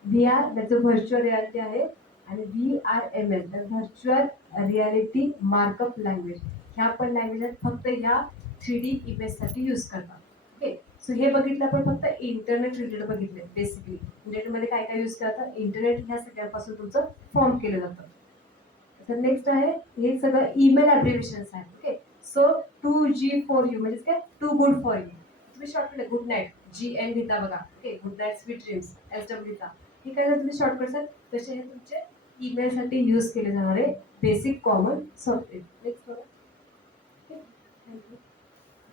VR, त्याचं व्हर्च्युअल रियालिटी आहे. आणि VRML, तर व्हर्च्युअल रियालिटी मार्कअप लँग्वेज. ह्या पण लँग्वेज आहेत, फक्त ह्या 3D इमेजसाठी यूज करतात. ओके, सो हे बघितलं आपण फक्त इंटरनेट रिलेटेड बघितले. बेसिकली इंटरनेटमध्ये काय काय यूज करतात, इंटरनेट ह्या सगळ्यापासून तुमचं फॉर्म केलं जातं. तर नेक्स्ट आहे, हे सगळं ईमेल ॲब्रिव्हिएशन्स आहेत. ओके, सो 2G4U म्हणजे काय, टू गुड फॉर यू. तुम्ही शॉर्टकट गुड नाईट GN लिहिता बघा. Okay, good night sweet dreams SW चा. ठीक आहे, तुम्ही शॉर्टकट्स आहेत तसे हे तुमचे ईमेलसाठी यूज केले जाणारे बेसिक कॉमन सॉफ्टवेअर. नेक्स्ट बघा.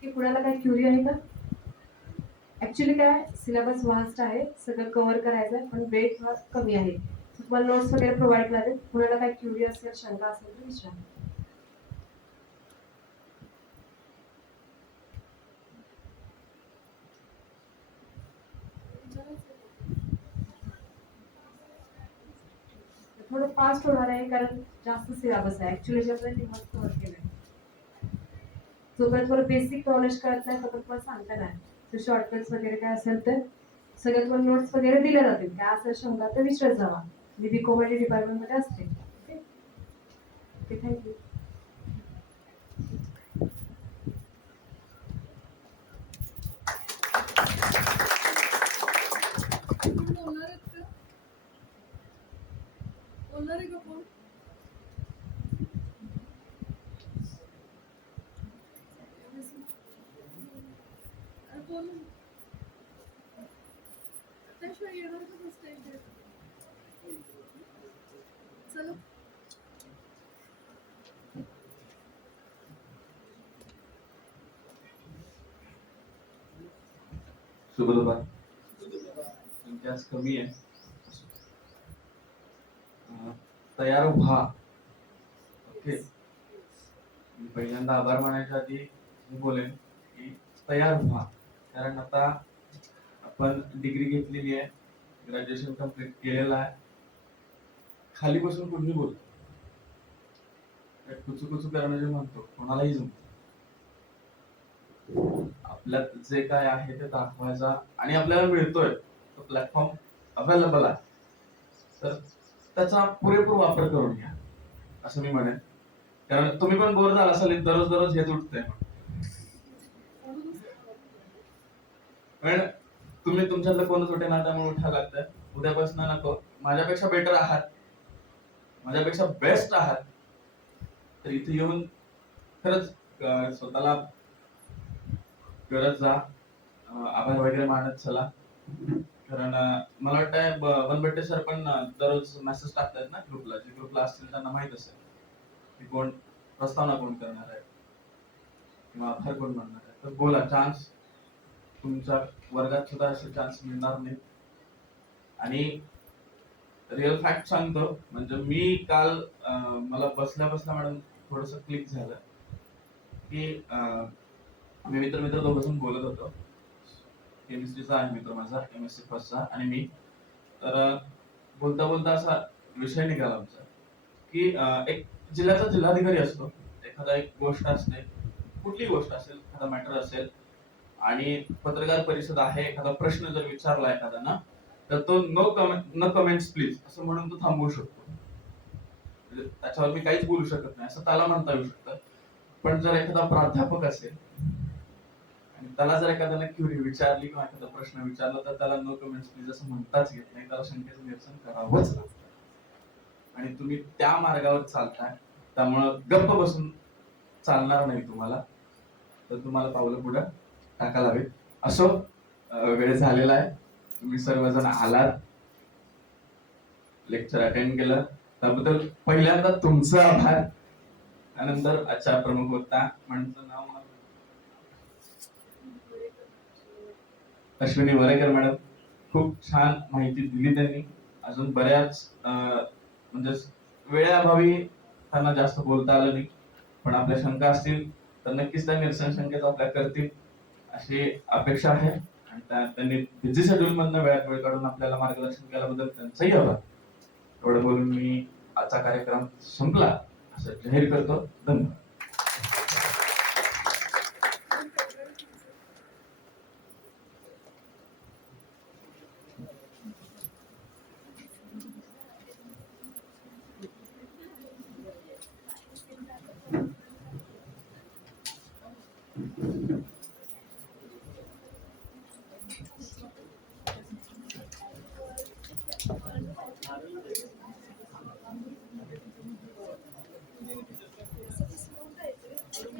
की कुणाला काय क्युरी आहे का? ऍक्च्युली काय, सिलेबस वास्ट आहे, सगळं कव्हर करायचं आहे, पण वेळ थोडा कमी आहे. तुम्हाला नोट्स वगैरे प्रोव्हाइड करायचे. कुणाला काय क्युरी असेल, शंका असेल तर विचारा. थोडं फास्ट होणार आहे, कारण जास्त सिलेबस आहे. ऍक्च्युली आपल्याला निमत कव्हर केलंय. जोपर्यंत थोडं बेसिक नॉलेज कळत नाही, तोपर्यंत तुम्हाला सांगता नाही. तर शॉर्टकट्स वगैरे काय असेल तर सगळ्यात तुम्हाला नोट्स वगैरे दिल्या जातील. काय असेल शंका तर विचारत जावा. मी BCom डिपार्टमेंटमध्ये असते. Okay, okay, thank you. कोण बोलणार आहेत का? बोलणार आहे का कोण? बोल. त्याशिवाय येणार का स्टेज? चला. शुभ दुपार. इतिहास कमी आहे. तयार व्हा. ओके, मी पहिल्यांदा आभार मानायच्या आधी मी बोलेन की तयार व्हा. कारण आता आपण डिग्री घेतलेली आहे, ग्रॅज्युएशन कम्प्लीट केलेलं आहे. खाली बसून कुठली बोलतो, कुचू कुचू करणं जे म्हणतो कोणालाही जमतो. आपल्यात जे काय आहे ते दाखवायचा, आणि आपल्याला मिळतोय तो प्लॅटफॉर्म अवेलेबल आहे, तर त्याचा पुरेपूर वापर करून घ्या असं मी म्हणेन. कारण तुम्ही पण बोर झाला असाल दररोज दररोज हेच उठतंय, पण तुम्ही तुमच्यातलं कोणच उठे ना, त्यामुळे उठायला लागतंय. उद्यापासून नको, माझ्यापेक्षा बेटर आहात, माझ्यापेक्षा बेस्ट आहात, तर इथे येऊन खरंच स्वतःला करत जा. आभार वगैरे मानत चला. कारण मला वाटतंय बनबट्टे सर पण दररोज मेसेज टाकतात ना ग्रुपला. जे ग्रुपला असतील त्यांना माहित असेल की कोण प्रस्तावना कोण करणार आहे किंवा आभार कोण मानणार आहे. तर बोला, चान्स तुमच्या वर्गात सुद्धा असे चान्स मिळणार नाही. आणि रिअल फॅक्ट सांगतो, म्हणजे मी काल मला बसल्या बसल्या मॅडम थोडस क्लिक झालं की मी मित्र दोघं बोलत होतो. केमिस्ट्रीचा आहे मित्र माझा, MSc फर्स्टचा, आणि मी. तर बोलता बोलता असा विषय निघाला आमचा की एक जिल्ह्याचा जिल्हाधिकारी असतो, एखादा एक गोष्ट असते कुठलीही गोष्ट असेल, एखादा मॅटर असेल आणि पत्रकार परिषद आहे, एखादा प्रश्न जर विचारला एखाद्यानं, तर तो नो कमेंट्स प्लीज असं म्हणून तो थांबवू शकतो. म्हणजे त्याच्यावर मी काहीच बोलू शकत नाही असं त्याला म्हणता येऊ शकतं. पण जर एखादा प्राध्यापक असेल आणि त्याला जर एखाद्याने क्युरी विचारली किंवा एखादा प्रश्न विचारला, तर त्याला नो कमेंट्स प्लीज असं म्हणताच येत नाही. त्याला शंकेचं निरसन करावंच लागतं. आणि तुम्ही त्या मार्गावर चालताय, त्यामुळं गप्प बसून चालणार नाही तुम्हाला, तर तुम्हाला पावलं पुढे टाकायला हवे. असो, वेळ झालेला आहे. तुम्ही सर्वजण आलात, लेक्चर अटेंड केलं, त्याबद्दल पहिल्यांदा तुमचं आभार. त्यानंतर आजच्या प्रमुख वक्ता म्हणतं नाव अश्विनी वरेकर मॅडम, खूप छान माहिती दिली त्यांनी. अजून बऱ्याच म्हणजे वेळेअभावी त्यांना जास्त बोलता आलं नाही, पण आपल्या शंका असतील तर नक्कीच त्या निरसन शंकेत आपल्या करतील अशी अपेक्षा आहे. आणि त्यांनी बिझी शेड्यूल मधनं वेळात वेळ काढून आपल्याला मार्गदर्शन केल्याबद्दल त्यांचाही आभार. एवढं बोलून मी आजचा कार्यक्रम संपला असं जाहीर करतो. धन्यवाद.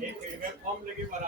एक फीडबॅक फॉर्म लगे बरा